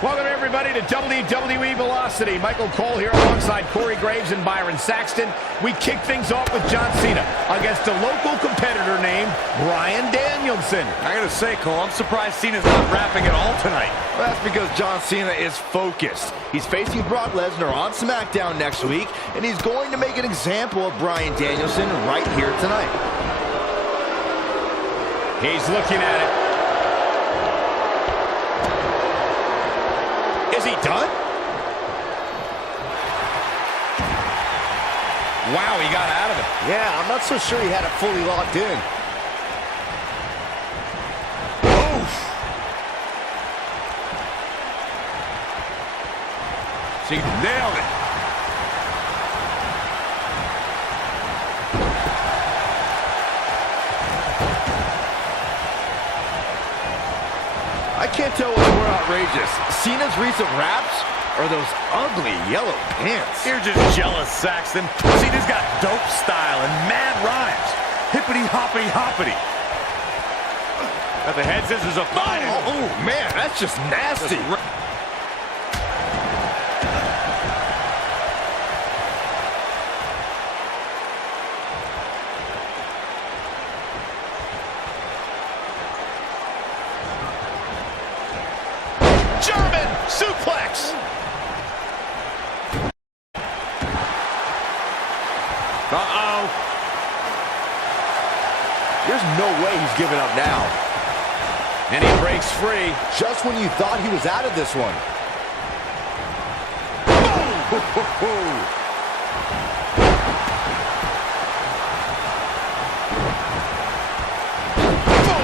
Welcome everybody to WWE Velocity. Michael Cole here alongside Corey Graves and Byron Saxton. We kick things off with John Cena against a local competitor named Bryan Danielson. I gotta say, Cole, I'm surprised Cena's not rapping at all tonight. Well, that's because John Cena is focused. He's facing Brock Lesnar on SmackDown next week, and he's going to make an example of Bryan Danielson right here tonight. He's looking at it. Is he done? Wow, he got out of it. Yeah, I'm not so sure he had it fully locked in. Oof. She nailed it. I can't tell what's more outrageous, Cena's recent raps or those ugly yellow pants. You're just jealous, Saxton. Cena's got dope style and mad rhymes. Hippity hoppity hoppity. Got the head scissors of fine. Oh, man, that's just nasty. German suplex. Uh-oh. There's no way he's giving up now. And he breaks free. Just when you thought he was out of this one. Boom,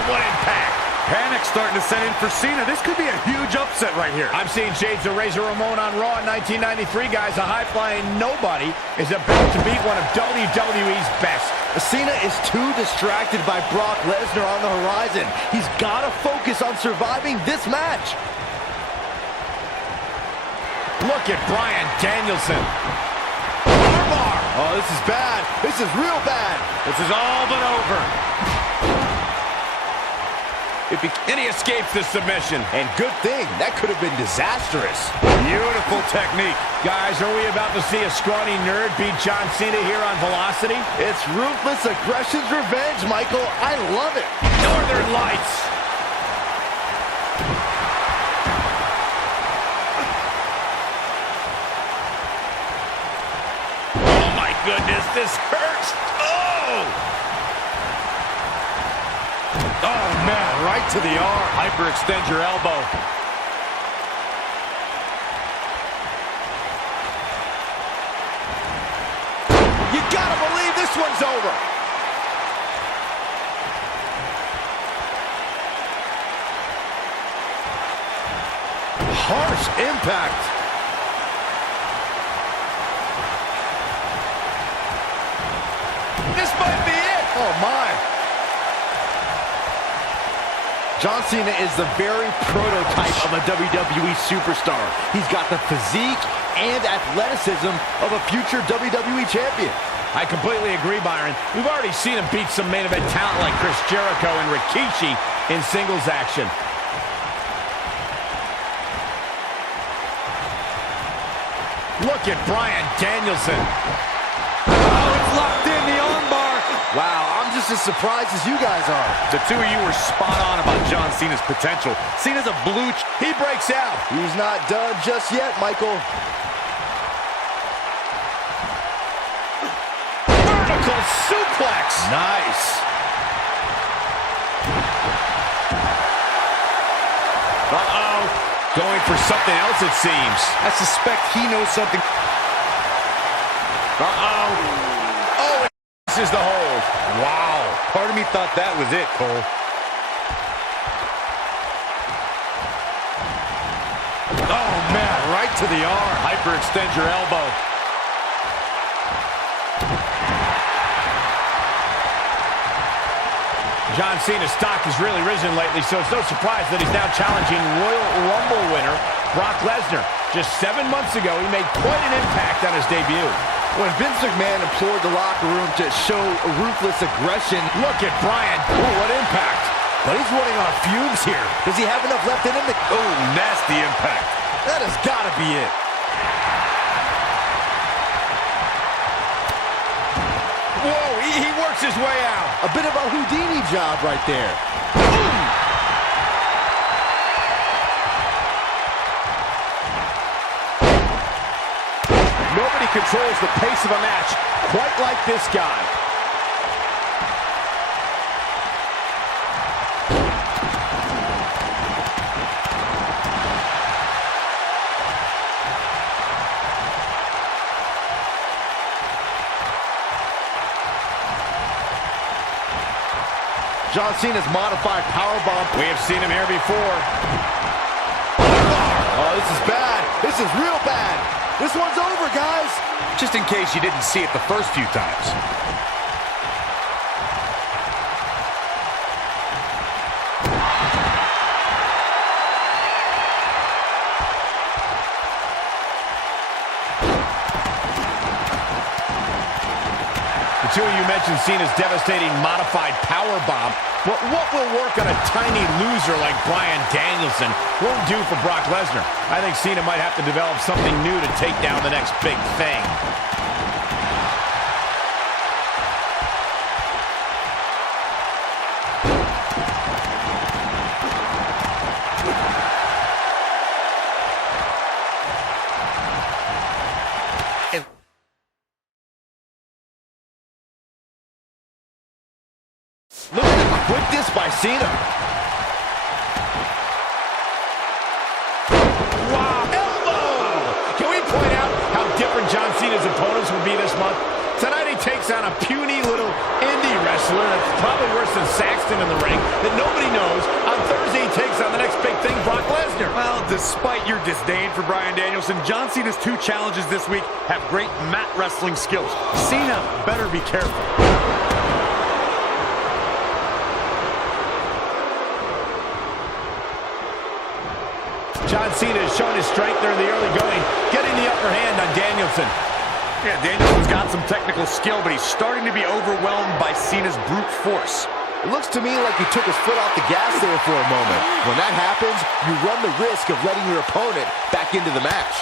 what impact. Panic starting to set in for Cena. This could be a huge upset right here. I'm seeing shades of Razor Ramon on Raw in 1993, guys. A high-flying nobody is about to beat one of WWE's best. Cena is too distracted by Brock Lesnar on the horizon. He's got to focus on surviving this match. Look at Bryan Danielson. Armbar. Oh, this is bad. This is real bad. This is all but over. And he escapes the submission. And good thing. That could have been disastrous. Beautiful technique. Guys, are we about to see a scrawny nerd beat John Cena here on Velocity? It's ruthless aggression's revenge, Michael. I love it. Northern Lights. Oh, my goodness. This hurts. Oh! Oh, man, right to the arm. Hyperextend your elbow. You gotta believe this one's over. Harsh impact. This might be it. Oh, my. John Cena is the very prototype of a WWE superstar. He's got the physique and athleticism of a future WWE champion. I completely agree, Byron. We've already seen him beat some main event talent like Chris Jericho and Rikishi in singles action. Look at Bryan Danielson. Oh, it's locked in, the armbar. Wow, I'm just as surprised as you guys are. The two of you were spot on about John Cena's potential. Cena's a blue... He breaks out. He's not done just yet, Michael. Vertical suplex. Nice. Uh-oh. Going for something else, it seems. I suspect he knows something. Uh-oh. Oh, this is the hold. Wow. Part of me thought that was it, Cole. Oh, man, right to the arm. Hyperextend your elbow. John Cena's stock has really risen lately, so it's no surprise that he's now challenging Royal Rumble winner Brock Lesnar. Just 7 months ago, he made quite an impact on his debut. When Vince McMahon implored the locker room to show ruthless aggression, Look at Bryan. ooh, what impact. But he's running on fumes here. Does he have enough left in him to... Oh, nasty impact. That has got to be it. Whoa, he works his way out. A bit of a Houdini job right there. Nobody controls the pace of a match quite like this guy. John Cena's modified powerbomb. We have seen him here before. Oh, this is bad. This is real bad. This one's over, guys. Just in case you didn't see it the first few times. The two of you mentioned Cena's devastating modified powerbomb. But what will work on a tiny loser like Bryan Danielson won't do for Brock Lesnar. I think Cena might have to develop something new to take down the next big thing. Look at the quickness by Cena. Wow, elbow! Can we point out how different John Cena's opponents will be this month? Tonight he takes on a puny little indie wrestler that's probably worse than Saxton in the ring that nobody knows. On Thursday he takes on the next big thing, Brock Lesnar. Well, despite your disdain for Bryan Danielson, John Cena's two challenges this week have great mat wrestling skills. Cena better be careful. John Cena has shown his strength there in the early going, getting the upper hand on Danielson. Yeah, Danielson's got some technical skill, but he's starting to be overwhelmed by Cena's brute force. It looks to me like he took his foot off the gas there for a moment. When that happens, you run the risk of letting your opponent back into the match.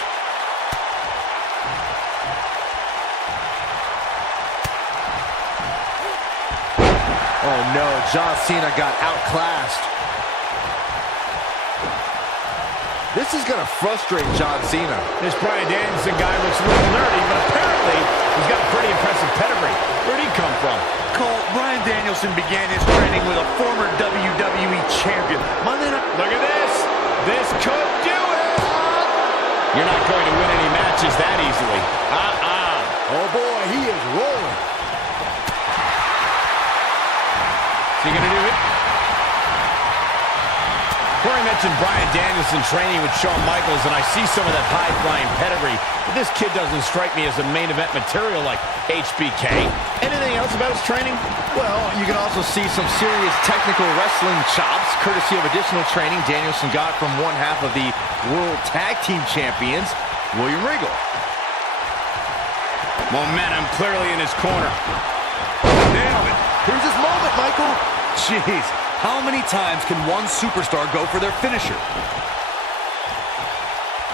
Oh no, John Cena got outclassed. This is going to frustrate John Cena. This Bryan Danielson guy looks a little nerdy, but apparently he's got a pretty impressive pedigree. Where'd he come from? Cole, Bryan Danielson began his training with a former WWE champion. Monday night. Look at this. This could do it. You're not going to win any matches that easily. Oh boy, he is rolling. Is he going to do it? Corey mentioned Bryan Danielson training with Shawn Michaels, and I see some of that high-flying pedigree, but this kid doesn't strike me as a main event material like HBK. Anything else about his training? Well, you can also see some serious technical wrestling chops, courtesy of additional training Danielson got from one half of the World Tag Team Champions, William Regal. Momentum clearly in his corner. Nailed it. Here's his moment, Michael. Jeez, how many times can one superstar go for their finisher?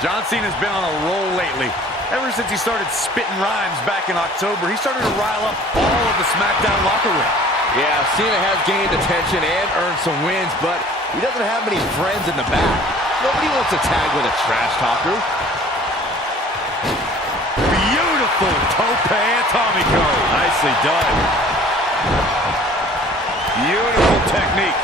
John Cena's been on a roll lately. Ever since he started spitting rhymes back in October, he started to rile up all of the SmackDown locker room. Yeah, Cena has gained attention and earned some wins, but he doesn't have many friends in the back. Nobody wants to tag with a trash talker. Beautiful tope atomico. Nicely done. Beautiful technique.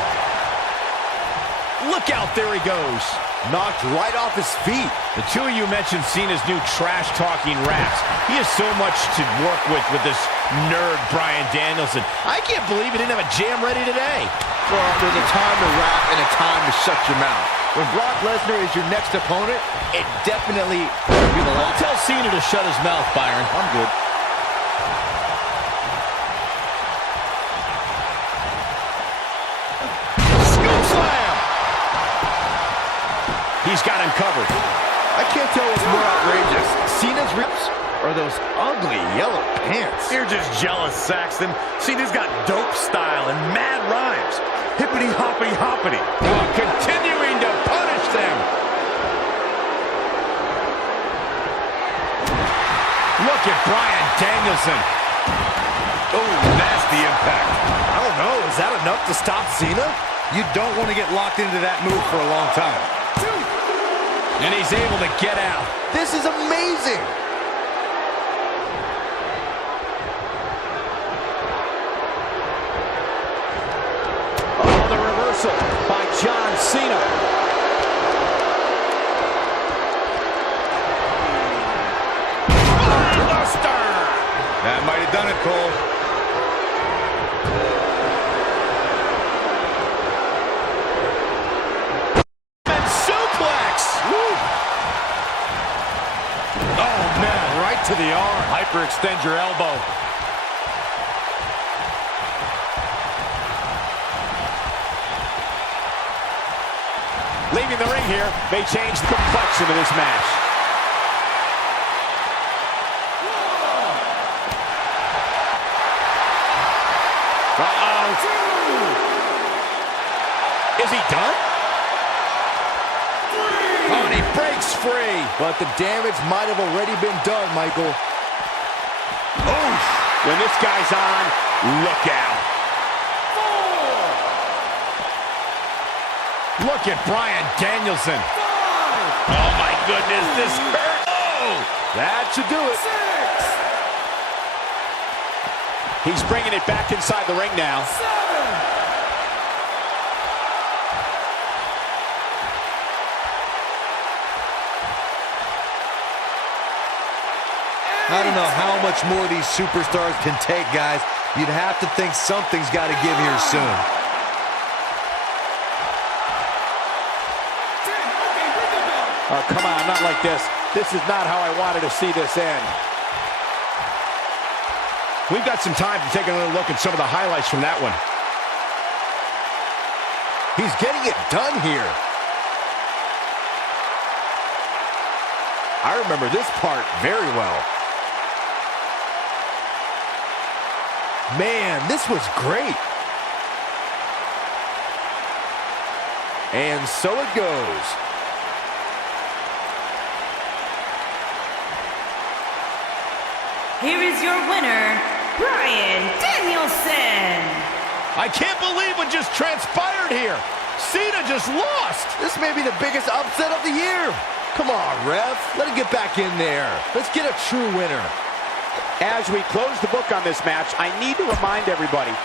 Look out, there he goes. Knocked right off his feet. The two of you mentioned Cena's new trash-talking raps. He has so much to work with this nerd Bryan Danielson. I can't believe he didn't have a jam ready today. Well, there's a time to rap and a time to shut your mouth. When Brock Lesnar is your next opponent, it definitely better be the last. Tell Cena to shut his mouth, Byron. I'm good. He's got him covered. I can't tell what's more outrageous, Cena's rips or those ugly yellow pants. You're just jealous, Saxton. Cena's got dope style and mad rhymes. Hippity hoppity hoppity. Oh, continuing to punish them. Bryan Danielson. Oh, nasty impact. I don't know, is that enough to stop Cena? You don't want to get locked into that move for a long time. And he's able to get out. This is amazing. Oh, the reversal by John Cena. Buster! That might have done it, Cole. And suplex! Woo. Oh, man, right to the arm. Hyperextend your elbow. Leaving the ring here may change the complexion of this match. Uh-oh. Is he done? Oh, and he breaks free. But the damage might have already been done, Michael. Oh, when this guy's on, look out. Look at Bryan Danielson. Oh, my goodness, this hurt. Oh, That should do it. he's bringing it back inside the ring now. I don't know how much more these superstars can take, guys. You'd have to think something's got to give here soon. Oh, come on, not like this. This is not how I wanted to see this end. We've got some time to take another look at some of the highlights from that one. He's getting it done here. I remember this part very well. Man, this was great. And so it goes. Here is your winner, Bryan Danielson. I can't believe what just transpired here. Cena just lost. This may be the biggest upset of the year. Come on, ref. Let him get back in there. Let's get a true winner. As we close the book on this match, I need to remind everybody,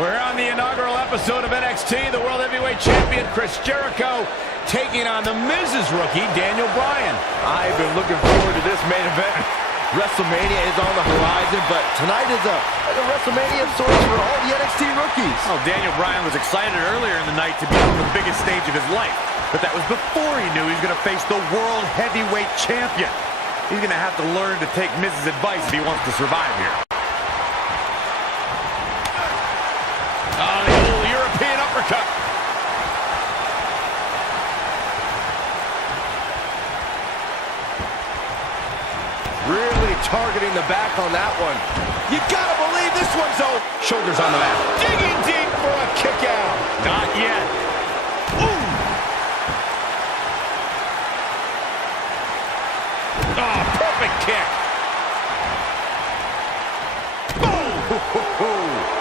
We're on the inaugural episode of NXT. The World Heavyweight Champion Chris Jericho taking on the Miz's rookie, Daniel Bryan. I've been looking forward to this main event. WrestleMania is on the horizon, but tonight is a WrestleMania of sorts for all the NXT rookies. Well, Daniel Bryan was excited earlier in the night to be on the biggest stage of his life, but that was before he knew he was going to face the World Heavyweight Champion. He's going to have to learn to take Miz's advice if he wants to survive here. Oh, the old European uppercut. Really targeting the back on that one. You gotta believe this one's over. Shoulders on the mat. Digging deep for a kick out. Not yet. Ooh. Oh, perfect kick. Boom.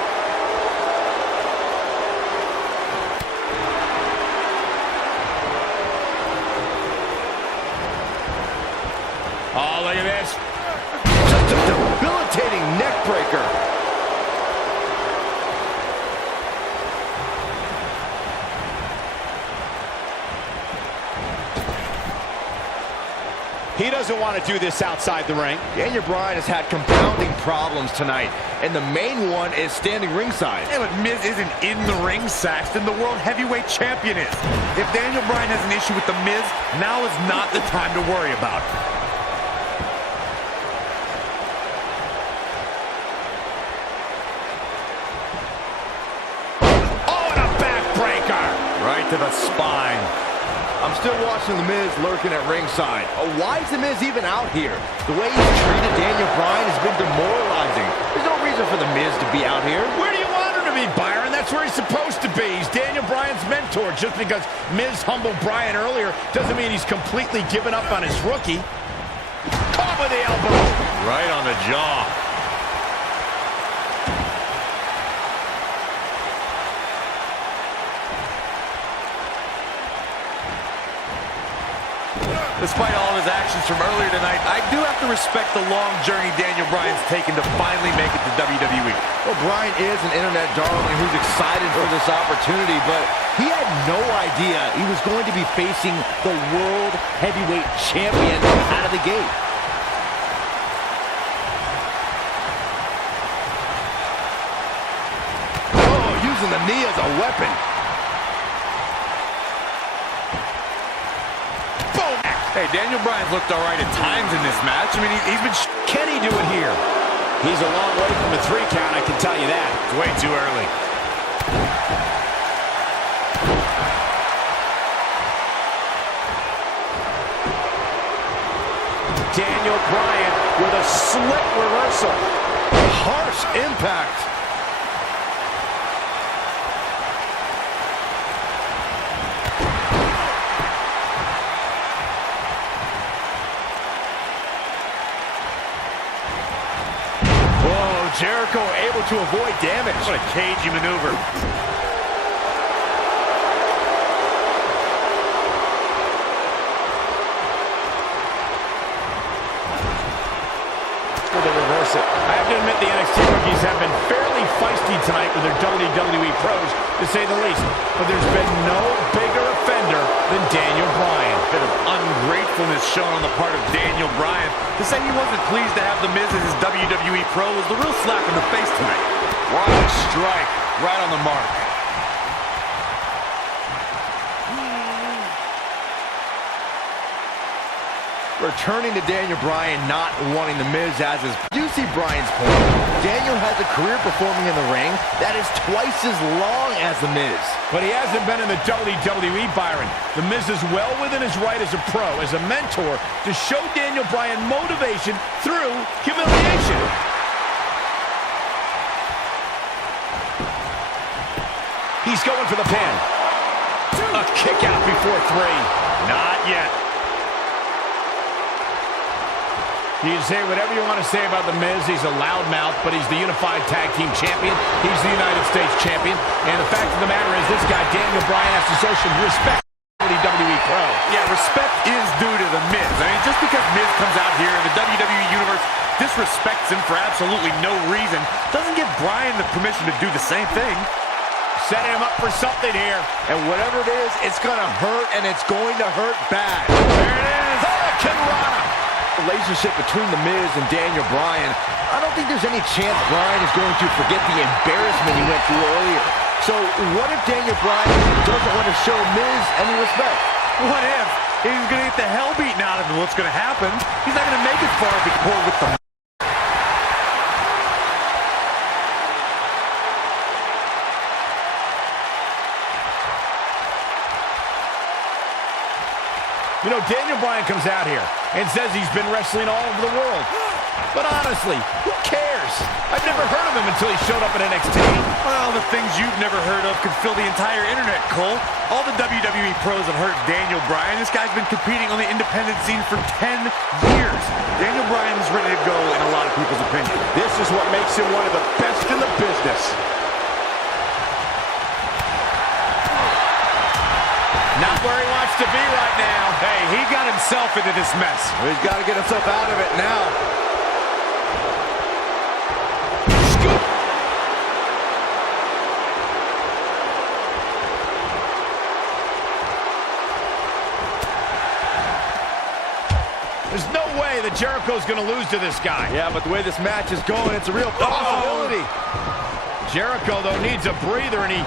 Oh, look at this. Just a debilitating neck breaker. He doesn't want to do this outside the ring. Daniel Bryan has had compounding problems tonight, and the main one is standing ringside. Yeah, but Miz isn't in the ring, Saxton. The World Heavyweight Champion is. If Daniel Bryan has an issue with the Miz, now is not the time to worry about it. Right to the spine. I'm still watching The Miz lurking at ringside. Why is The Miz even out here? The way he's treated Daniel Bryan has been demoralizing. There's no reason for The Miz to be out here. Where do you want him to be, Byron? That's where he's supposed to be. He's Daniel Bryan's mentor. Just because Miz humbled Bryan earlier doesn't mean he's completely given up on his rookie. Caught with the elbow. Right on the jaw. Despite all of his actions from earlier tonight, I do have to respect the long journey Daniel Bryan's taken to finally make it to WWE. Well, Bryan is an internet darling who's excited for this opportunity, but he had no idea he was going to be facing the World Heavyweight Champion out of the gate. Oh, using the knee as a weapon. Hey, Daniel Bryan's looked all right at times in this match. I mean, he's been... Can he do it here? He's a long way from a 3 count, I can tell you that. It's way too early. Daniel Bryan with a slick reversal. Harsh impact. Jericho able to avoid damage. What a cagey maneuver. Will they reverse it? I have to admit the NXT rookies have been fairly feisty tonight with their WWE pros, to say the least. But there's been no bigger offender than Daniel Bryan. A bit of ungratefulness shown on the part of Daniel Bryan. To say he wasn't pleased to have The Miz as his WWE pro was the real slap in the face tonight. Wild strike, right on the mark. Returning to Daniel Bryan not wanting The Miz as his... You see Bryan's point. Daniel has a career performing in the ring that is twice as long as The Miz. But he hasn't been in the WWE, Byron. The Miz is well within his right as a pro, as a mentor, to show Daniel Bryan motivation through humiliation. He's going for the pin. A kick out before 3. Not yet. You can say whatever you want to say about The Miz. He's a loudmouth, but he's the Unified Tag Team Champion. He's the United States Champion. And the fact of the matter is, this guy, Daniel Bryan, has to show some respect for the WWE Pro. Yeah, respect is due to The Miz. I mean, just because Miz comes out here and the WWE Universe disrespects him for absolutely no reason doesn't give Bryan the permission to do the same thing. Setting him up for something here. And whatever it is, it's going to hurt, and it's going to hurt bad. There it is. Hurricane Rana. Relationship between The Miz and Daniel Bryan. I don't think there's any chance Bryan is going to forget the embarrassment he went through earlier. So what if Daniel Bryan doesn't want to show Miz any respect? What if he's going to get the hell beaten out of him? What's going to happen? He's not going to make it far if he pulled with the... You know, Daniel Bryan comes out here and says he's been wrestling all over the world. But honestly, who cares? I've never heard of him until he showed up at NXT. Well, the things you've never heard of could fill the entire internet, Cole. All the WWE pros have heard of Daniel Bryan. This guy's been competing on the independent scene for 10 years. Daniel Bryan's ready to go in a lot of people's opinion. This is what makes him one of the best in the business. Not where he wants to be right now. Hey, he got himself into this mess. Well, he's got to get himself out of it now. Scoop. There's no way that Jericho's going to lose to this guy. Yeah, but the way this match is going, it's a real possibility. Jericho, though, needs a breather, and he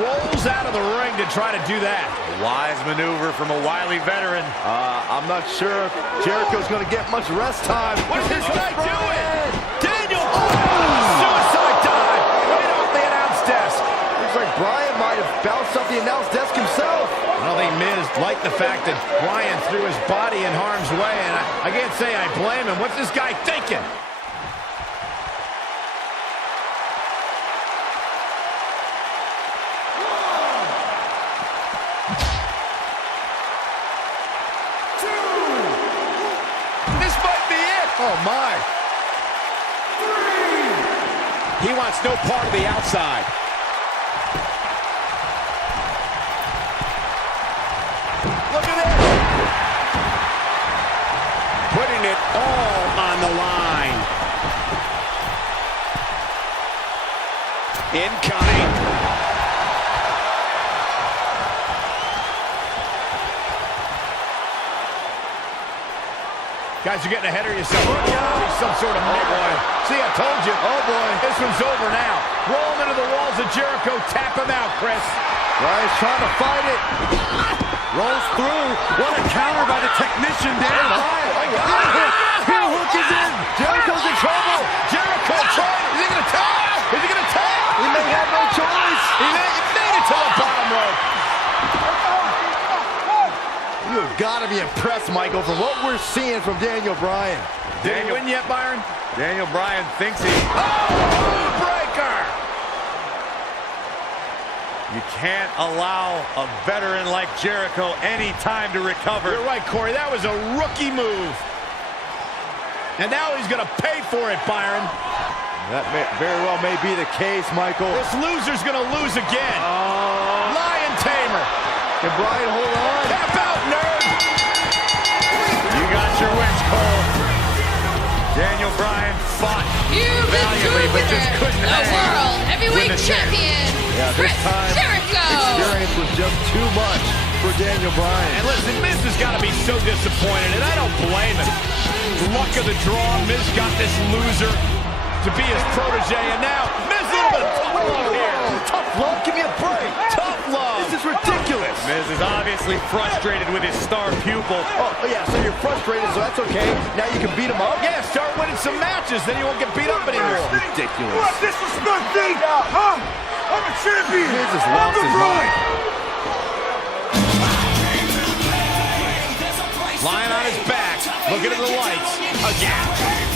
rolls out of the ring to try to do that. A wise maneuver from a wily veteran. I'm not sure if Jericho's going to get much rest time. What's this guy doing? Daniel Bryan! Suicide dive right off the announce desk. Looks like Bryan might have bounced off the announce desk himself. I don't think Miz liked the fact that Bryan threw his body in harm's way, and I can't say I blame him. What's this guy thinking? Oh, my. He wants no part of the outside. Look at this. Putting it all on the line. Incoming. Guys, you're getting ahead of yourself. Some sort of boy. See, I told you. Oh, boy. This one's over now. Roll him into the walls of Jericho. Tap him out, Chris. Bryan's trying to fight it. Rolls through. What a counter by the technician, Daniel Bryan. Heel hook is in. Jericho's in trouble. Jericho trying. Is he going to tap? Is he going to tap? He may have no choice. He made it to the bottom rope. You've got to be impressed, Michael, from what we're seeing from Daniel Bryan. Did he win yet, Byron? Daniel Bryan thinks he... Oh, breaker! You can't allow a veteran like Jericho any time to recover. You're right, Corey. That was a rookie move. And now he's going to pay for it, Byron. That very well may be the case, Michael. This loser's going to lose again. Lion Tamer. Can Bryan hold on? Tap out, nerd. You got your wish, Cole. Daniel Bryan fought valiantly, but just couldn't the hang World Heavyweight with the chair. Champion, Yeah, this Chris time, Jericho. experience was just too much for Daniel Bryan. And listen, Miz has got to be so disappointed, and I don't blame him. Luck of the draw, Miz got this loser to be his protege, and now Miz a little bit of tough love here. Tough love? Give me a break. Tough love. This is ridiculous. Miz is obviously frustrated with his star pupil. Oh, yeah, so you're frustrated, so that's okay. Now you can beat him up? Yeah, start winning some matches, then you won't get beat up anymore. Ridiculous. What disrespect me? Huh? I'm a champion. Miz has lost his mind. Lying on his back, looking at the lights again.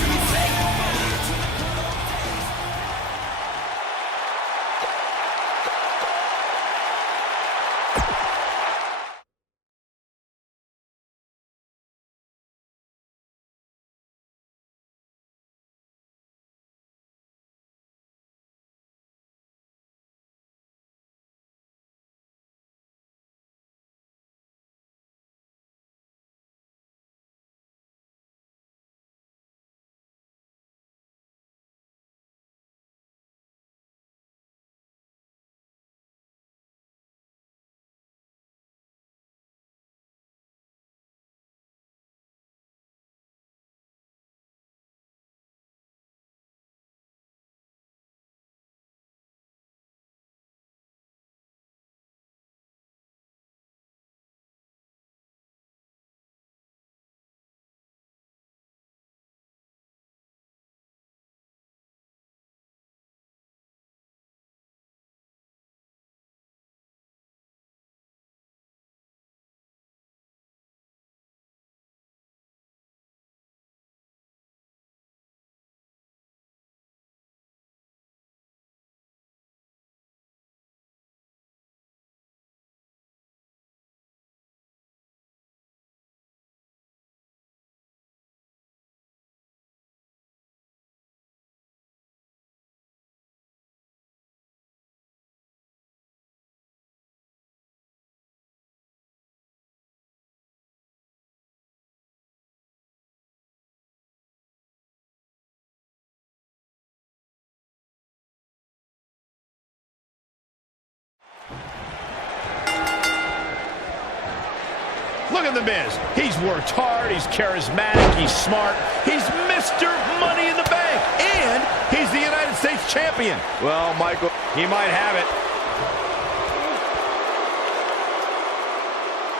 Look at The Miz. He's worked hard, he's charismatic, he's smart, he's Mr. Money in the Bank, and he's the United States champion. Well, Michael, He might have it.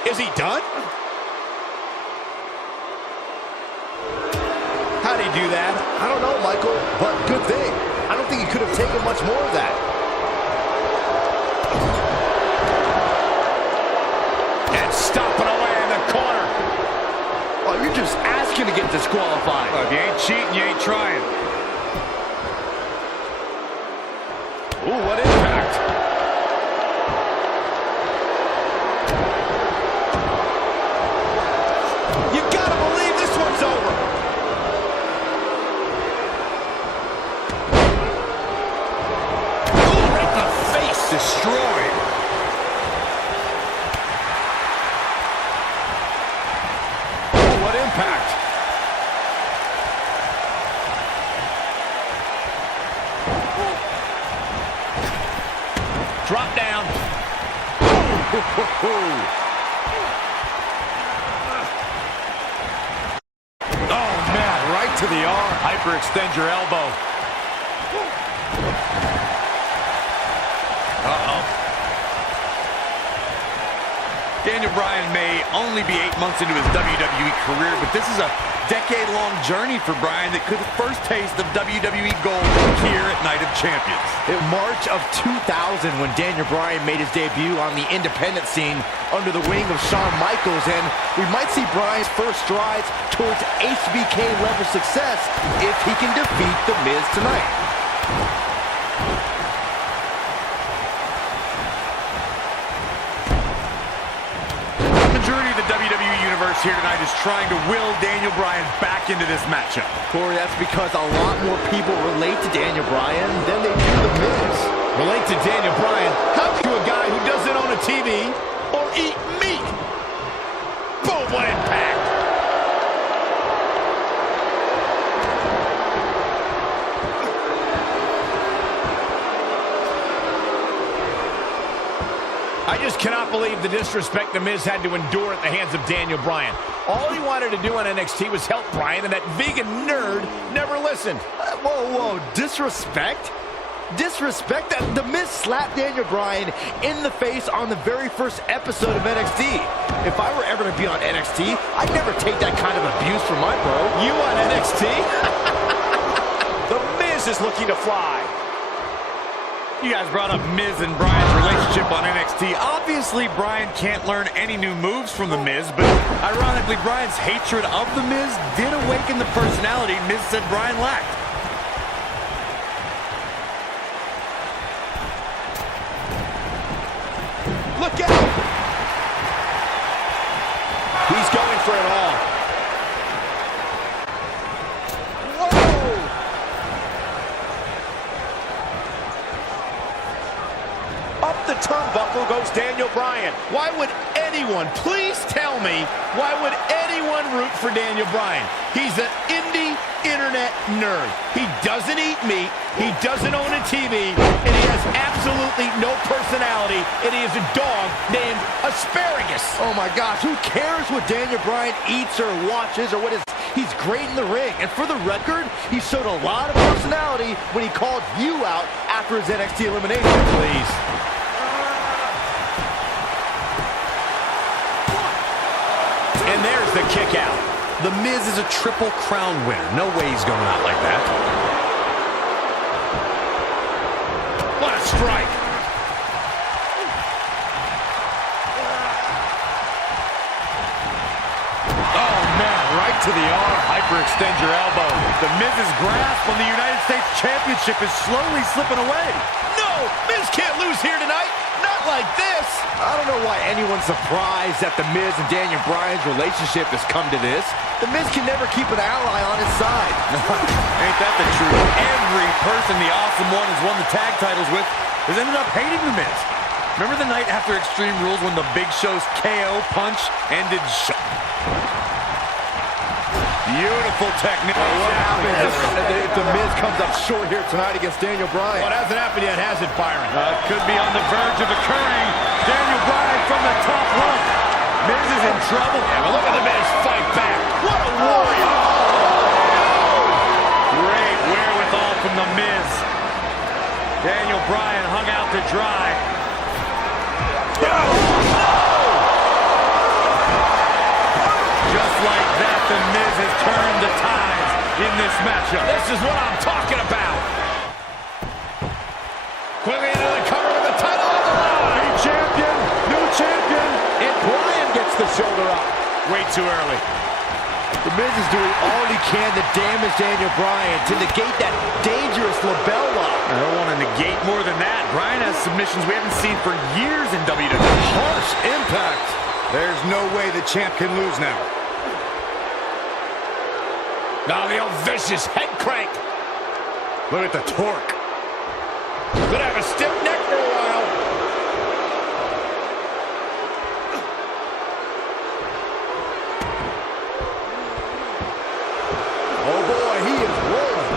Is he done? How'd he do that? I don't know, Michael, but good thing. I don't think he could have taken much more of that. And stomping away in the corner. Oh, you're just asking to get disqualified. Well, if you ain't cheating, you ain't trying. Ooh, what impact. You gotta believe this one's over. Ooh, right in the face. Destroyed. Ooh, what impact. Drop down. Oh, man, right to the arm. Hyperextend your elbow. Uh-oh. Daniel Bryan may only be 8 months into his WWE career, but this is a decade-long journey for Bryan that could first taste of WWE gold here at Night of Champions. In March of 2000, when Daniel Bryan made his debut on the independent scene under the wing of Shawn Michaels, and we might see Bryan's first strides towards HBK level success if he can defeat The Miz tonight. Majority of the WWE Universe here tonight is trying to will Daniel Bryan back into this matchup. Corey, that's because a lot more people relate to Daniel Bryan than they do The Miz. Relate to Daniel Bryan? How to a guy who doesn't own a TV or eat meat? Boom, what impact! I just cannot believe the disrespect The Miz had to endure at the hands of Daniel Bryan. All he wanted to do on NXT was help Bryan, and that vegan nerd never listened. Whoa, disrespect? Disrespect? The Miz slapped Daniel Bryan in the face on the very first episode of NXT. If I were ever to be on NXT, I'd never take that kind of abuse from my bro. You on NXT? The Miz is looking to fly. You guys brought up Miz and Bryan's relationship on NXT. Obviously, Bryan can't learn any new moves from The Miz, but ironically, Bryan's hatred of The Miz did awaken the personality Miz said Bryan lacked. Look out! He's going for it all. Up the turnbuckle goes Daniel Bryan. Why would anyone, please tell me, why would anyone root for Daniel Bryan? He's an indie internet nerd. He doesn't eat meat, he doesn't own a TV, and he has absolutely no personality, and he is a dog named Asparagus. Oh my gosh, who cares what Daniel Bryan eats or watches or what is... He's great in the ring, and for the record, he showed a lot of personality when he called you out after his NXT elimination. Please. And there's the kick out. The Miz is a Triple Crown winner. No way he's going out like that. What a strike. Oh, man, right to the arm. Hyperextend your elbow. The Miz's grasp on the United States Championship is slowly slipping away. No, Miz can't lose here tonight. Not like this. I don't know why anyone's surprised that The Miz and Daniel Bryan's relationship has come to this. The Miz can never keep an ally on his side. Ain't that the truth? Every person the Awesome One has won the tag titles with has ended up hating The Miz. Remember the night after Extreme Rules when the Big Show's KO punch ended Beautiful technique. What happens if The Miz comes up short here tonight against Daniel Bryan? What hasn't happened yet, has it, Byron? Could be on the verge of occurring. Daniel Bryan from the top rope. Miz is in trouble. Yeah, but look at the Miz fight back. What a warrior. Great wherewithal from the Miz. Daniel Bryan hung out to dry. Just like that, the Miz has turned the tides in this matchup. This is what I'm talking about. Quickly into the cover with the title on the line. New champion, new champion. And Bryan gets the shoulder up. Way too early. The Miz is doing all he can to damage Daniel Bryan, to negate that dangerous label lock. I don't want to negate more than that. Bryan has submissions we haven't seen for years in WWE. Harsh impact. There's no way the champ can lose now. Now the old vicious head crank. Look at the torque. Could have a stiff neck for a while. Oh boy, he is rolling.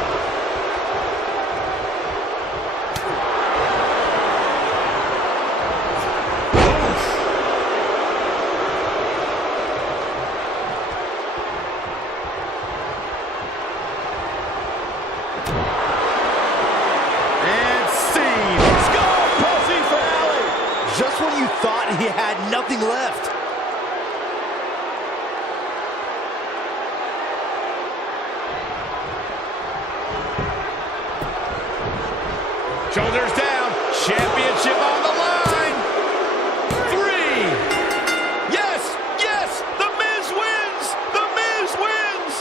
Just when you thought he had nothing left. Shoulders down. Championship on the line. 3. Yes, yes. The Miz wins. The Miz wins.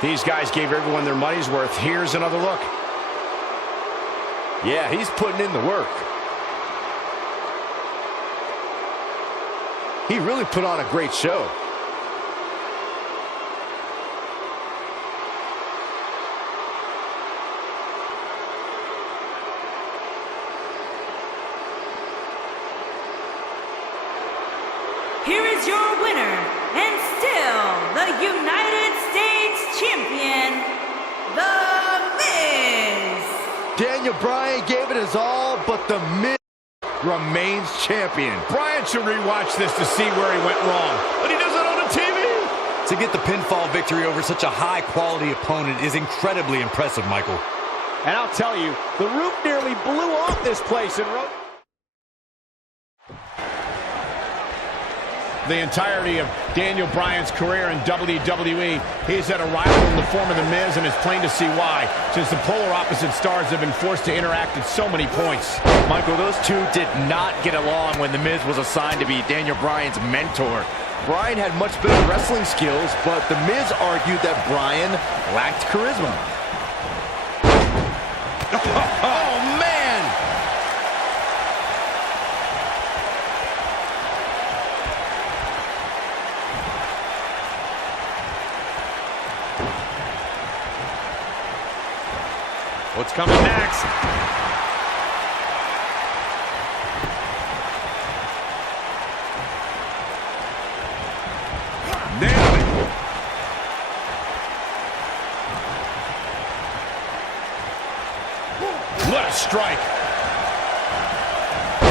These guys gave everyone their money's worth. Here's another look. Yeah, he's putting in the work. He really put on a great show. Here is your winner, and still the United States Champion, The Miz. Daniel Bryan gave it his all, but the Miz remains champion. Bryan should rewatch this to see where he went wrong, but he does it on the TV. To get the pinfall victory over such a high-quality opponent is incredibly impressive, Michael. And I'll tell you, the roof nearly blew off this place in The entirety of Daniel Bryan's career in WWE, he's had a rival in the form of The Miz, and it's plain to see why, since the polar opposite stars have been forced to interact at so many points. Michael, those two did not get along when The Miz was assigned to be Daniel Bryan's mentor. Bryan had much better wrestling skills, but The Miz argued that Bryan lacked charisma. Oh, man! What's coming next? Nailed it. What a strike.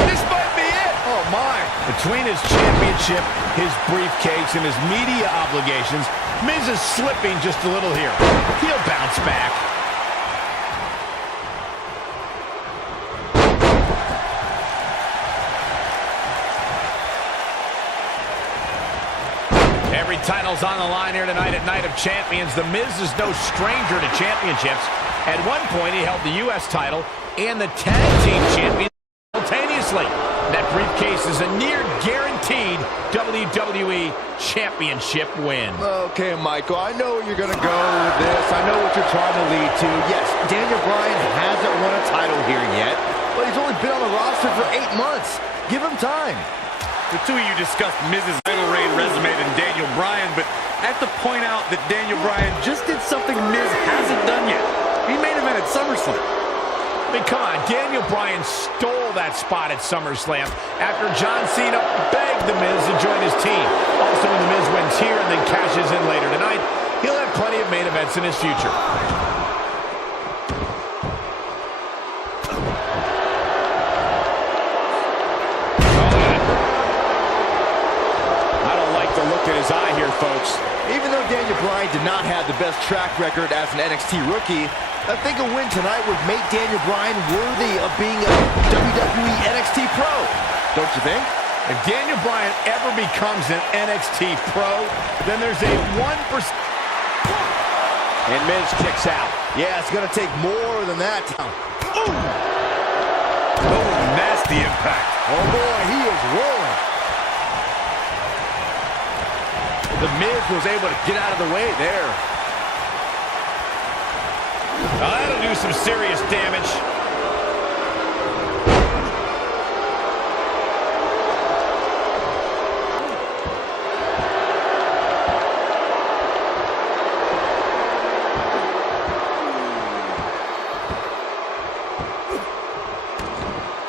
This might be it. Oh, my. Between his championship, his briefcase, and his media obligations, Miz is slipping just a little here. He'll bounce back. Every title's on the line here tonight at Night of Champions. The Miz is no stranger to championships. At one point, he held the U.S. title and the Tag Team Championship simultaneously. That briefcase is a near-guaranteed WWE Championship win. Okay, Michael, I know where you're going to go with this. I know what you're trying to lead to. Yes, Daniel Bryan hasn't won a title here yet, but he's only been on the roster for 8 months. Give him time. The two of you discussed Miz's title reign resume and Daniel Bryan, but I have to point out that Daniel Bryan just did something Miz hasn't done yet. He main evented SummerSlam. I mean, come on, Daniel Bryan stole that spot at SummerSlam after John Cena begged The Miz to join his team. Also, when The Miz wins here and then cashes in later tonight, he'll have plenty of main events in his future. looked in his eye here, folks. Even though Daniel Bryan did not have the best track record as an NXT rookie, I think a win tonight would make Daniel Bryan worthy of being a WWE NXT Pro. Don't you think? If Daniel Bryan ever becomes an NXT Pro, then there's a 1%. And Miz kicks out. Yeah, it's going to take more than that. Oh, nasty impact. Oh, boy, he is rolling. The Miz was able to get out of the way there. Now that'll do some serious damage.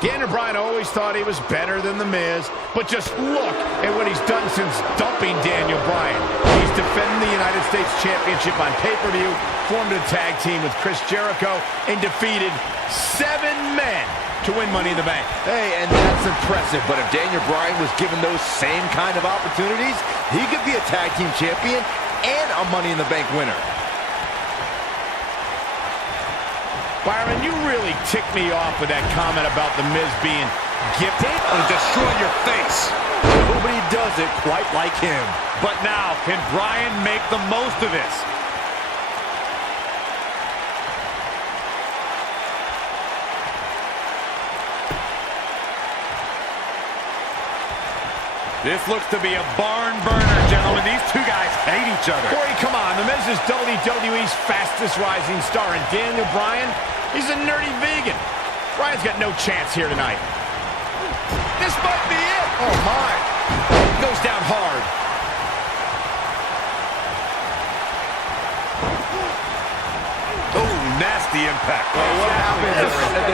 Daniel Bryan always thought he was better than The Miz, but just look at what he's done since dumping Daniel Bryan. He's defending the United States Championship on pay-per-view, formed a tag team with Chris Jericho, and defeated 7 men to win Money in the Bank. Hey, and that's impressive, but if Daniel Bryan was given those same kind of opportunities, he could be a tag team champion and a Money in the Bank winner. Byron, you really ticked me off with that comment about The Miz being gifted. It'll destroy your face. Nobody does it quite like him. But now, can Bryan make the most of this? This looks to be a barn burner, gentlemen. These two guys hate each other. Corey, come on. The Miz is WWE's fastest rising star, and Daniel Bryan, he's a nerdy vegan. Bryan's got no chance here tonight. This might be it. Oh, my. Goes down hard. Oh, nasty impact. Well, what happens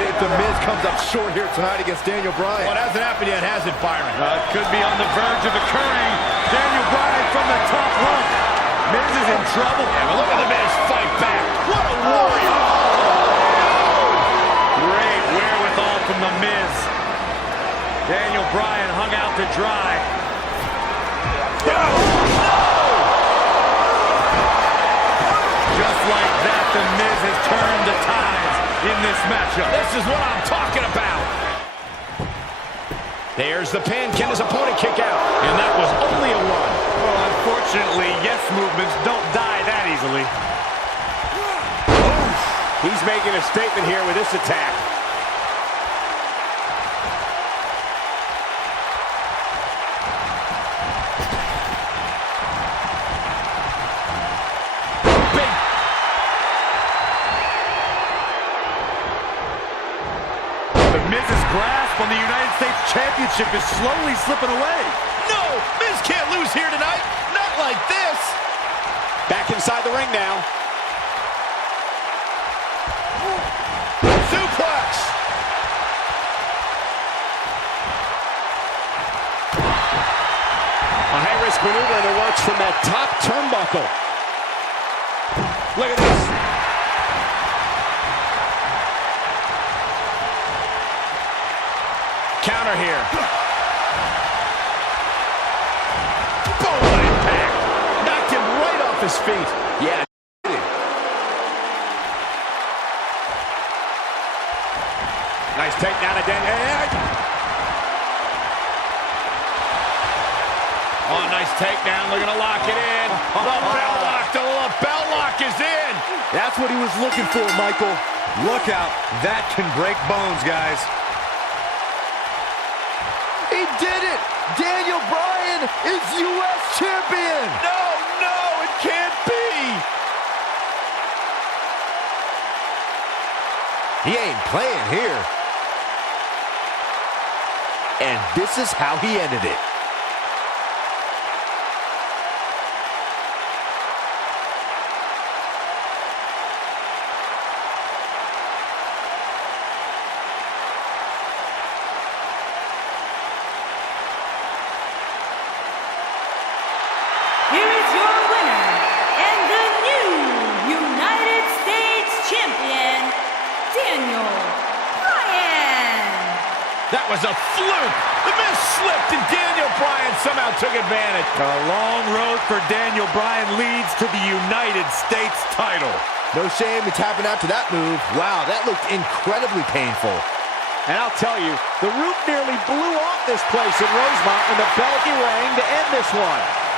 if the Miz comes up short here tonight against Daniel Bryan? Well, it hasn't happened yet, has it, Byron? It could be on the verge of occurring. Daniel Bryan from the top rope. Miz is in trouble. Yeah, but look at The Miz fight back. What a warrior. Great wherewithal from the Miz. Daniel Bryan hung out to dry. Just like that, the Miz has turned the tides in this matchup. This is what I'm talking about. There's the pin. Can his opponent kick out? And that was only a 1. Well, unfortunately, yes movements don't die that easily. He's making a statement here with this attack. Miz's grasp on the United States Championship is slowly slipping away. No! Miz can't lose here tonight. Not like this. Back inside the ring now. Suplex. A high-risk maneuver, and it works from that top turnbuckle. Look at this. Counter here. Boom! What impact! Knocked him right off his feet. Yeah. Nice takedown of Daniel. Oh, nice takedown. Looking to lock it in. The bell lock. The bell lock is in. That's what he was looking for, Michael. Look out. That can break bones, guys. He did it! Daniel Bryan is U.S. champion! No, no, it can't be. He ain't playing here. And this is how he ended it. Here is your winner, and the new United States Champion, Daniel Bryan. That was a fluke. The Miz slipped and Daniel Bryan somehow took advantage. A long road for Daniel Bryan leads to the United States title. No shame in tapping out to that move. Wow, that looked incredibly painful. And I'll tell you, the roof nearly blew off this place in Rosemont when the bell rang to end this one.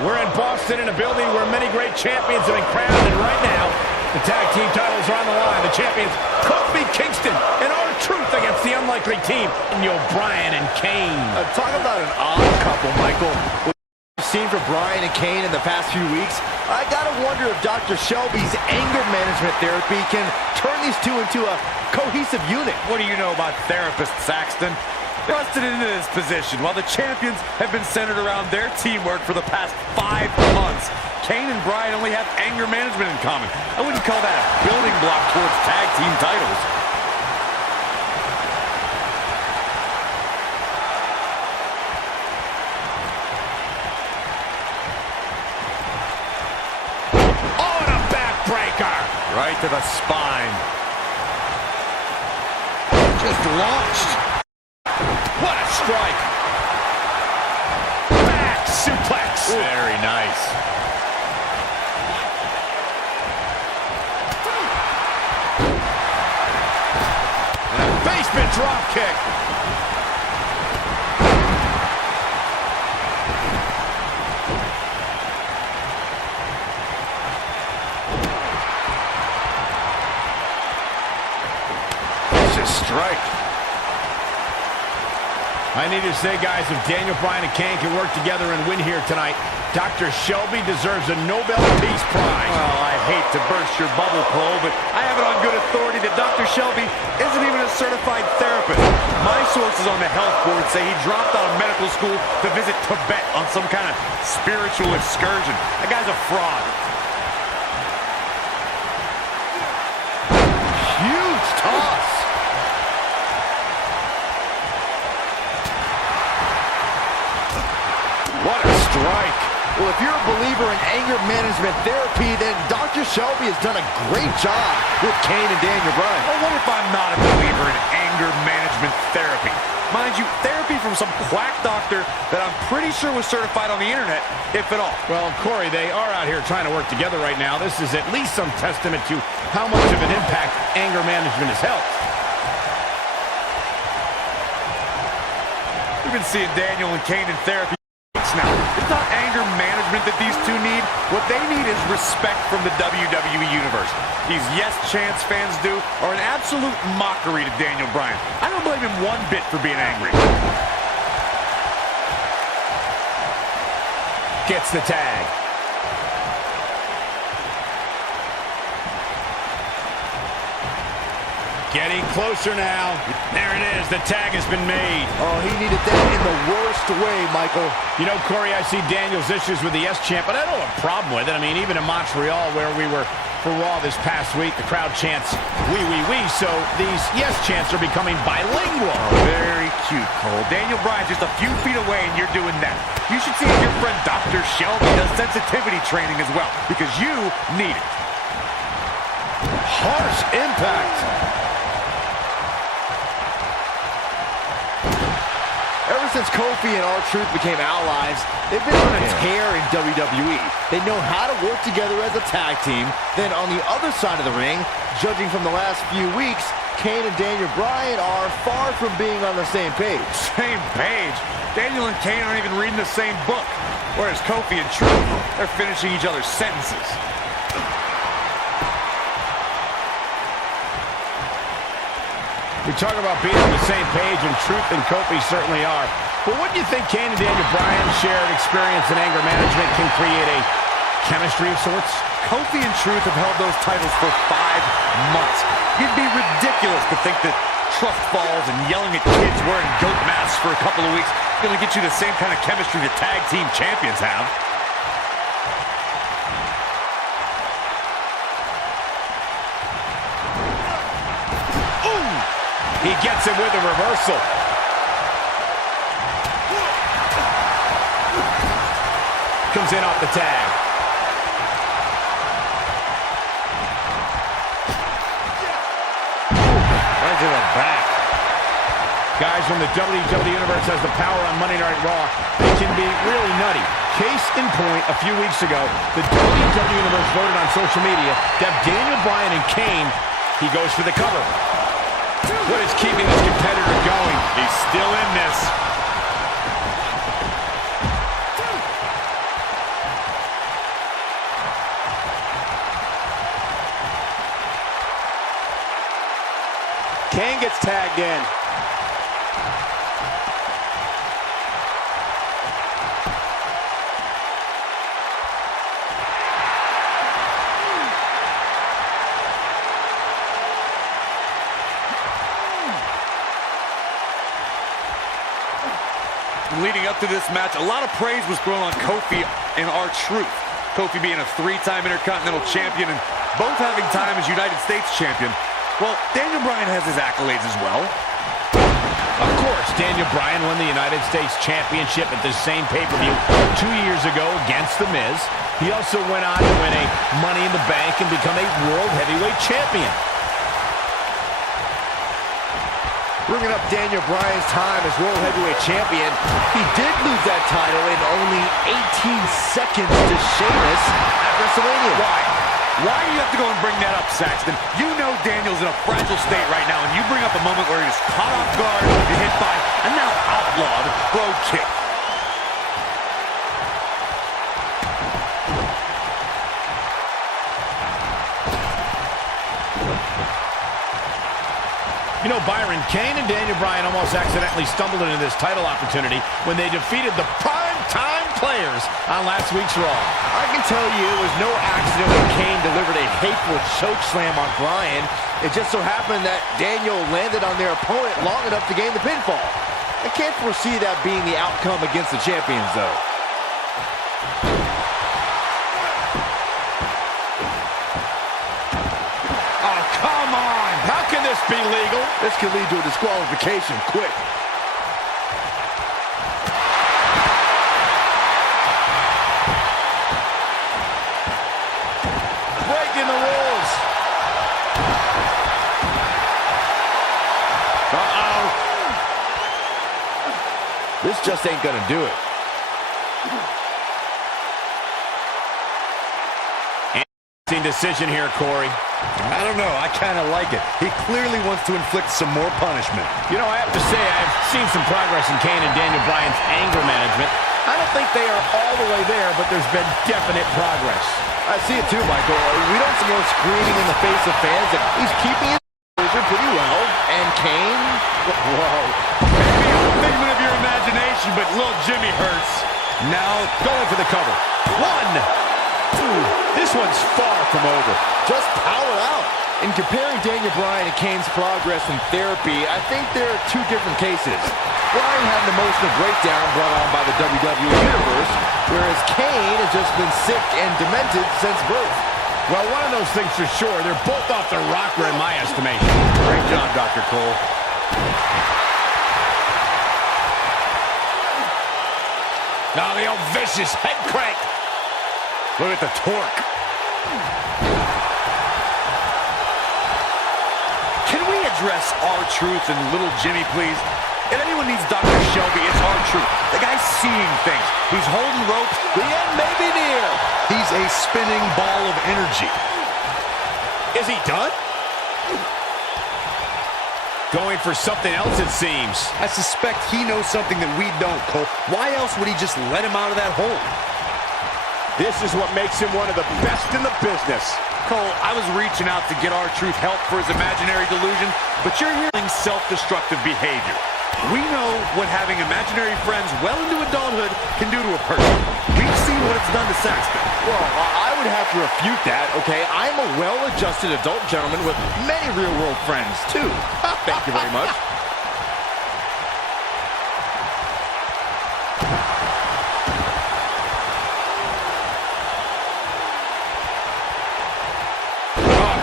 We're in Boston in a building where many great champions have been crowned, and right now, the tag team titles are on the line. The champions, Kofi Kingston and R-Truth against the unlikely team, Bryan and Kane. Talk about an odd couple, Michael. What we've seen from Bryan and Kane in the past few weeks, I gotta wonder if Dr. Shelby's anger management therapy can turn these two into a cohesive unit. What do you know about therapists, Saxton? Thrusted into this position while the champions have been centered around their teamwork for the past 5 months. Kane and Bryan only have anger management in common. I wouldn't call that a building block towards tag team titles. Oh, and a backbreaker. Right to the spine. Just launched. What a strike. Back suplex. Very nice. And a basement drop kick. Vicious strike. I need to say, guys, if Daniel Bryan and Kane can work together and win here tonight, Dr. Shelby deserves a Nobel Peace Prize. Well, I hate to burst your bubble, Cole, but I have it on good authority that Dr. Shelby isn't even a certified therapist. My sources on the health board say he dropped out of medical school to visit Tibet on some kind of spiritual excursion. That guy's a fraud. Huge toss. What a strike. Well, if you're a believer in anger management therapy, then Dr. Shelby has done a great job with Kane and Daniel Bryan. Well, what if I'm not a believer in anger management therapy? Mind you, therapy from some quack doctor that I'm pretty sure was certified on the internet, if at all. Well, Corey, they are out here trying to work together right now. This is at least some testament to how much of an impact anger management has helped. We've been seeing Daniel and Kane in therapy now. It's not anger management that these two need. What they need is respect from the WWE Universe. These Yes Chance fans do are an absolute mockery to Daniel Bryan. I don't blame him one bit for being angry. Gets the tag. Getting closer now. There it is. The tag has been made. Oh, he needed that in the worst way, Michael. You know, Corey, I see Daniel's issues with the Yes Champ, but I don't have a problem with it. I mean, even in Montreal, where we were for Raw this past week, the crowd chants, "We, we, we." So these Yes Chants are becoming bilingual. Oh, very cute, Cole. Daniel Bryan just a few feet away, and you're doing that. You should see if your friend Dr. Shelby does sensitivity training as well, because you need it. Harsh impact. Ever since Kofi and R-Truth became allies, they've been on a tear in WWE. They know how to work together as a tag team. Then on the other side of the ring, judging from the last few weeks, Kane and Daniel Bryan are far from being on the same page. Same page? Daniel and Kane aren't even reading the same book. Whereas Kofi and Truth, they're finishing each other's sentences. We talk about being on the same page, and Truth and Kofi certainly are. But what do you think Kane and Daniel Bryan's shared experience in anger management can create a chemistry of sorts? Kofi and Truth have held those titles for 5 months. It'd be ridiculous to think that trust falls and yelling at kids wearing goat masks for a couple of weeks is going to get you the same kind of chemistry the tag team champions have. He gets him with a reversal. Comes in off the tag. Right to the back. Guys, when the WWE Universe has the power on Monday Night Raw, it can be really nutty. Case in point, a few weeks ago, the WWE Universe voted on social media to have Daniel Bryan and Kane. He goes for the cover. What is keeping this competitor going? He's still in this. Kane gets tagged in. Leading up to this match, a lot of praise was thrown on Kofi and R-Truth. Kofi being a three-time Intercontinental Champion and both having time as United States Champion. Well, Daniel Bryan has his accolades as well. Of course, Daniel Bryan won the United States Championship at the same pay-per-view 2 years ago against The Miz. He also went on to win a Money in the Bank and become a World Heavyweight Champion. Bringing up Daniel Bryan's time as World Heavyweight Champion, he did lose that title in only 18 seconds to Sheamus at WrestleMania. Why do you have to go and bring that up, Saxton? You know Daniel's in a fragile state right now, and you bring up a moment where he was caught off guard and hit by a now outlawed Brogue Kick. You know, Byron, Kane and Daniel Bryan almost accidentally stumbled into this title opportunity when they defeated the prime-time players on last week's Raw. I can tell you it was no accident when Kane delivered a hateful chokeslam on Bryan. It just so happened that Daniel landed on their opponent long enough to gain the pinfall. I can't foresee that being the outcome against the champions, though. Oh, come on! How can this be legal? This could lead to a disqualification quick. Breaking the rules. Uh-oh. This just ain't gonna do it. Decision here, Corey. I don't know. I kind of like it. He clearly wants to inflict some more punishment. You know, I have to say, I've seen some progress in Kane and Daniel Bryan's anger management. I don't think they are all the way there, but there's been definite progress. I see it too, Michael. We don't see him screaming in the face of fans that he's keeping his composure pretty well. And Kane, whoa. Maybe a figment of your imagination, but little Jimmy hurts. Now going for the cover. 1, 2. This one's far from over. Just power out. In comparing Daniel Bryan and Kane's progress in therapy, I think there are two different cases. Bryan had an emotional breakdown brought on by the WWE Universe, whereas Kane has just been sick and demented since birth. Well, one of those things for sure. They're both off their rocker in my estimation. Great job, Dr. Cole. Now the old vicious head crank. Look at the torque. Can we address R-Truth and little Jimmy, please? If anyone needs Dr. Shelby, it's R-Truth. The guy's seeing things. He's holding ropes. The end may be near. He's a spinning ball of energy. Is he done? Going for something else, it seems. I suspect he knows something that we don't, Cole. Why else would he just let him out of that hole? This is what makes him one of the best in the business. Cole, I was reaching out to get R-Truth help for his imaginary delusion, but you're hearing self-destructive behavior. We know what having imaginary friends well into adulthood can do to a person. We've seen what it's done to Saxton. Well, I would have to refute that, okay? I'm a well-adjusted adult gentleman with many real-world friends, too. Thank you very much.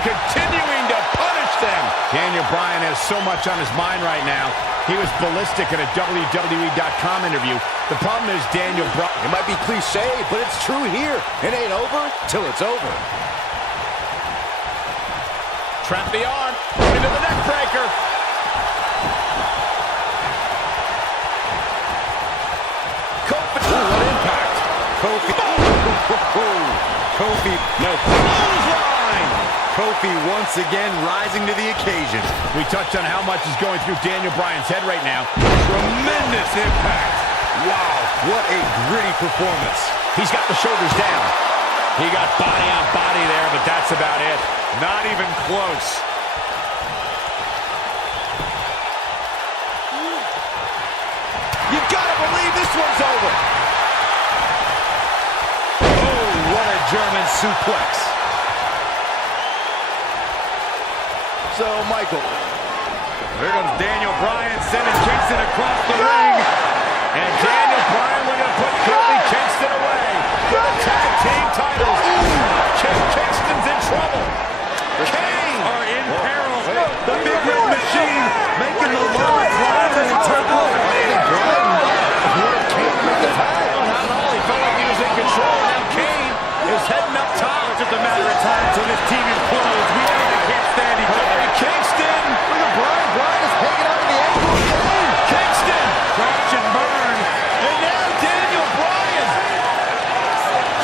Continuing to punish them. Daniel Bryan has so much on his mind right now. He was ballistic in a WWE.com interview. The problem is Daniel Bryan. It might be cliche, but it's true here. It ain't over till it's over. Trap the arm. Into the neck breaker. Kofi. Ooh, what impact. Kofi. Kofi. No. Clothesline. Kofi once again rising to the occasion. We touched on how much is going through Daniel Bryan's head right now. Tremendous impact. Wow, what a gritty performance. He's got the shoulders down. He got body on body there, but that's about it. Not even close. this one's over. Oh, what a German suplex. So, Michael. Here comes Daniel Bryan sending Kingston across the ring. And Daniel Bryan looking to put Kofi Kingston away. Tag team titles. Kingston's in trouble. Kane Are in peril. The Big Red Machine making the long climb and integral. Not all, he felt like he was in control. Now Kane is heading up top. It's just a matter of time until this team implodes. We know they can't stand each other. Kingston. Look at Bryan. Bryan is hanging on to the ankle of Kane. Kingston. Crash and burn. And now Daniel Bryan.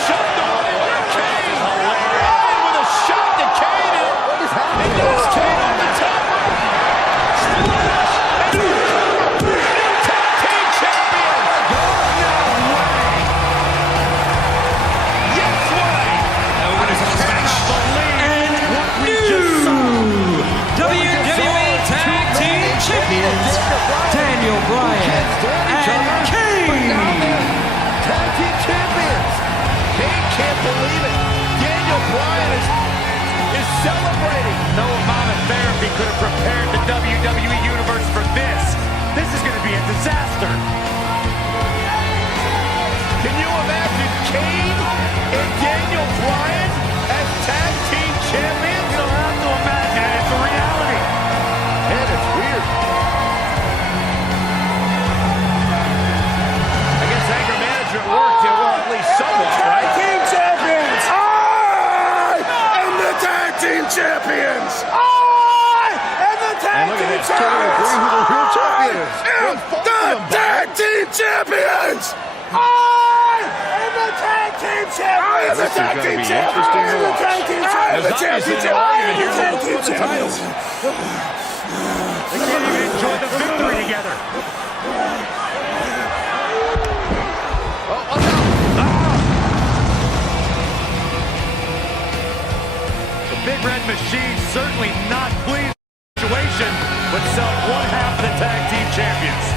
Shoved away by Kane. Bryan with a shot to Kane. What is happening? And there's Kane on the top rope. Splash. And new tag team champion. No way. Yes way. And new WWE Tag Team Champions, Daniel Bryan and Kane. Tag team champions. Kane can't believe it. Daniel Bryan is celebrating. No amount of therapy could have prepared the WWE Universe for this. This is going to be a disaster. Can you imagine Kane and Daniel Bryan as tag team champions? You don't have to imagine it. It's a reality. Man, it's weird. I guess anger management worked. Well, at least somewhat, right? Team champions! I am the tag team champions! I am the tag Look at team this. Can't even agree who the real champion is. champions! The tag team champions! I am the tag team champions! This is gonna be interesting to watch. There's obviously no argument here. Let's put the titles. They can't even enjoy the victory together. The Big Red Machine certainly not pleased with the situation, but self one half of the tag team champions.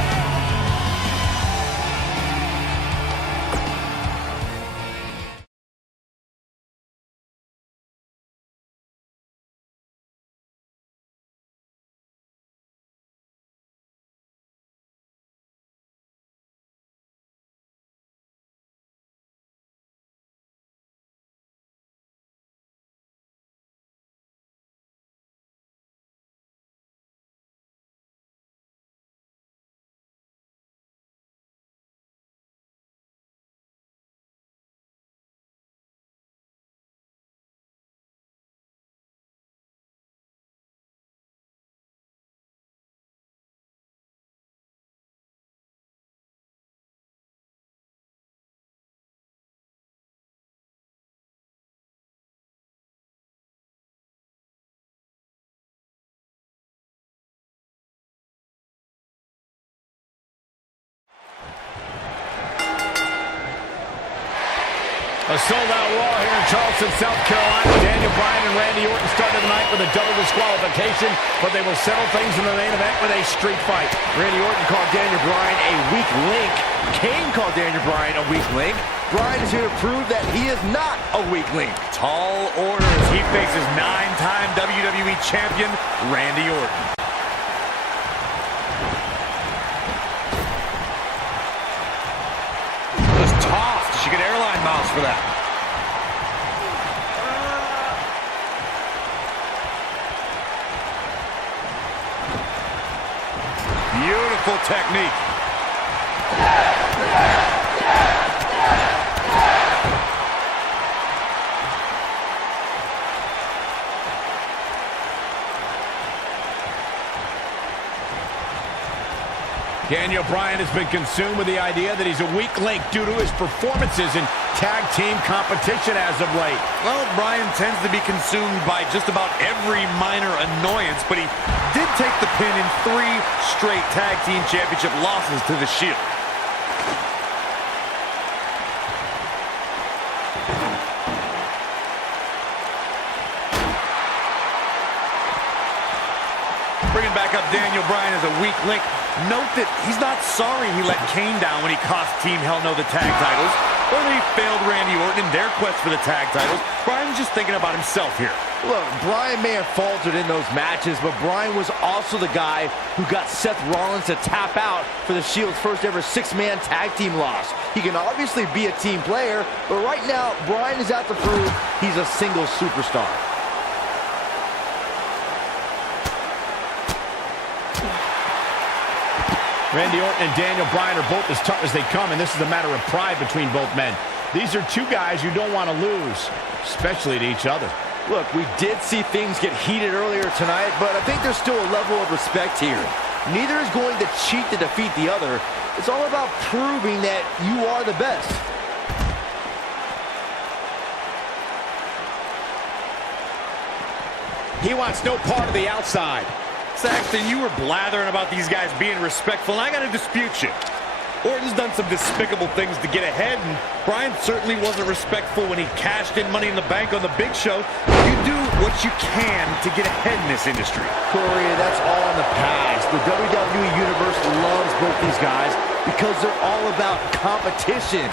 A sold-out Raw here in Charleston, South Carolina. Daniel Bryan and Randy Orton started the night with a double disqualification, but they will settle things in the main event with a street fight. Randy Orton called Daniel Bryan a weak link. Kane called Daniel Bryan a weak link. Bryan is here to prove that he is not a weak link. Tall order as he faces 9-time WWE champion Randy Orton. Was tossed. She get airline miles for that. Beautiful technique. Daniel Bryan has been consumed with the idea that he's a weak link due to his performances in tag team competition as of late. Well, Bryan tends to be consumed by just about every minor annoyance, but he did take the pin in 3 straight tag team championship losses to the Shield. Bringing back up Daniel Bryan as a weak link. Note that he's not sorry he let Kane down when he cost Team Hell No the tag titles, or that he failed Randy Orton in their quest for the tag titles. Bryan's just thinking about himself here. Look, Bryan may have faltered in those matches, but Bryan was also the guy who got Seth Rollins to tap out for the Shield's first ever six-man tag team loss. He can obviously be a team player, but right now, Bryan is out to prove he's a single superstar. Randy Orton and Daniel Bryan are both as tough as they come, and this is a matter of pride between both men. These are two guys you don't want to lose, especially to each other. Look, we did see things get heated earlier tonight, but I think there's still a level of respect here. Neither is going to cheat to defeat the other. It's all about proving that you are the best. He wants no part of the outside. Saxton, you were blathering about these guys being respectful, and I got to dispute you. Orton's done some despicable things to get ahead, and Bryan certainly wasn't respectful when he cashed in Money in the Bank on the Big Show. You do what you can to get ahead in this industry. Corey, that's all in the past. The WWE Universe loves both these guys because they're all about competition,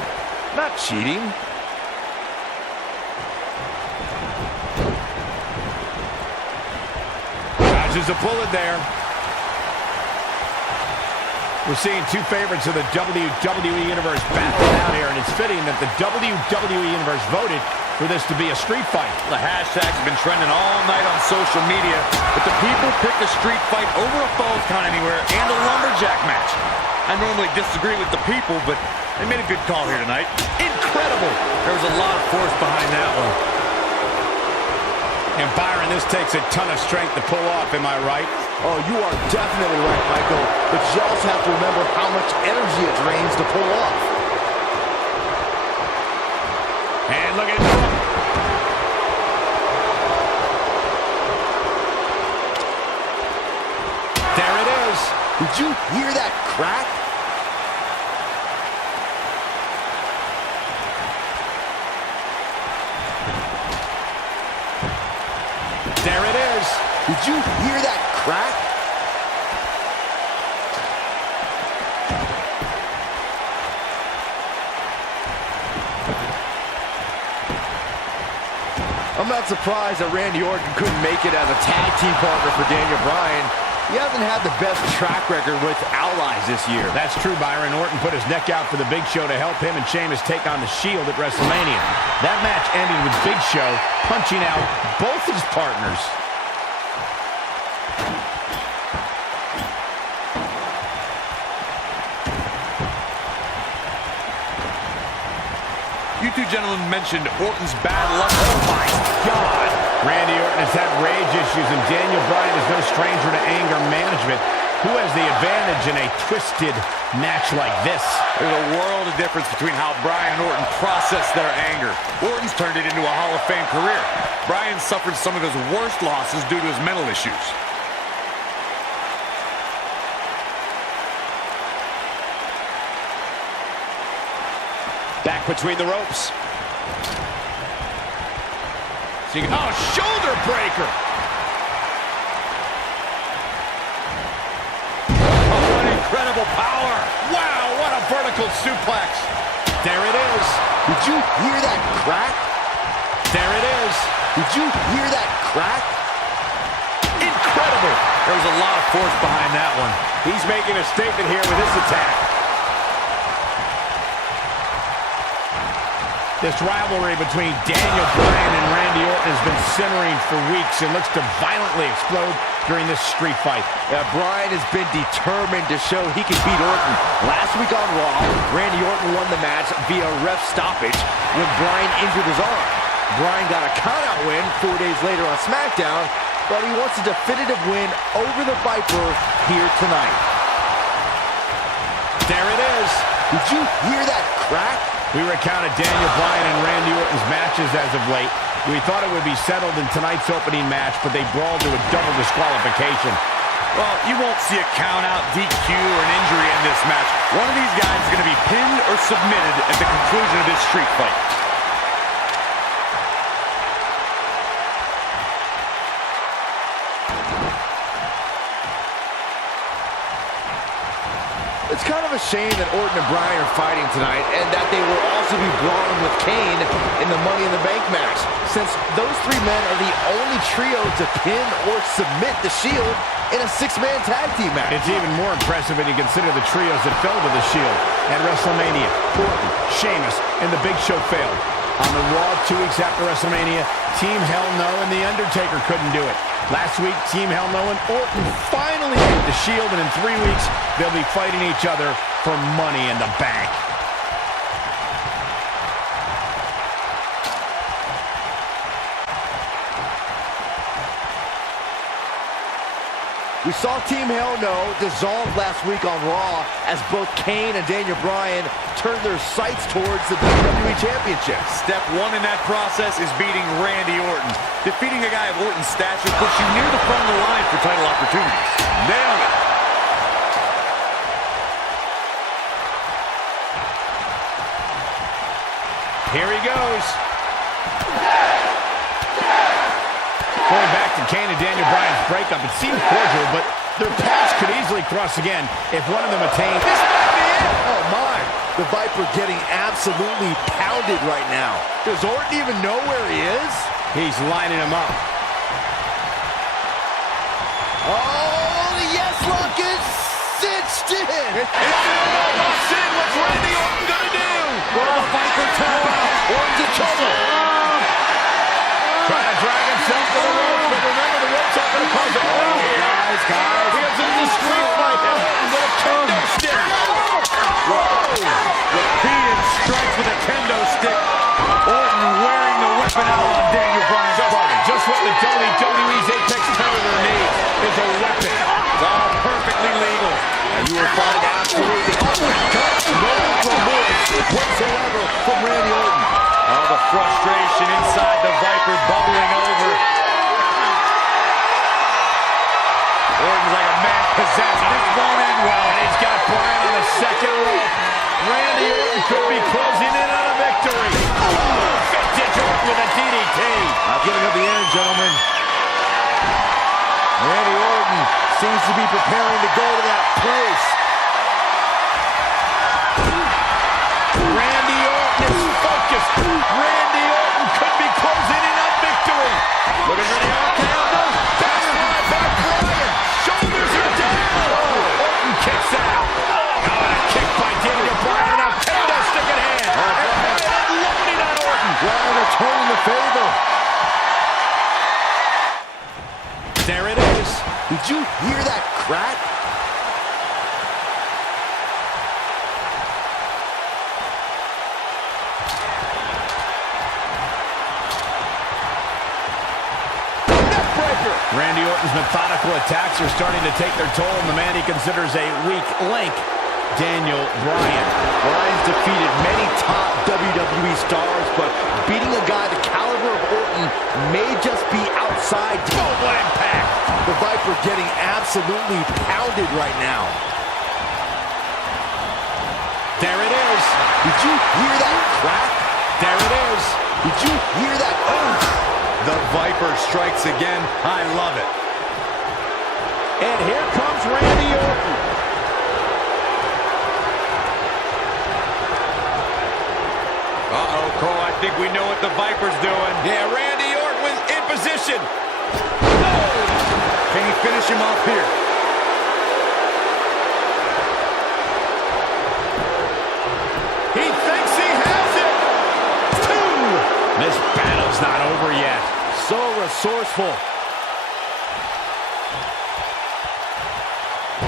not cheating. Dodges a bullet there. We're seeing two favorites of the WWE Universe battling out here, and it's fitting that the WWE Universe voted for this to be a street fight. The hashtags have been trending all night on social media, but the people picked a street fight over a Falls Count Anywhere and a lumberjack match. I normally disagree with the people, but they made a good call here tonight. Incredible! There was a lot of force behind that one. And Byron, this takes a ton of strength to pull off, am I right? Oh, you are definitely right, Michael. But you also have to remember how much energy it drains to pull off. And look at it. There it is. Did you hear that crack? There it is. Did you hear that crack? I'm not surprised that Randy Orton couldn't make it as a tag team partner for Daniel Bryan. He hasn't had the best track record with allies this year. That's true, Byron. Orton put his neck out for the Big Show to help him and Sheamus take on the Shield at WrestleMania. That match ended with Big Show punching out both his partners. You two gentlemen mentioned Orton's bad luck. Oh my God! Randy Orton has had rage issues, and Daniel Bryan is no stranger to anger management. Who has the advantage in a twisted match like this? There's a world of difference between how Bryan and Orton process their anger. Orton's turned it into a Hall of Fame career. Bryan suffered some of his worst losses due to his mental issues. Back between the ropes. Oh, shoulder breaker. Oh, what incredible power. Wow, what a vertical suplex. There it is. Did you hear that crack? There it is. Did you hear that crack? Incredible. There was a lot of force behind that one. He's making a statement here with this attack. This rivalry between Daniel Bryan and Randy Orton has been simmering for weeks and looks to violently explode during this street fight. Bryan has been determined to show he can beat Orton. Last week on Raw, Randy Orton won the match via ref stoppage when Bryan injured his arm. Bryan got a countout win 4 days later on SmackDown, but he wants a definitive win over the Viper here tonight. There it is. Did you hear that crack? We recounted Daniel Bryan and Randy Orton's matches as of late. We thought it would be settled in tonight's opening match, but they brawled to a double disqualification. Well, you won't see a count-out, DQ, or an injury in this match. One of these guys is going to be pinned or submitted at the conclusion of this street fight. It's kind of a shame that Orton and Bryan are fighting tonight and that they will also be brawling with Kane in the Money in the Bank match, since those three men are the only trio to pin or submit the Shield in a six-man tag team match. It's even more impressive when you consider the trios that fell to the Shield. At WrestleMania, Orton, Sheamus, and The Big Show failed. On the Raw 2 weeks after WrestleMania, Team Hell No and The Undertaker couldn't do it. Last week, Team Hell No and Orton finally beat the Shield, and in 3 weeks, they'll be fighting each other for Money in the Bank. We saw Team Hell No dissolve last week on Raw as both Kane and Daniel Bryan turned their sights towards the WWE Championship. Step one in that process is beating Randy Orton. Defeating a guy of Orton's stature puts you near the front of the line for title opportunities. Nailed it. Here he goes. Going back to Kane and Daniel Bryan's breakup, it seemed cordial, but their paths could easily cross again if one of them attained. This might be it! Oh my! The Viper getting absolutely pounded right now. Does Orton even know where he is? He's lining him up. Oh, the yes lock is cinched in! It's almost in. What's Randy Orton gonna do? Will the Viper tap out? Orton's in trouble. Trying to drag himself to the ropes, but remember the ropes aren't going to cause a ring here. Guys. Because it's a street fight. Orton with a kendo stick. Whoa! Repeated strikes with a kendo stick. Orton wearing the weapon out on Daniel Bryan's body. Just what the WWE's Apex Predator needs is a weapon. It's all perfectly legal. And you will find absolutely no remorse whatsoever from Randy Orton. All the frustration inside the Viper bubbling over. Orton's like a man possessed. This won't end well. And he's got Bryan on the second rope. Randy Orton could be closing in on a victory. Vintage Orton with a DDT. Not giving up the end, gentlemen. Randy Orton seems to be preparing to go to that place. Randy Orton is focused. Randy Orton could be closing in on victory. Looking for the RKO. Backslide by Bryan. Shoulders are down. Orton kicks out. Oh, a kick by Daniel Bryan. Now kendo stick in hand. And loading on Orton. Bryan returning the favor. There it is. Did you hear that crack? Randy Orton's methodical attacks are starting to take their toll on the man he considers a weak link, Daniel Bryan. Bryan's defeated many top WWE stars, but beating a guy the caliber of Orton may just be outside. What impact! The Viper getting absolutely pounded right now. There it is. Did you hear that crack? There it is. Did you hear that? Oh! The Viper strikes again. I love it. And here comes Randy Orton. Uh-oh, Cole, I think we know what the Viper's doing. Yeah, Randy Orton was in position. Can he finish him off here? He thinks he has it. Two. This battle's not over yet. So resourceful.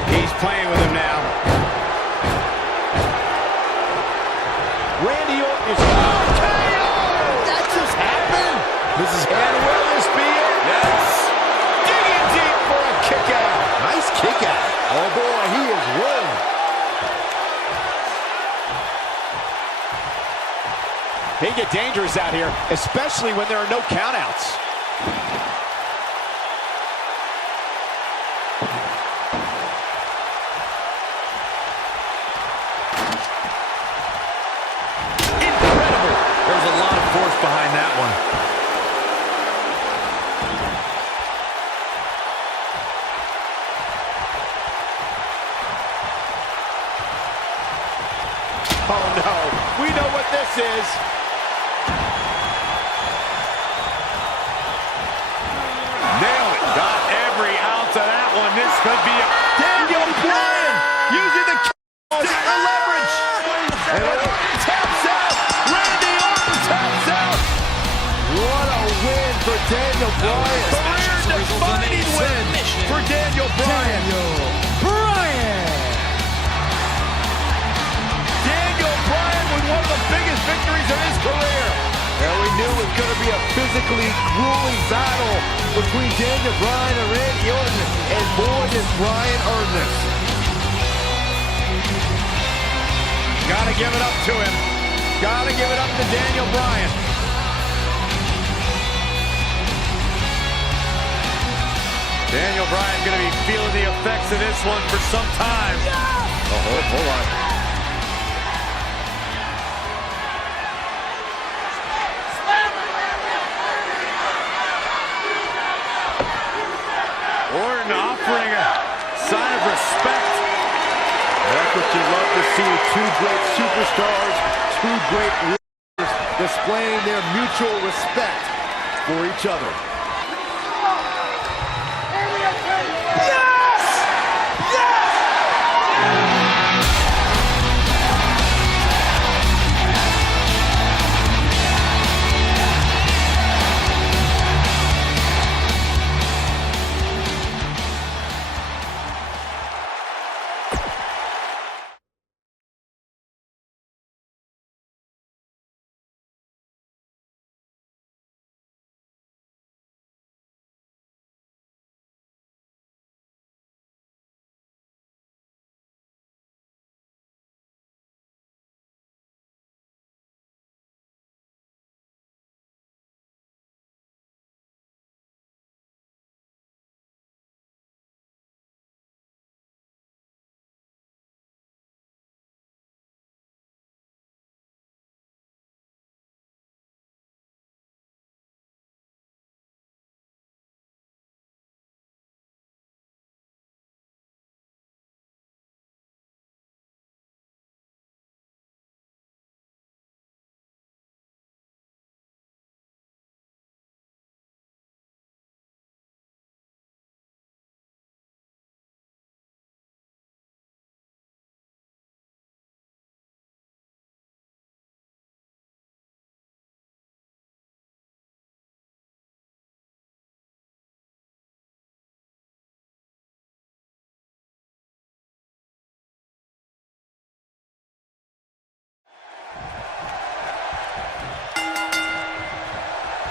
He's playing with him now. Randy Orton is KO! That just happened. This is, and will this be it? Yes. Digging deep for a kick out. Nice kick out. Oh boy, he is rolling. They get dangerous out here, especially when there are no countouts. Incredible. There's a lot of force behind that one. Oh, no. We know what this is. Nailed it. Got every ounce of that one. This could be a... Daniel Bryan using the leverage. And taps out. Randy Orton taps out. What a win for Daniel Bryan. Career-defining win for Daniel Bryan. Daniel Bryan with one of the biggest victories of his career. And we knew it was going to be a physically grueling battle between Daniel Bryan and Randy Orton, and boy, did Bryan earn this. Gotta give it up to him. Gotta give it up to Daniel Bryan. Daniel Bryan going to be feeling the effects of this one for some time. Oh, hold on. Orton offering a sign of respect. That's what you love to see. Two great superstars, two great warriors displaying their mutual respect for each other.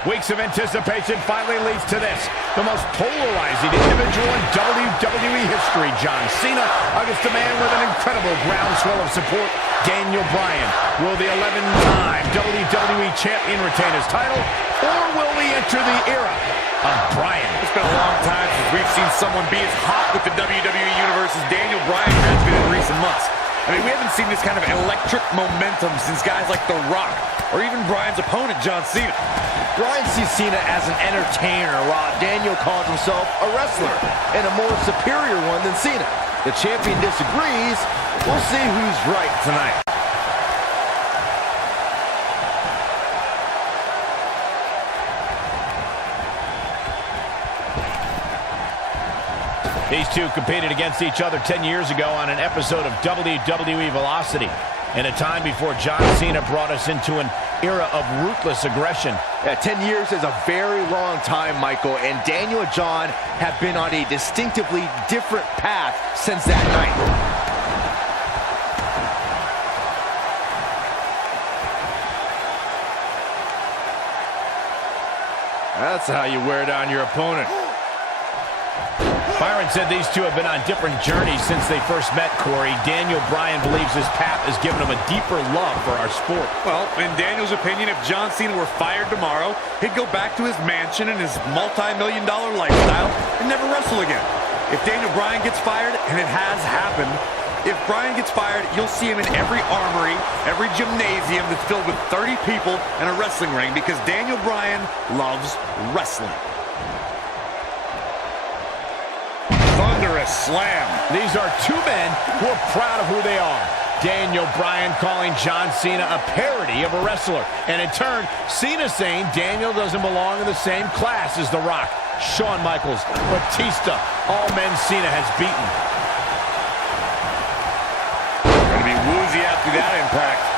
Weeks of anticipation finally leads to this. The most polarizing individual in WWE history, John Cena, against a man with an incredible groundswell of support, Daniel Bryan. Will the 11-time WWE Champion retain his title, or will we enter the era of Bryan? It's been a long time since we've seen someone be as hot with the WWE Universe as Daniel Bryan has been in recent months. I mean, we haven't seen this kind of electric momentum since guys like The Rock, or even Bryan's opponent, John Cena. Bryan sees Cena as an entertainer, while Daniel calls himself a wrestler, and a more superior one than Cena. The champion disagrees. We'll see who's right tonight. These two competed against each other 10 years ago on an episode of WWE Velocity, in a time before John Cena brought us into an era of ruthless aggression. 10 years is a very long time, Michael, and Daniel and John have been on a distinctively different path since that night. That's how you wear down your opponent. Byron said these two have been on different journeys since they first met, Corey. Daniel Bryan believes his path has given him a deeper love for our sport. Well, in Daniel's opinion, if John Cena were fired tomorrow, he'd go back to his mansion and his multi-million-dollar lifestyle and never wrestle again. If Daniel Bryan gets fired, and it has happened, if Bryan gets fired, you'll see him in every armory, every gymnasium that's filled with 30 people and a wrestling ring, because Daniel Bryan loves wrestling. Thunderous slam. These are two men who are proud of who they are. Daniel Bryan calling John Cena a parody of a wrestler. And in turn, Cena saying Daniel doesn't belong in the same class as The Rock, Shawn Michaels, Batista, all men Cena has beaten. Gonna be woozy after that impact.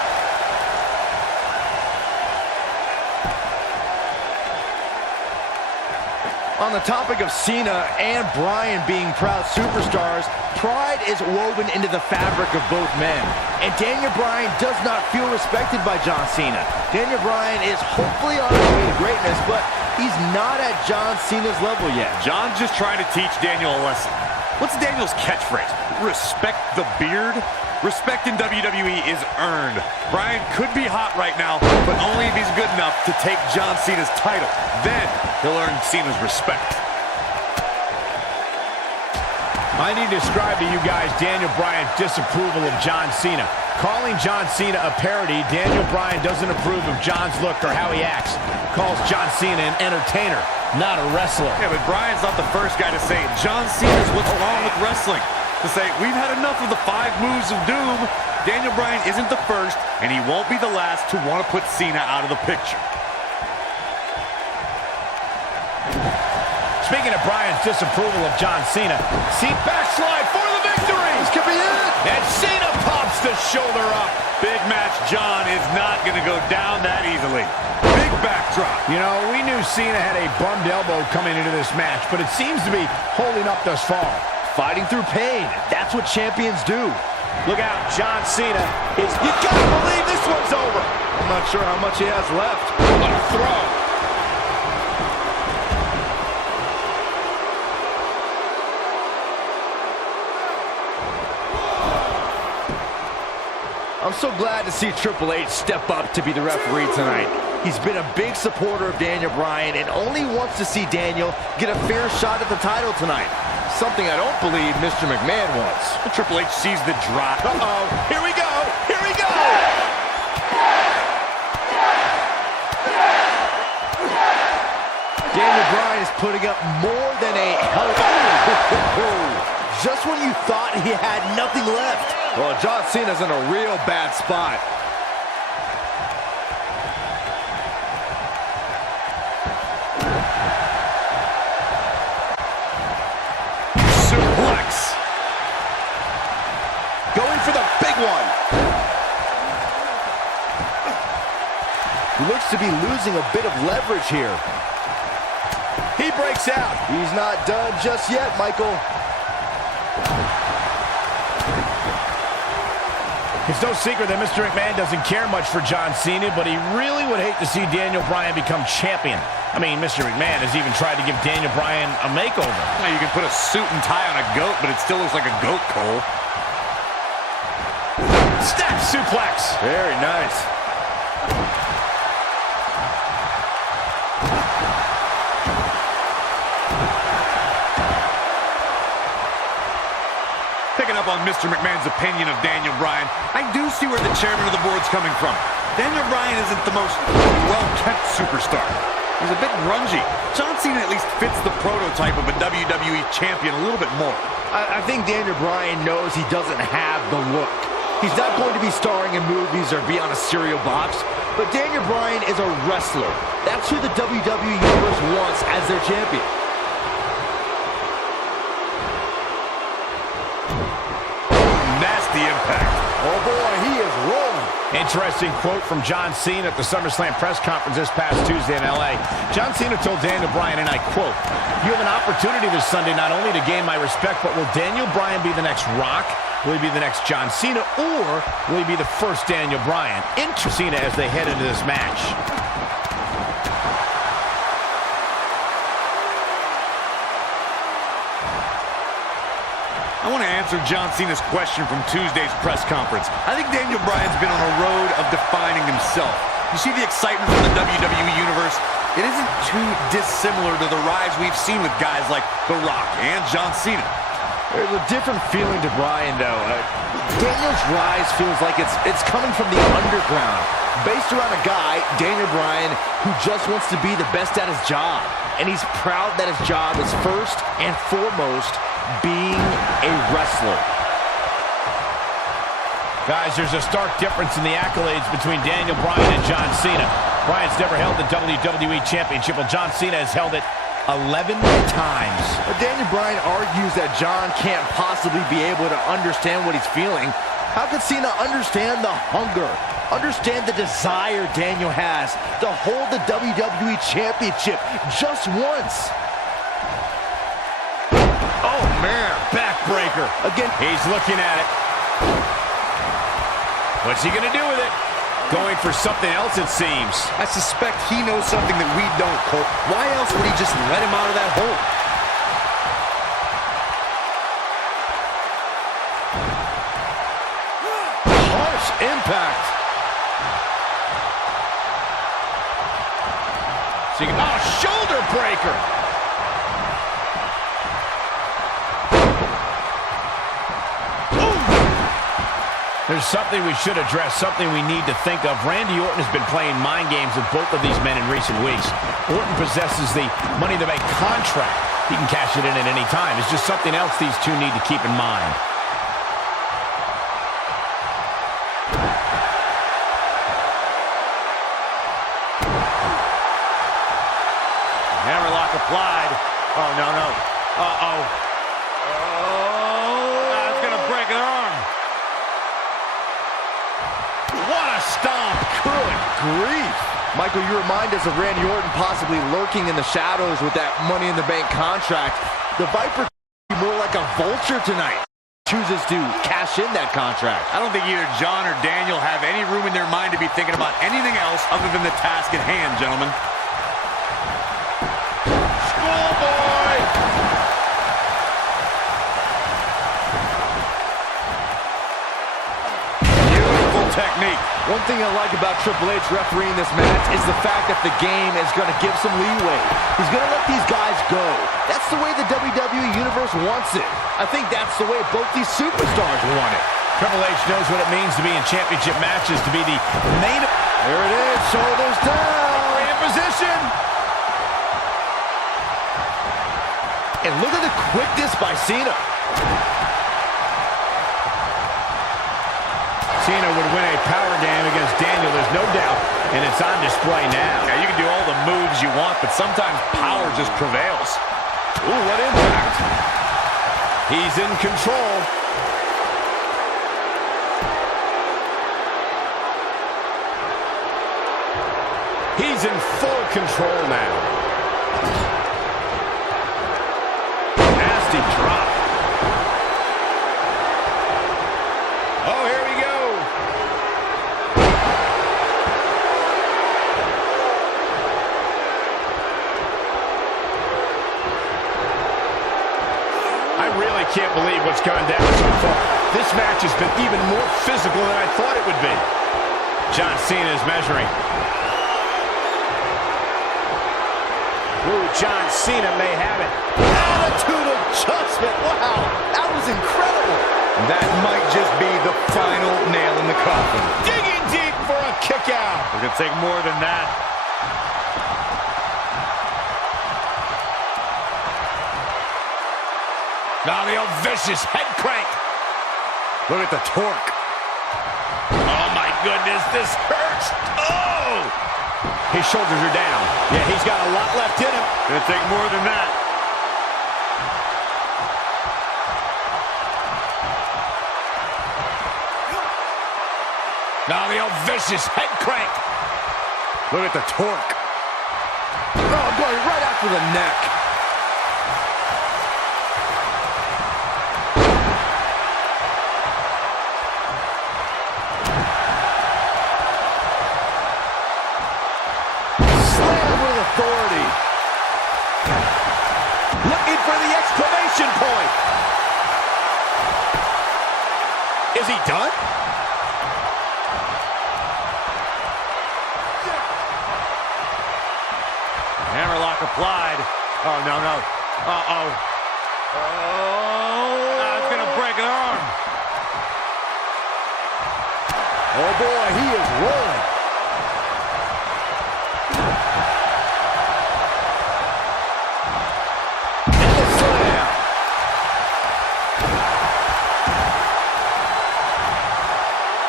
On the topic of Cena and Bryan being proud superstars, pride is woven into the fabric of both men. And Daniel Bryan does not feel respected by John Cena. Daniel Bryan is hopefully on his way to greatness, but he's not at John Cena's level yet. John's just trying to teach Daniel a lesson. What's Daniel's catchphrase? Respect the beard? Respect in WWE is earned. Bryan could be hot right now, but only if he's good enough to take John Cena's title. Then he'll earn Cena's respect. I need to describe to you guys Daniel Bryan's disapproval of John Cena. Calling John Cena a parody, Daniel Bryan doesn't approve of John's look or how he acts. Calls John Cena an entertainer, not a wrestler. Yeah, but Bryan's not the first guy to say it. John Cena's what's wrong with wrestling. To say, we've had enough of the 5 moves of doom. Daniel Bryan isn't the first, and he won't be the last to want to put Cena out of the picture. Speaking of Bryan's disapproval of John Cena, backslide for the victory! This could be it! And Cena pops the shoulder up. Big match John is not going to go down that easily. Big backdrop. You know, we knew Cena had a bummed elbow coming into this match, but it seems to be holding up thus far. Fighting through pain. That's what champions do. Look out, John Cena is... You gotta believe this one's over. I'm not sure how much he has left. What a throw. I'm so glad to see Triple H step up to be the referee tonight. He's been a big supporter of Daniel Bryan and only wants to see Daniel get a fair shot at the title tonight. Something I don't believe Mr. McMahon wants. Triple H sees the drop. Uh-oh. Here we go. Here we go. Daniel Bryan is putting up more than a hell of a... Just when you thought he had nothing left. Well, John Cena's in a real bad spot. Suplex. Going for the big one. He looks to be losing a bit of leverage here. He breaks out. He's not done just yet, Michael. It's no secret that Mr. McMahon doesn't care much for John Cena, but he really would hate to see Daniel Bryan become champion. I mean, Mr. McMahon has even tried to give Daniel Bryan a makeover. Now, you can put a suit and tie on a goat, but it still looks like a goat, Cole. Step suplex. Very nice. Picking up on Mr. McMahon's opinion of Daniel Bryan, I do see where the chairman of the board's coming from. Daniel Bryan isn't the most well-kept superstar. He's a bit grungy. John Cena at least fits the prototype of a WWE champion a little bit more. I think Daniel Bryan knows he doesn't have the look. He's not going to be starring in movies or be on a cereal box, but Daniel Bryan is a wrestler. That's who the WWE Universe wants as their champion. Nasty impact. Oh boy, he is rolling. Interesting quote from John Cena at the SummerSlam press conference this past Tuesday in L.A. John Cena told Daniel Bryan, and I quote, "You have an opportunity this Sunday not only to gain my respect, but will Daniel Bryan be the next Rock? Will he be the next John Cena? Or will he be the first Daniel Bryan?" Enter Cena as they head into this match. I want to answer John Cena's question from Tuesday's press conference. I think Daniel Bryan's been on a road of defining himself. You see the excitement from the WWE Universe? It isn't too dissimilar to the rise we've seen with guys like The Rock and John Cena. There's a different feeling to Bryan, though. Daniel's rise feels like it's coming from the underground, based around a guy, Daniel Bryan, who just wants to be the best at his job. And he's proud that his job is first and foremost being a wrestler. Guys, there's a stark difference in the accolades between Daniel Bryan and John Cena. Bryan's never held the WWE Championship, while John Cena has held it 11 times. But Daniel Bryan argues that John can't possibly be able to understand what he's feeling. How could Cena understand the hunger, understand the desire Daniel has to hold the WWE Championship just once? Oh, man, backbreaker. Again, he's looking at it. What's he gonna do with it? Going for something else, it seems. I suspect he knows something that we don't, Cole. Why else would he just let him out of that hole? harsh impact. Oh, shoulder breaker. There's something we should address, something we need to think of. Randy Orton has been playing mind games with both of these men in recent weeks. Orton possesses the Money in the Bank contract. He can cash it in at any time. It's just something else these two need to keep in mind. Hammerlock applied. Oh, no, no. Uh-oh. That's going to break an arm. What a stomp. Good grief. Michael, you remind us of Randy Orton possibly lurking in the shadows with that Money in the Bank contract. The Viper could be more like a vulture tonight. Chooses to cash in that contract. I don't think either John or Daniel have any room in their mind to be thinking about anything else other than the task at hand, gentlemen. Schoolboy! Beautiful technique. One thing I like about Triple H refereeing this match is the fact that the game is going to give some leeway. He's going to let these guys go. That's the way the WWE Universe wants it. I think that's the way both these superstars want it. Triple H knows what it means to be in championship matches, to be the main... There it is, shoulders down. In position. And look at the quickness by Cena. Cena would win a power game against Daniel, there's no doubt, and it's on display now. Yeah, you can do all the moves you want, but sometimes power just prevails. Ooh, what impact. He's in control. He's in full control now. Nasty drop. Oh, here we go. I really can't believe what's gone down so far. This match has been even more physical than I thought it would be. John Cena is measuring. Ooh, John Cena may have it. Attitude adjustment. Wow, that was incredible. That might just be the final nail in the coffin. Digging deep for a kick out. We're going to take more than that. Now the old vicious head crank. Look at the torque. Oh, my goodness, this hurts. Oh! His shoulders are down. Yeah, he's got a lot left in him. Going to take more than that. Now the old vicious head crank. Look at the torque. Oh, going right after the neck. Slam with authority. Looking for the exclamation point. Is he done? Hammerlock applied. Oh, no, no. Uh-oh. Oh, it's going to break an arm. Oh boy, he is rolling. And the slam. 1,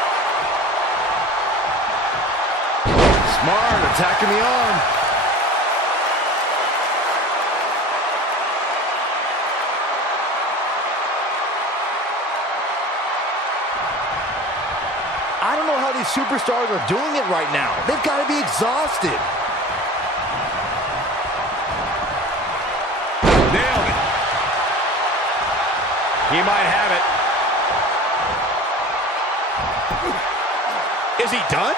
don't know how these superstars are doing it right now. They've got to be exhausted. Nailed it. He might have it. Is he done?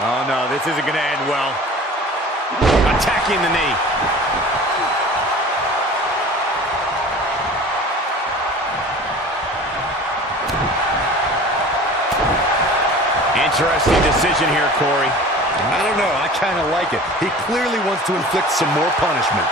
Oh, no, this isn't going to end well. Attacking the knee. Interesting decision here, Corey. I don't know. I kind of like it. He clearly wants to inflict some more punishment.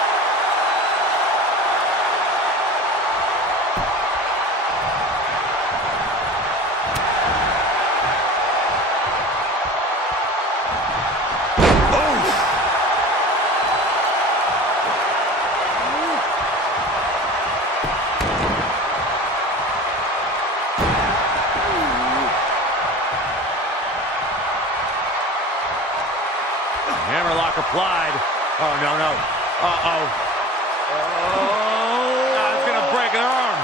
Hammerlock applied. Oh, no, no. Uh-oh. Oh, it's going to break an arm.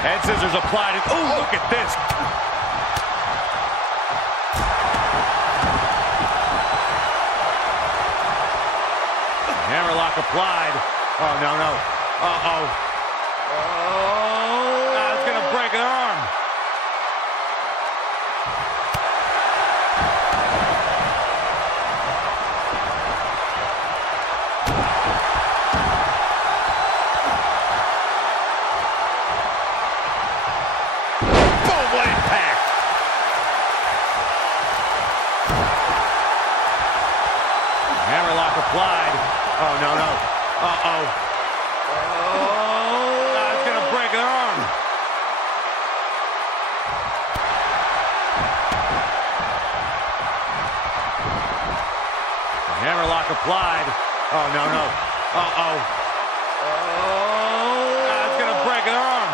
Head scissors applied. Oh, look at this. Hammerlock applied. Oh, no, no. Uh-oh. Oh, it's going to break an arm. Boom, what impact. Hammerlock applied. Oh, no, no. Uh-oh. Oh, it's going to break an arm. Hammerlock applied. Oh, no, no. Uh-oh. Oh, it's going to break an arm.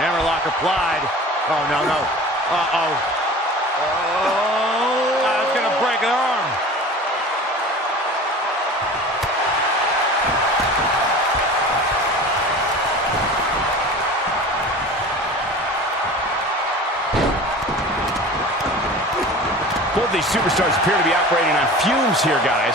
Hammerlock applied. Oh, no, no. Uh-oh. Oh, it's going to break an arm. Both these superstars appear to be operating on fumes here, guys.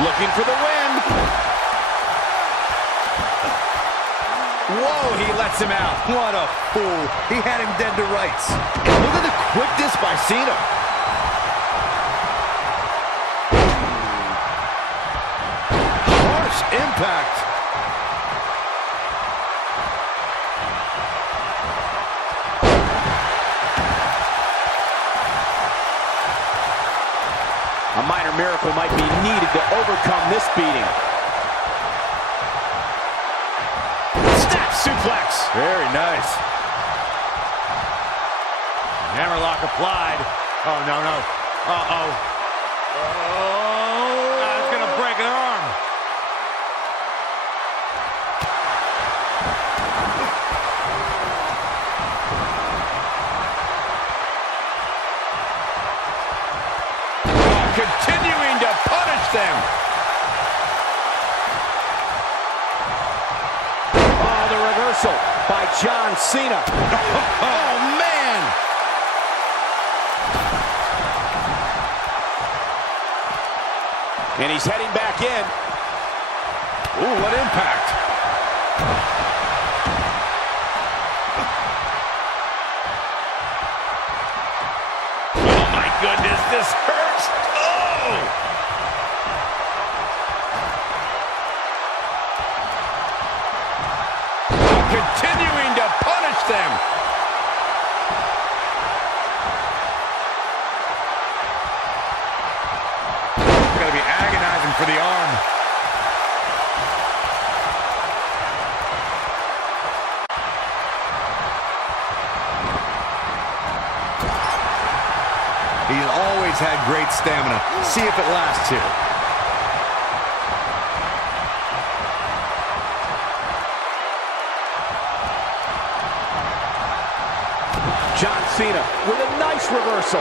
Looking for the win. Whoa, he lets him out. What a fool. He had him dead to rights. And look at the quickness by Cena. Harsh impact. A minor miracle might be needed to overcome this beating. Snap suplex. Very nice. Hammerlock applied. Oh, no, no. Uh-oh. Oh, it's going to break an arm. Continuing to punish them. Oh, the reversal by John Cena. Oh, man. And he's heading back in. Ooh, what impact. Oh, my goodness, this hurts. Oh! Continuing to punish them. It's going to be agonizing for the arm. always had great stamina. See if it lasts here. John Cena with a nice reversal.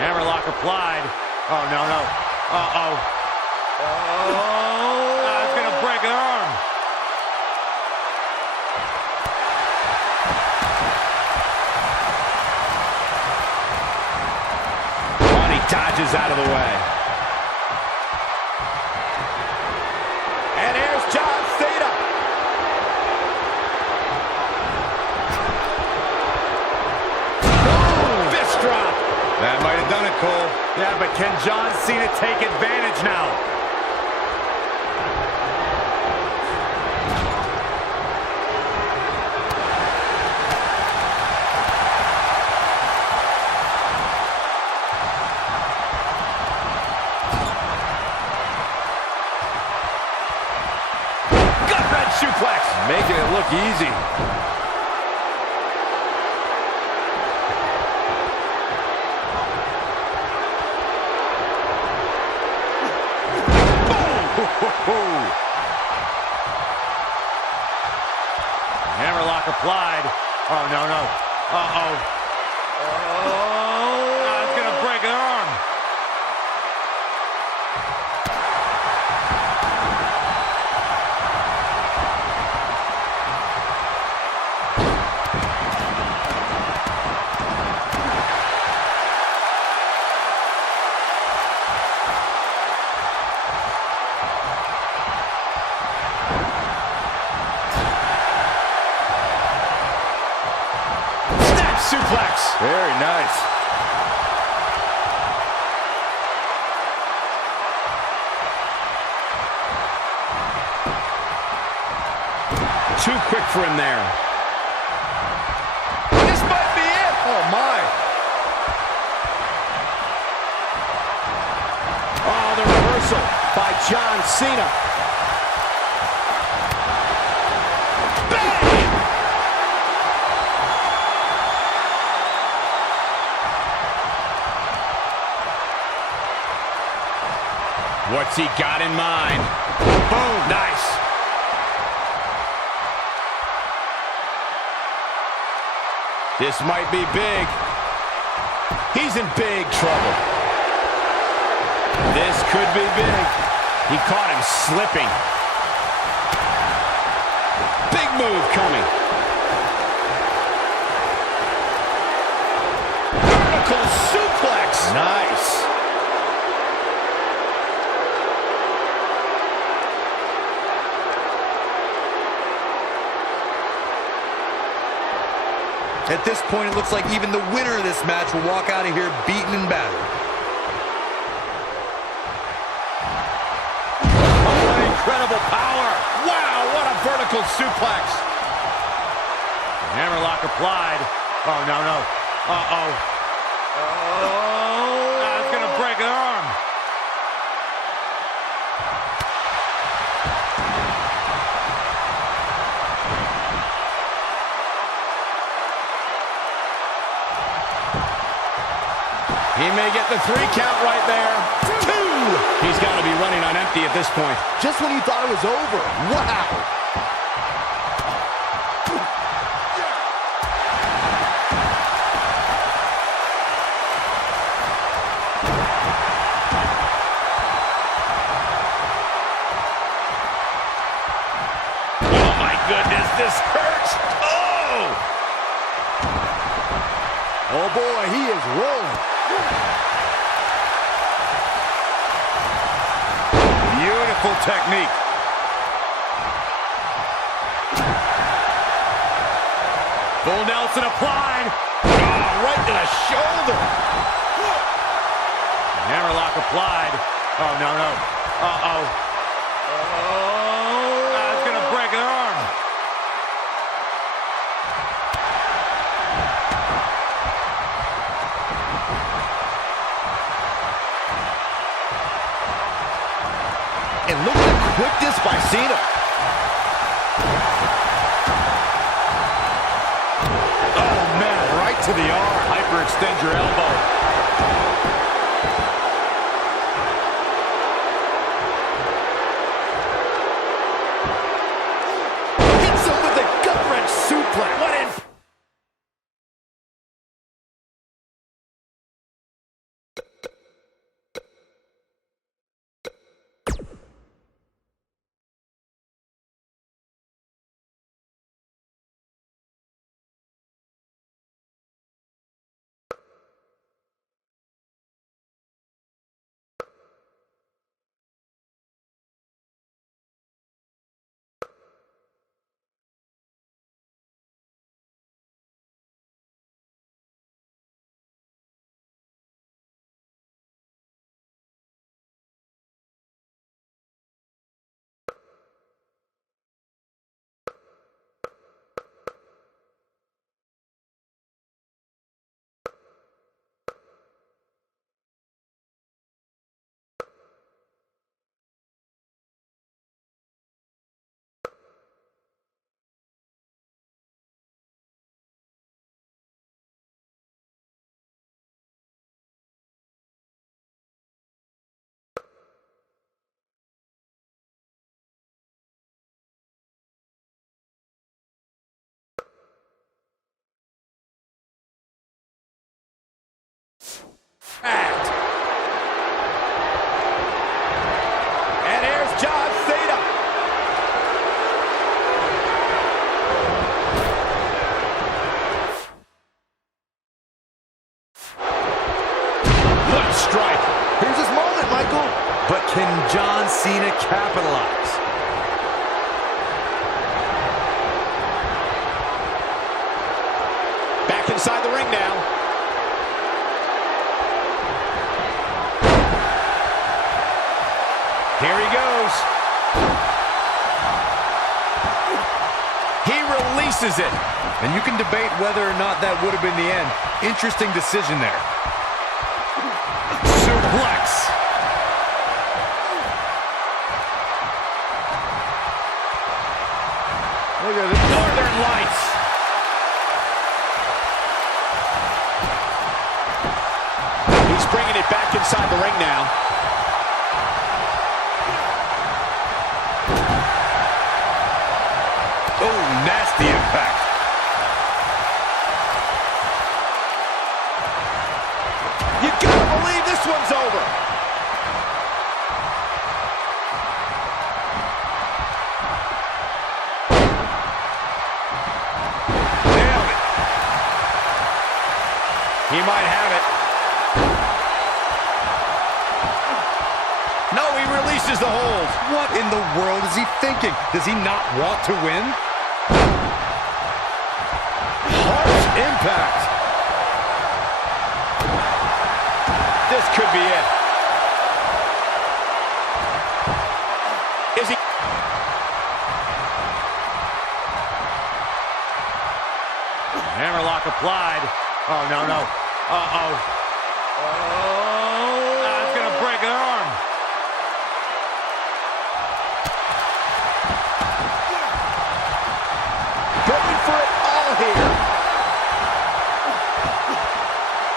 Hammerlock applied. Oh, no, no. Uh-oh. Oh, it's going to break an arm. Oh, and he dodges out of the way. And here's John Cena. Boom! Fist drop. That might have done it, Cole. Yeah, but can John Cena take advantage now? Gut-wrench suplex. Making it look easy. Hammerlock applied. Oh, no, no. Uh-oh. Oh, it's going to break an arm. Suplex. Very nice. Too quick for him there. This might be it. Oh, my. Oh, the reversal by John Cena. What's he got in mind? Boom, nice. This might be big. He's in big trouble. This could be big. He caught him slipping. Big move coming. Vertical suplex. Nice. At this point, it looks like even the winner of this match will walk out of here beaten and battered. Oh, what incredible power. Wow, what a vertical suplex. Hammerlock applied. Oh, no, no. Uh-oh. Oh, it's going to break an arm. He may get the 3 count right there. 2! He's got to be running on empty at this point. Just when you thought it was over. Wow. Oh, my goodness, this hurts. Oh! Oh, boy, he is rolling. Beautiful technique. Full Nelson applied. Oh, right to the shoulder. Hammerlock applied. Oh, no, no. Uh-oh. Oh, it's going to break an arm. release by Cena. Oh, man, right to the arm. Hyperextend your elbow. Hits him with a gut-wrench suplex. What in... And here's John Cena. What a strike. Here's his moment, Michael. But can John Cena capitalize? Back inside the ring now. Here he goes. He releases it. And you can debate whether or not that would have been the end. Interesting decision there. Suplex. Look at the Northern Lights. He's bringing it back inside the ring now. Oh, nasty impact. You gotta believe this one's over. Nailed it. He might have it. No, he releases the hold. What in the world is he thinking? Does he not want to win? Harsh impact. This could be it. Is he? Hammerlock applied. Oh, no, no. Uh-oh. That's going to break an arm. Going for it all here.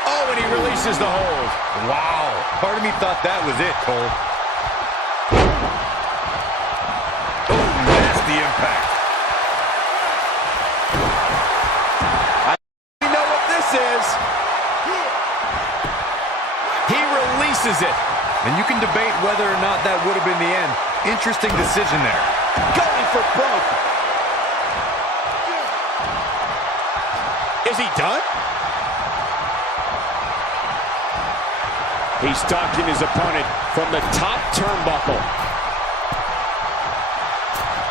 Oh, and he releases the hold. Wow. Part of me thought that was it, Cole. Oh, nasty impact. You know what this is. He releases it. And you can debate whether or not that would have been the end. Interesting decision there. Going for broke. Is he done? He's stalking his opponent from the top turnbuckle.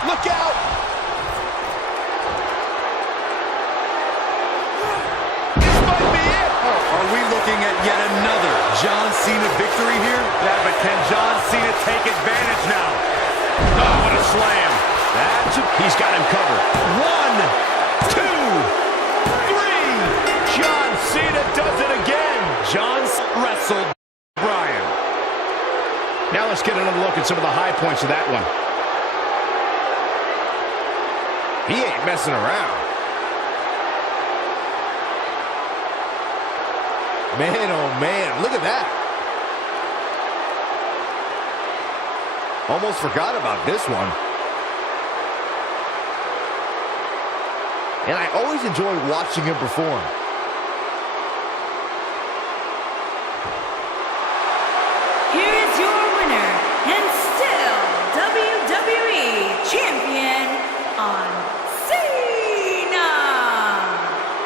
Look out! This might be it! Are we looking at yet another John Cena victory here? Yeah, but can John Cena take advantage now? Oh, what a slam. He's got him covered. 1, 2, 3. John Cena does it again. John wrestled Bryan. Now let's get another look at some of the high points of that one. He ain't messing around. Man, oh man, look at that. Almost forgot about this one. And I always enjoy watching him perform. Here is your winner, and still WWE Champion, Cena.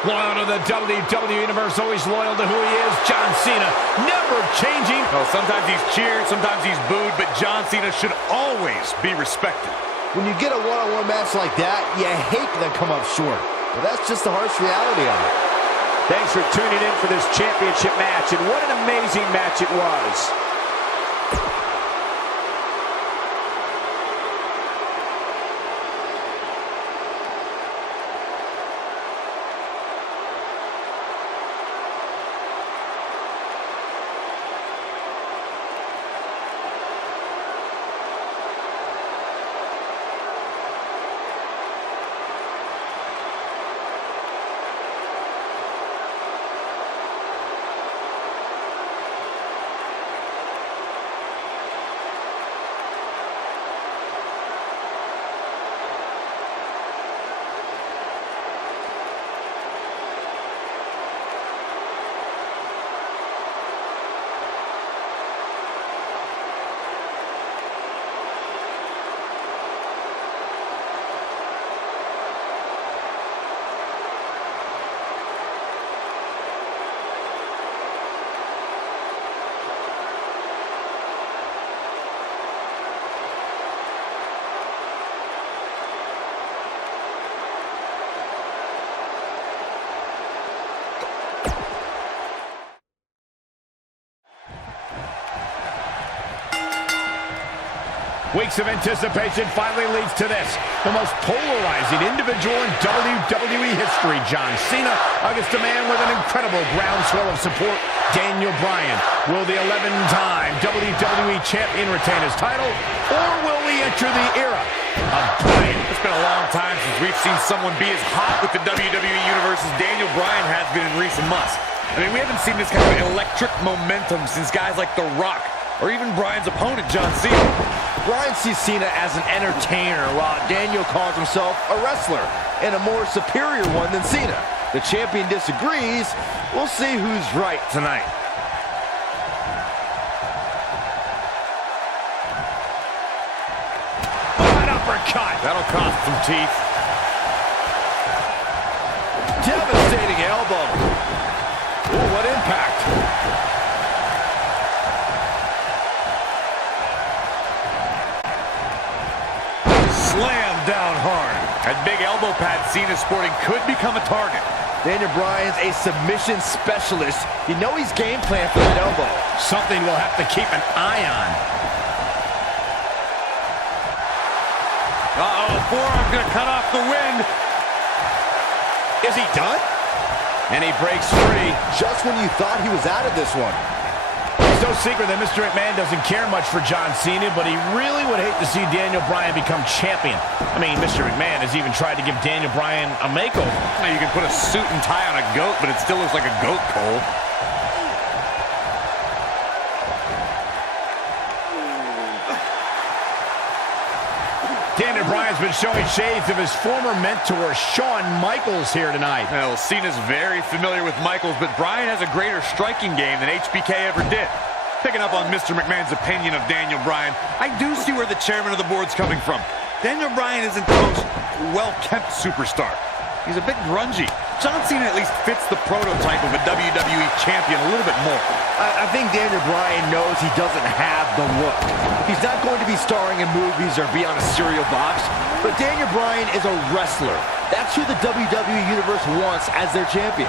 Loyal to the WWE Universe, always loyal to who he is, John Cena, never changing. Well, sometimes he's cheered, sometimes he's booed, but John Cena should always be respected. When you get a one-on-one match like that, you hate to come up short. But that's just the harsh reality of it. Thanks for tuning in for this championship match, and what an amazing match it was. Weeks of anticipation finally leads to this. The most polarizing individual in WWE history, John Cena, against a man with an incredible groundswell of support, Daniel Bryan. Will the 11-time WWE Champion retain his title, or will we enter the era of Bryan? It's been a long time since we've seen someone be as hot with the WWE Universe as Daniel Bryan has been in recent months. I mean, we haven't seen this kind of electric momentum since guys like The Rock, or even Bryan's opponent, John Cena. Bryan sees Cena as an entertainer, while Daniel calls himself a wrestler, and a more superior one than Cena. The champion disagrees. We'll see who's right tonight. An uppercut. That'll cost some teeth. Devastating elbow. Ooh, what impact. Slam down hard. That big elbow pad Cena sporting could become a target. Daniel Bryan's a submission specialist. You know he's game plan for that elbow. Something we'll have to keep an eye on. Uh-oh, forearm's gonna cut off the wind. Is he done? And he breaks free. Just when you thought he was out of this one. It's no secret that Mr. McMahon doesn't care much for John Cena, but he really would hate to see Daniel Bryan become champion. I mean, Mr. McMahon has even tried to give Daniel Bryan a makeover. Now, you can put a suit and tie on a goat, but it still looks like a goat, Cole. Daniel Bryan's been showing shades of his former mentor, Shawn Michaels, here tonight. Well, Cena's very familiar with Michaels, but Bryan has a greater striking game than HBK ever did. Picking up on Mr. McMahon's opinion of Daniel Bryan, I do see where the chairman of the board's coming from. Daniel Bryan isn't the most well-kept superstar. He's a bit grungy. John Cena at least fits the prototype of a WWE champion a little bit more. I think Daniel Bryan knows he doesn't have the look. He's not going to be starring in movies or be on a cereal box, but Daniel Bryan is a wrestler. That's who the WWE Universe wants as their champion.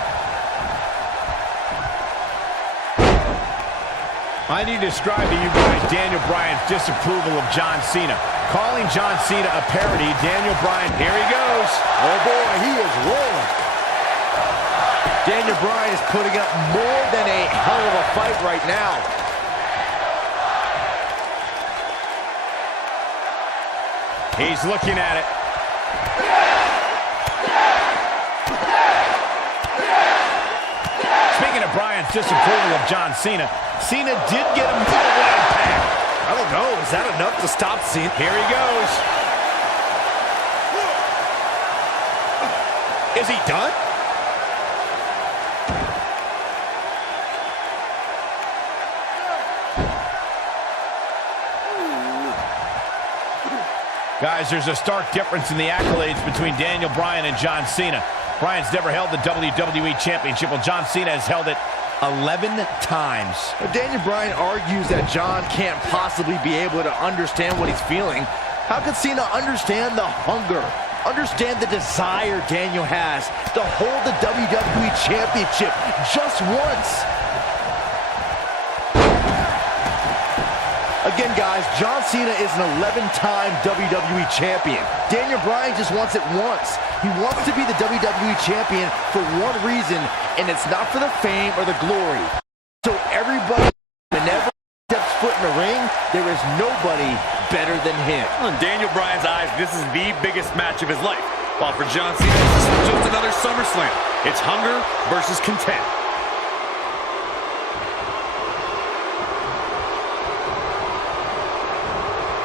I need to describe to you guys Daniel Bryan's disapproval of John Cena. Calling John Cena a parody, Daniel Bryan, here he goes. Oh boy, he is rolling. Daniel Bryan is putting up more than a hell of a fight right now. He's looking at it. Bryan's disapproval of John Cena, Cena did get him to the impact. I don't know. Is that enough to stop Cena? Here he goes. Is he done? Guys, there's a stark difference in the accolades between Daniel Bryan and John Cena. Bryan's never held the WWE Championship, while John Cena has held it 11 times. Daniel Bryan argues that John can't possibly be able to understand what he's feeling. How could Cena understand the hunger, understand the desire Daniel has to hold the WWE Championship just once? Again, guys, John Cena is an 11-time WWE Champion. Daniel Bryan just wants it once. He wants to be the WWE Champion for one reason, and it's not for the fame or the glory. So everybody, whenever he steps foot in the ring, there is nobody better than him. In Daniel Bryan's eyes, this is the biggest match of his life. While for John Cena, this is just another SummerSlam. It's hunger versus content.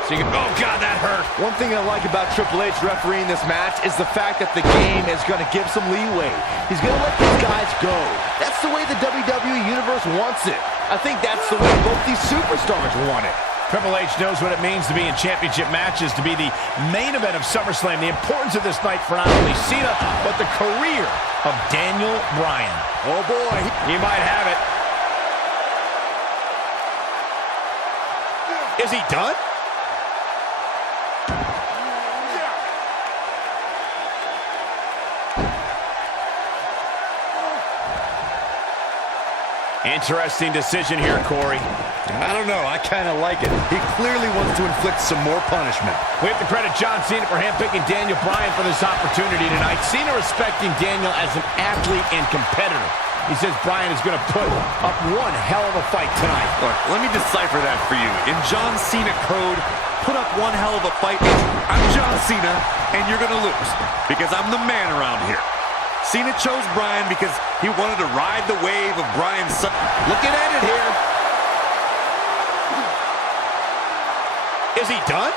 Oh, God, that hurt. One thing I like about Triple H refereeing this match is the fact that the game is going to give some leeway. He's going to let these guys go. That's the way the WWE Universe wants it. I think that's the way both these superstars want it. Triple H knows what it means to be in championship matches, to be the main event of SummerSlam. The importance of this night for not only Cena, but the career of Daniel Bryan. Oh, boy. He might have it. Is he done? Interesting decision here, Corey. I don't know. I kind of like it. He clearly wants to inflict some more punishment. We have to credit John Cena for handpicking Daniel Bryan for this opportunity tonight. Cena respecting Daniel as an athlete and competitor. He says Bryan is going to put up one hell of a fight tonight. Look, let me decipher that for you. In John Cena code, put up one hell of a fight. I'm John Cena, and you're going to lose because I'm the man around here. Cena chose Bryan because he wanted to ride the wave of Bryan's son. Looking at it here. Is he done?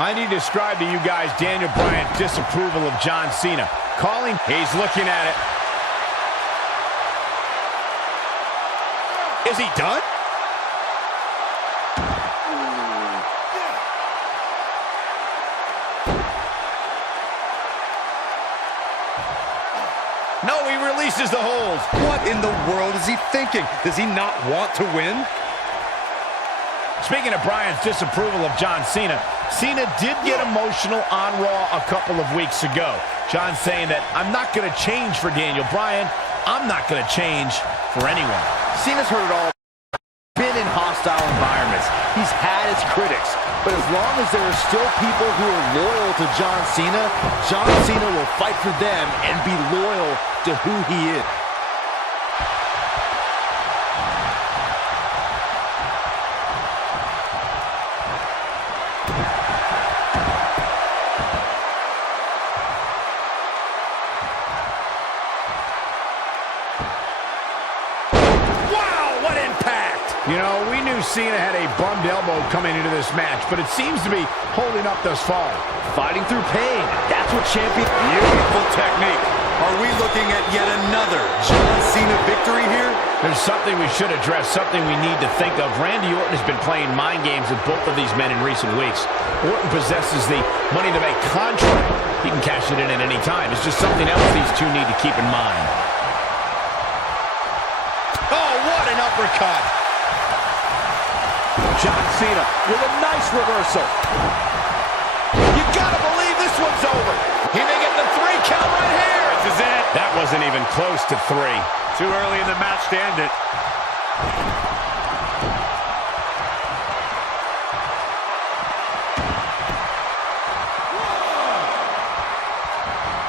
I need to describe to you guys Daniel Bryan's disapproval of John Cena. Calling, he's looking at it. Is he done? No, he releases the hold. What in the world is he thinking? Does he not want to win? Speaking of Bryan's disapproval of John Cena, Cena did get emotional on Raw a couple of weeks ago. John saying that, I'm not going to change for Daniel Bryan. I'm not going to change for anyone. Cena's heard it all. Been in hostile environments. He's had his critics. But as long as there are still people who are loyal to John Cena will fight for them and be loyal to who he is. You know, we knew Cena had a bummed elbow coming into this match, but it seems to be holding up thus far. Fighting through pain. That's what champion... Beautiful technique. Are we looking at yet another John Cena victory here? There's something we should address, something we need to think of. Randy Orton has been playing mind games with both of these men in recent weeks. Orton possesses the money to make contract. He can cash it in at any time. It's just something else these two need to keep in mind. Oh, what an uppercut! John Cena with a nice reversal. You gotta believe this one's over. He may get the 3 count right here. This is it. That wasn't even close to 3. Too early in the match to end it.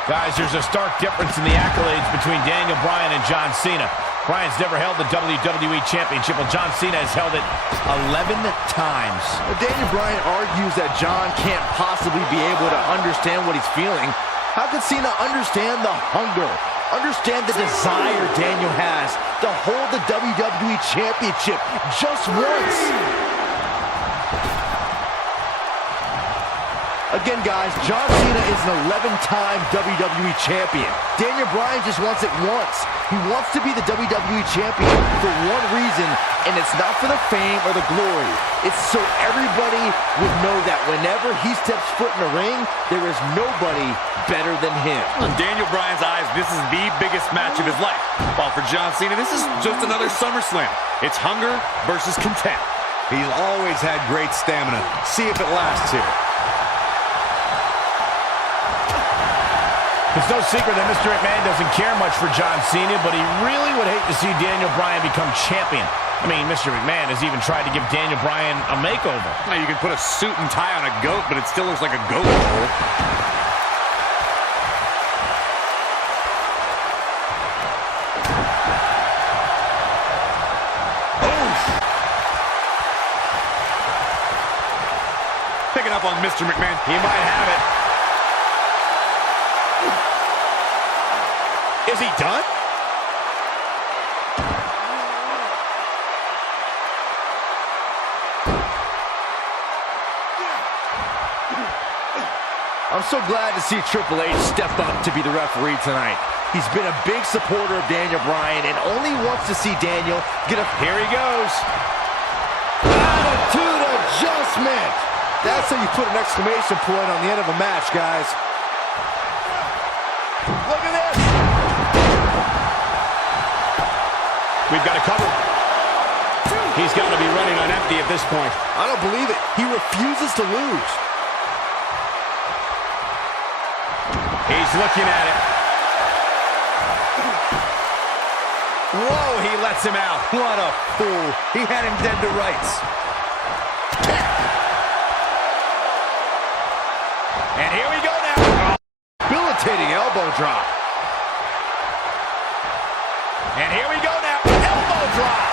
Guys, there's a stark difference in the accolades between Daniel Bryan and John Cena. Bryan's never held the WWE Championship, while John Cena has held it 11 times. Daniel Bryan argues that John can't possibly be able to understand what he's feeling. How could Cena understand the hunger, understand the desire Daniel has to hold the WWE Championship just once? Again, guys, John Cena is an 11-time WWE Champion. Daniel Bryan just wants it once. He wants to be the WWE Champion for one reason, and it's not for the fame or the glory. It's so everybody would know that whenever he steps foot in the ring, there is nobody better than him. In Daniel Bryan's eyes, this is the biggest match of his life. While for John Cena, this is just another SummerSlam. It's hunger versus content. He's always had great stamina. See if it lasts here. It's no secret that Mr. McMahon doesn't care much for John Cena, but he really would hate to see Daniel Bryan become champion. I mean, Mr. McMahon has even tried to give Daniel Bryan a makeover. Now, you can put a suit and tie on a goat, but it still looks like a goat roll. Picking up on Mr. McMahon. He might have it. Is he done? I'm so glad to see Triple H step up to be the referee tonight. He's been a big supporter of Daniel Bryan and only wants to see Daniel get a... Here he goes. Attitude adjustment. That's how you put an exclamation point on the end of a match, guys. Look at this. We've got a cover. He's got to be running on empty at this point. I don't believe it. He refuses to lose. He's looking at it. Whoa, he lets him out. What a fool. He had him dead to rights. And here we go now. Debilitating elbow drop. And here we go now. Elbow drop.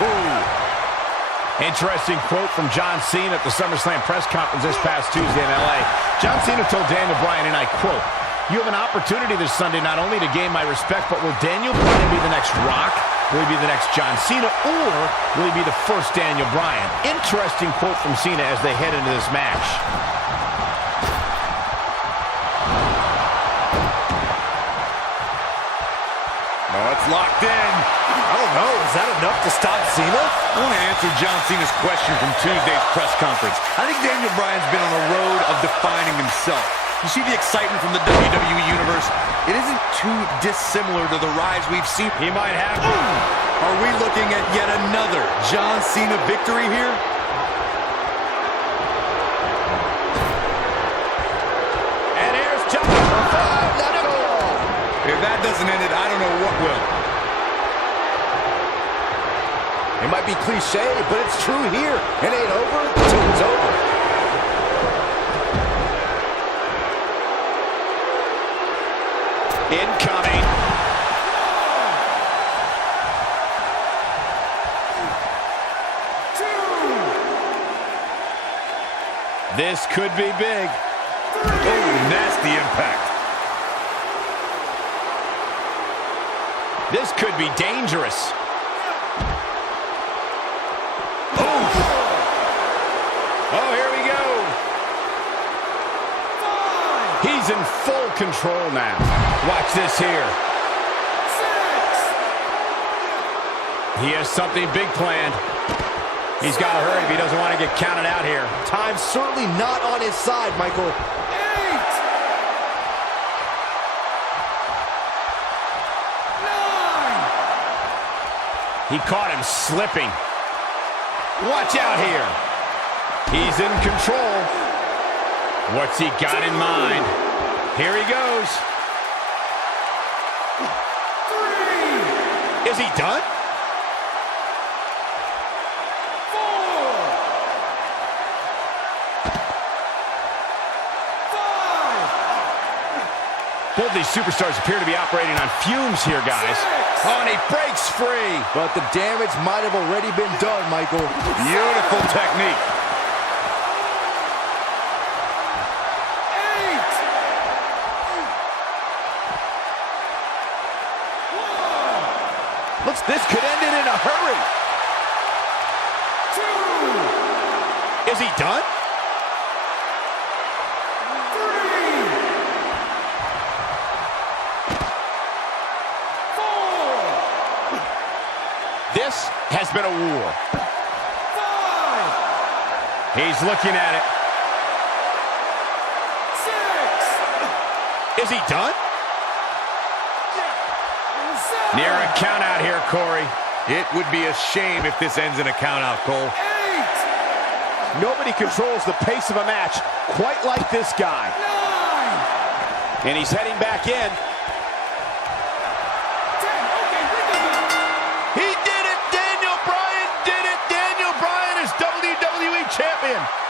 Boom. Interesting quote from John Cena at the SummerSlam press conference this past Tuesday in LA. John Cena told Daniel Bryan, and I quote, "You have an opportunity this Sunday not only to gain my respect, but will Daniel Bryan be the next Rock? Will he be the next John Cena? Or will he be the first Daniel Bryan?" Interesting quote from Cena as they head into this match. Oh, it's locked in. I don't know. Is that enough to stop Cena? I want to answer John Cena's question from Tuesday's press conference. I think Daniel Bryan's been on a road of defining himself. You see the excitement from the WWE Universe? It isn't too dissimilar to the rise we've seen. He might have. Are we looking at yet another John Cena victory here? And here's John. If that doesn't end it, I don't know what will. It might be cliche, but it's true here. It ain't over until it's over. Incoming. This could be big. Oh, nasty impact. This could be dangerous. Oh, here we go. He's in full control now. Watch this here. He has something big planned. He's got to hurry if he doesn't want to get counted out here. Time's certainly not on his side, Michael. He caught him slipping. Watch out here. He's in control. What's he got in mind? Here he goes. 3. Is he done? 4. 5. Both these superstars appear to be operating on fumes here, guys. Oh, and he breaks free. But the damage might have already been done, Michael. Beautiful technique. This could end it in a hurry. 2. Is he done? 3. 4. This has been a war. 5. He's looking at it. 6. Is he done? Near a count out here, Corey. It would be a shame if this ends in a count out, Cole. 8. Nobody controls the pace of a match quite like this guy. 9. And he's heading back in. 10. Okay, He did it! Daniel Bryan did it! Daniel Bryan is WWE Champion!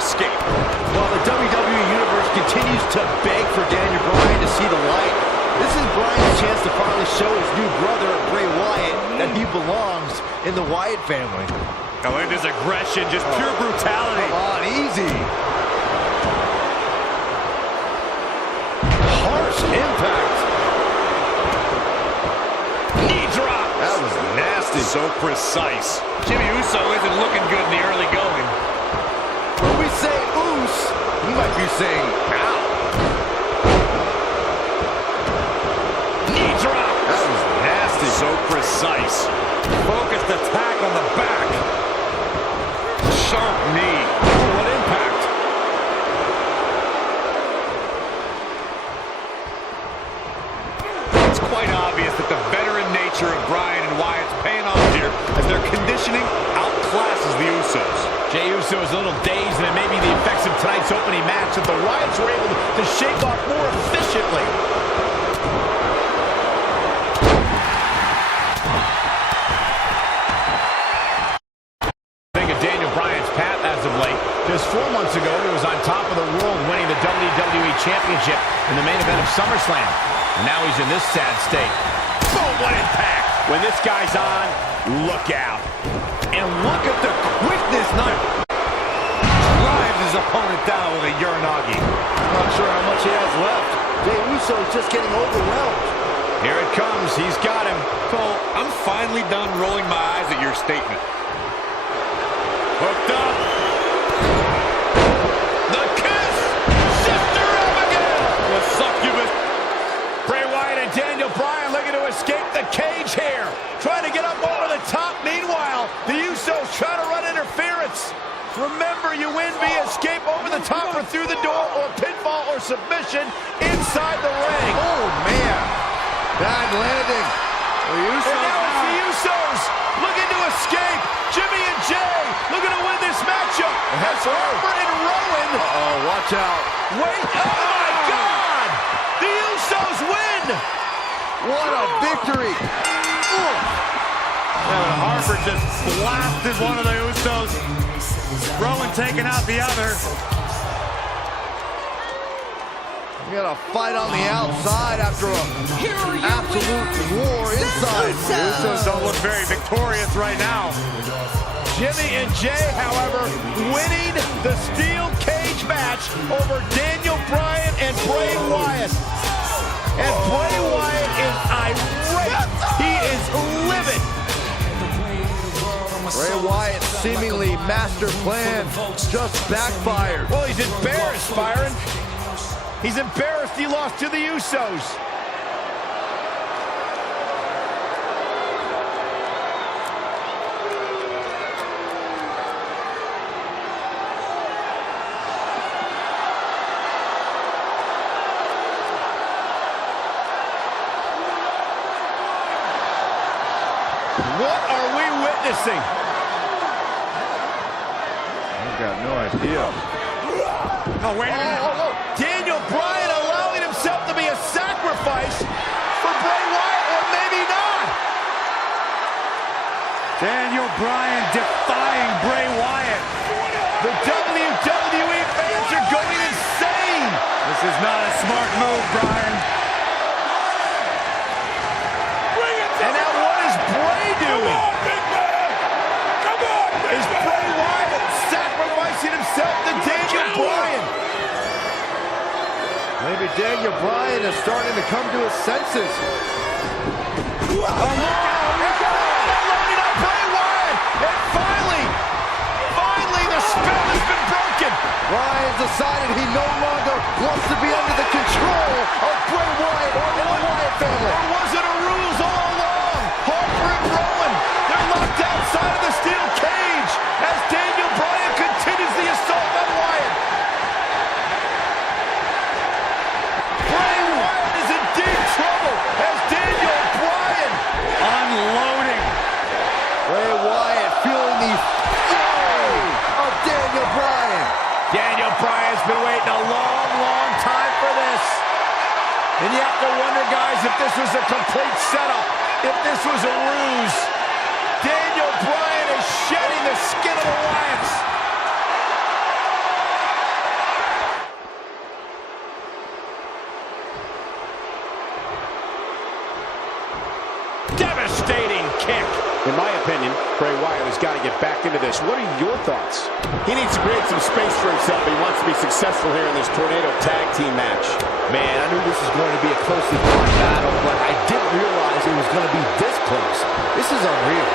escape. Well, the WWE Universe continues to beg for Daniel Bryan to see the light. This is Bryan's chance to finally show his new brother, Bray Wyatt, that he belongs in the Wyatt family. Oh, and his aggression, just pure brutality. Come on, easy. Harsh impact. Knee drop. That was nasty. So precise. Jimmy Uso isn't looking good in the early going. When we say oos, he might be saying ow. Knee drop. That was nasty. So precise. Focused attack on the back. Sharp knee. Oh, what impact. It's quite obvious that the veteran nature of Bryan and Wyatt's paying off here as their conditioning outclasses the Usos. Jey Uso is a little dazed, and it may be the effects of tonight's opening match that the Wyatts were able to shake off more efficiently. Think of Daniel Bryan's path as of late. Just 4 months ago, he was on top of the world, winning the WWE Championship in the main event of SummerSlam. And now he's in this sad state. Boom, what impact! When this guy's on, look out. And look at the quickness now. Drives his opponent down with a Uranagi. Not sure how much he has left. Jey Uso's just getting overwhelmed. Here it comes. He's got him. Cole, I'm finally done rolling my eyes at your statement. Hooked up. The kiss. Sister Abigail. The succubus. Bray Wyatt and Daniel Bryan looking to escape the cage here. Trying to get up over the top. Meanwhile, the Usos try to run interference. Remember, you win via escape over the top or through the door, or pinfall or submission inside the ring. Oh, man. Bad landing. The Usos. And now it's the Usos looking to escape. Jimmy and Jay looking to win this matchup. That's Harper and Rowan. Uh-oh, watch out. Wait, oh my God! The Usos win! What a victory. And Harper just blasted one of the Usos. Rowan taking out the other. We got a fight on the outside after an absolute war inside. The Usos don't look very victorious right now. Jimmy and Jay, however, winning the steel cage match over Daniel Bryan and Bray Wyatt. And Bray Wyatt is irate. He is livid. Bray Wyatt's seemingly master plan just backfired. Well, he's embarrassed, Byron. He's embarrassed he lost to the Usos. What are we witnessing? I've got no idea. No, wait a minute. Daniel Bryan allowing himself to be a sacrifice for Bray Wyatt, or maybe not. Daniel Bryan defying Bray Wyatt. The WWE fans are going insane. This is not a smart move, Bryan. And now what is Bray doing? Come on, Is Bray Wyatt sacrificing himself to Daniel Bryan? Maybe Daniel Bryan is starting to come to his senses. Loading up Bray Wyatt. And finally, the spell has been broken. Bryan's decided he no longer wants to be under the control of Bray Wyatt or the Wyatt family. Or was it a ruse all along? Harper and Rowan, they're locked outside of the steel cage as Daniel Bryan continues the assault on Wyatt. Bray Wyatt is in deep trouble as Daniel Bryan Unloading. Bray Wyatt feeling the fury of Daniel Bryan. Daniel Bryan's been waiting a long time for this. And you have to wonder, guys, if this was a complete setup, if this was a ruse. Daniel Bryan is shedding the skin of the Wyatts. Devastating kick. In my opinion, Bray Wyatt has got to get back into this. What are your thoughts? He needs to create some space for himself. He wants to be successful here in this Tornado Tag Team match. Man, I knew this was going to be a closely fought battle, but I didn't realize it was going to be this close. This is unreal.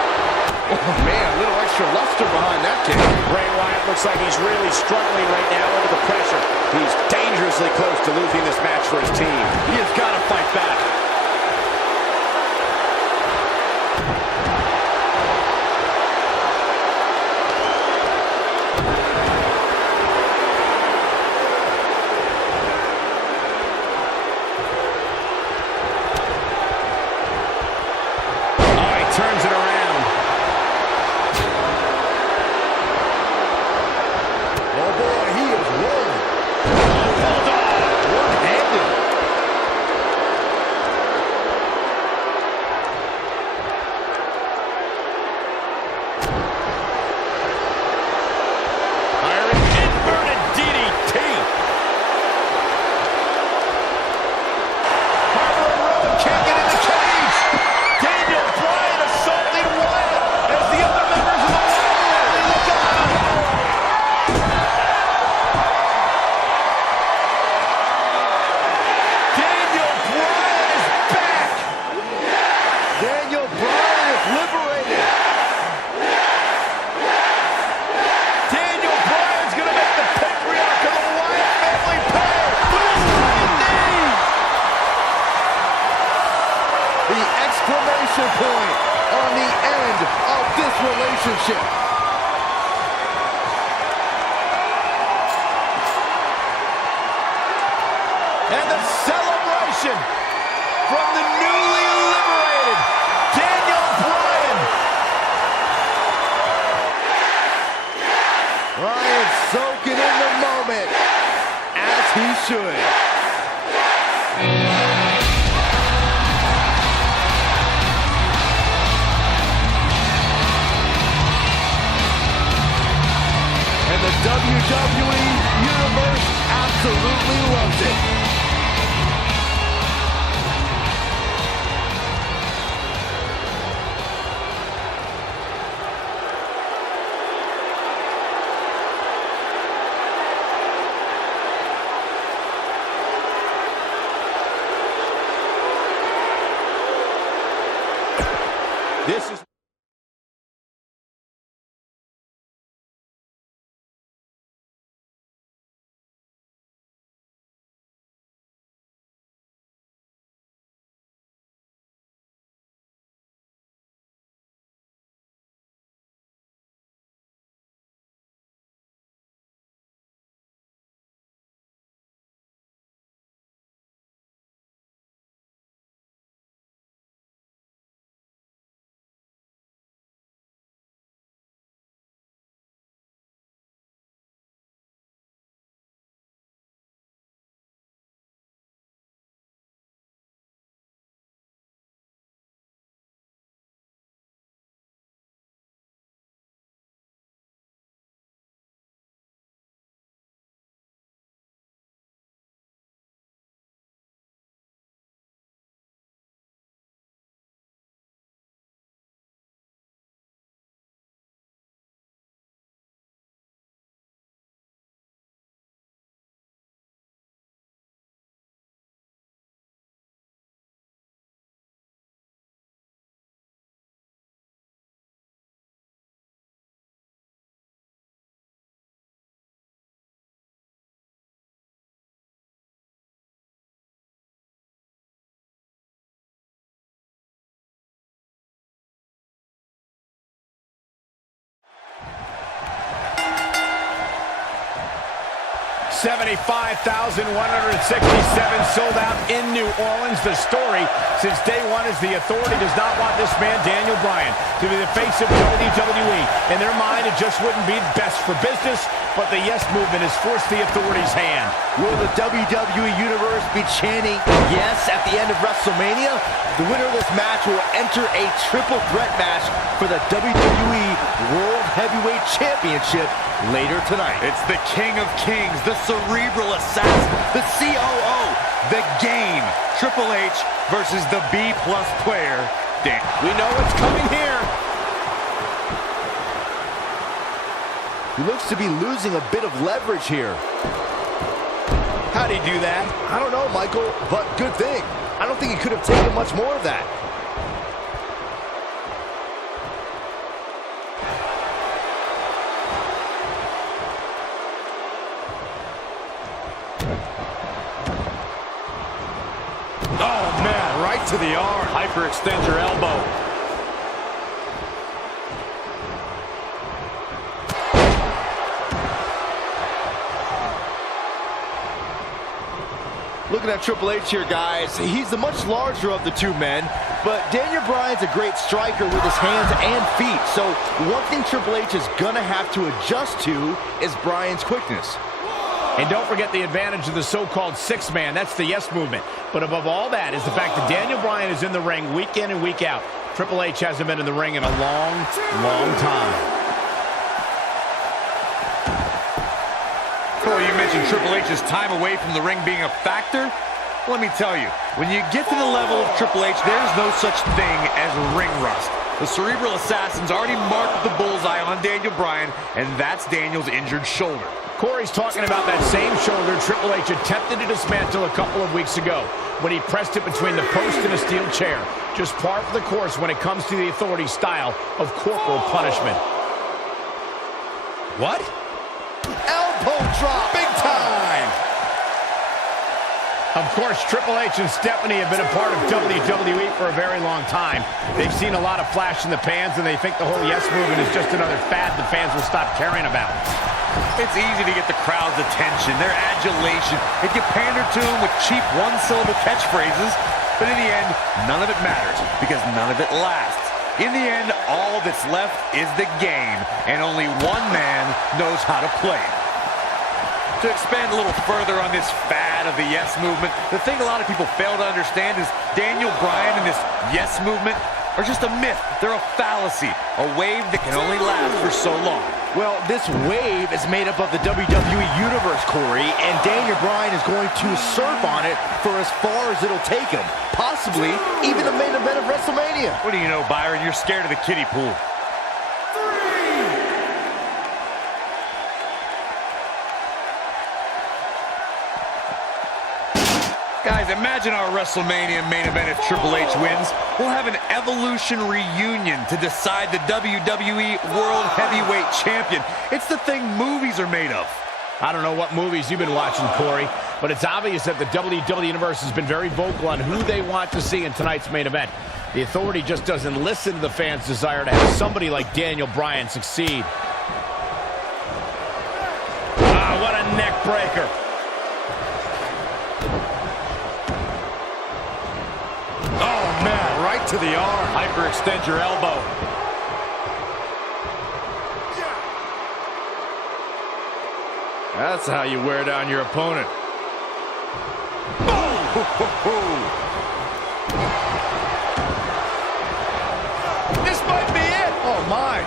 Oh, man, a little extra luster behind that kick. Bray Wyatt looks like he's really struggling right now under the pressure. He's dangerously close to losing this match for his team. He has got to fight back. Turns it around. Oh boy, he is rolling. relationship. And the celebration from the newly liberated Daniel Bryan. Bryan soaking in the moment, as he should. And the WWE Universe absolutely loves it. This is $75,167 sold out in New Orleans. The story since day one is the Authority does not want this man, Daniel Bryan, to be the face of WWE. In their mind, it just wouldn't be best for business, but the yes movement has forced the Authority's hand. Will the WWE Universe be chanting yes at the end of WrestleMania? The winner of this match will enter a triple threat match for the WWE World Heavyweight Championship later tonight. It's the King of Kings, the Cerebral Assassin, the COO, the Game, Triple H versus the B-plus player, Dan. We know what's coming here. He looks to be losing a bit of leverage here. How'd he do that? I don't know, Michael, but good thing. I don't think he could have taken much more of that. Oh, man, right to the arm. Hyperextend your elbow. Looking at Triple H here, guys, he's the much larger of the two men, but Daniel Bryan's a great striker with his hands and feet, so one thing Triple H is gonna have to adjust to is Bryan's quickness. And don't forget the advantage of the so-called six-man. That's the yes movement. But above all that is the fact that Daniel Bryan is in the ring week in and week out. Triple H hasn't been in the ring in a long, long time. Oh, you mentioned Triple H's time away from the ring being a factor. Let me tell you, when you get to the level of Triple H, there's no such thing as ring rust. The Cerebral Assassin's already marked the bullseye on Daniel Bryan, and that's Daniel's injured shoulder. Corey's talking about that same shoulder Triple H attempted to dismantle a couple of weeks ago when he pressed it between the post and a steel chair. Just par for the course when it comes to the Authority's style of corporal punishment. What? Elbow drop! Big time! Of course, Triple H and Stephanie have been a part of WWE for a very long time. They've seen a lot of flash in the pans, and they think the whole yes movement is just another fad the fans will stop caring about. It's easy to get the crowd's attention, their adulation, if you pander to them with cheap one-syllable catchphrases. But in the end, none of it matters, because none of it lasts. In the end, all that's left is the game, and only one man knows how to play it. To expand a little further on this fad of the yes movement, the thing a lot of people fail to understand is Daniel Bryan and this yes movement are just a myth. They're a fallacy, a wave that can only last for so long. Well, this wave is made up of the WWE Universe, Corey, and Daniel Bryan is going to surf on it for as far as it'll take him. Possibly even the main event of WrestleMania. What do you know, Byron? You're scared of the kiddie pool. Guys, imagine our WrestleMania main event if Triple H wins. We'll have an Evolution reunion to decide the WWE World Heavyweight Champion. It's the thing movies are made of. I don't know what movies you've been watching, Corey, but it's obvious that the WWE Universe has been very vocal on who they want to see in tonight's main event. The Authority just doesn't listen to the fans' desire to have somebody like Daniel Bryan succeed. Ah, what a neck breaker. Oh, man, right to the arm. Hyperextend your elbow. That's how you wear down your opponent. This might be it. Oh, my.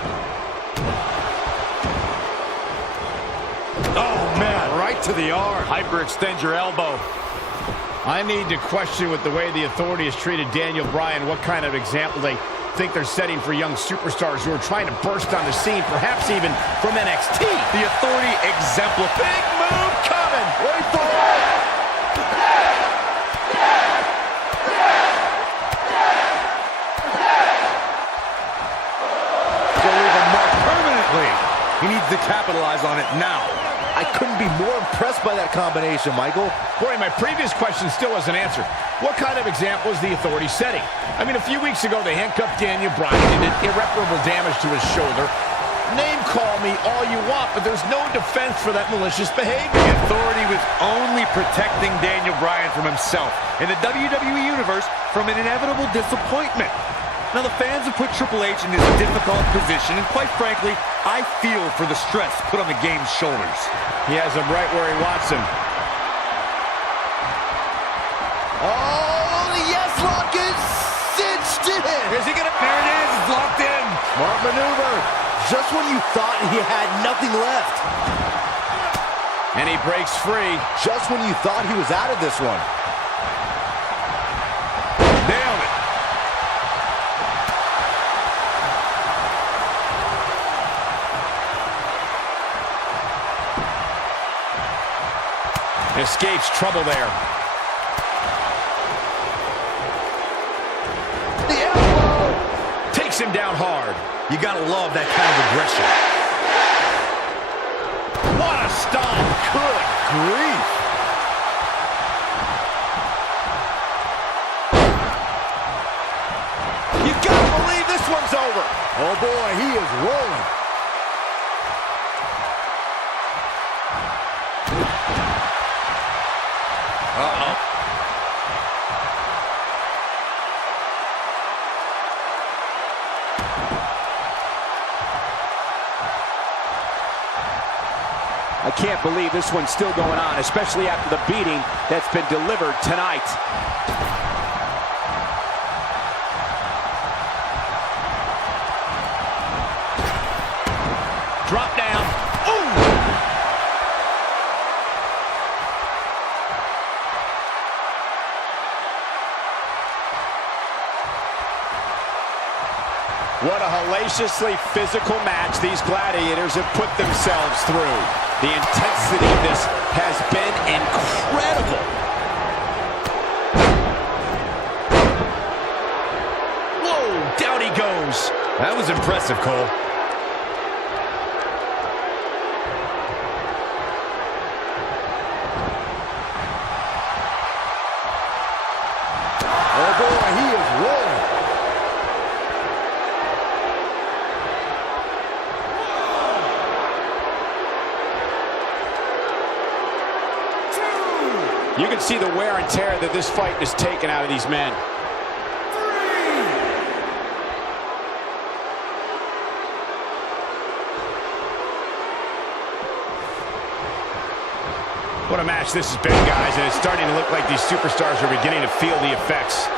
Oh, man, right to the arm. Hyperextend your elbow. I need to question with the way the Authority has treated Daniel Bryan what kind of example they think they're setting for young superstars who are trying to burst on the scene, perhaps even from NXT. The Authority exemplifies. Big move coming. Wait for it. To leave a mark permanently. He needs to capitalize on it now. I couldn't be more impressed by that combination, Michael. Corey, my previous question still wasn't answered. What kind of example is the Authority setting? I mean, a few weeks ago, they handcuffed Daniel Bryan and did irreparable damage to his shoulder. Name call me all you want, but there's no defense for that malicious behavior. The Authority was only protecting Daniel Bryan from himself and the WWE Universe from an inevitable disappointment. Now, the fans have put Triple H in this difficult position, and quite frankly, I feel for the stress put on the game's shoulders. He has him right where he wants him. Oh, the yes lock is cinched in. Is he gonna? There it is, it's locked in. Smart maneuver. Just when you thought he had nothing left. And he breaks free. Just when you thought he was out of this one. Nailed it. Escapes trouble there. The elbow. Takes him down hard. You gotta love that kind of aggression. What a stomp. Good grief. You gotta believe this one's over. Oh boy, he is rolling. Uh-oh. I can't believe this one's still going on, especially after the beating that's been delivered tonight. Drop down. Ooh! What a hellaciously physical match these gladiators have put themselves through. The intensity of this has been incredible. Whoa, down he goes. That was impressive, Cole. Oh boy, he is rolling. You can see the wear and tear that this fight has taken out of these men. What a match this has been, guys, and it's starting to look like these superstars are beginning to feel the effects.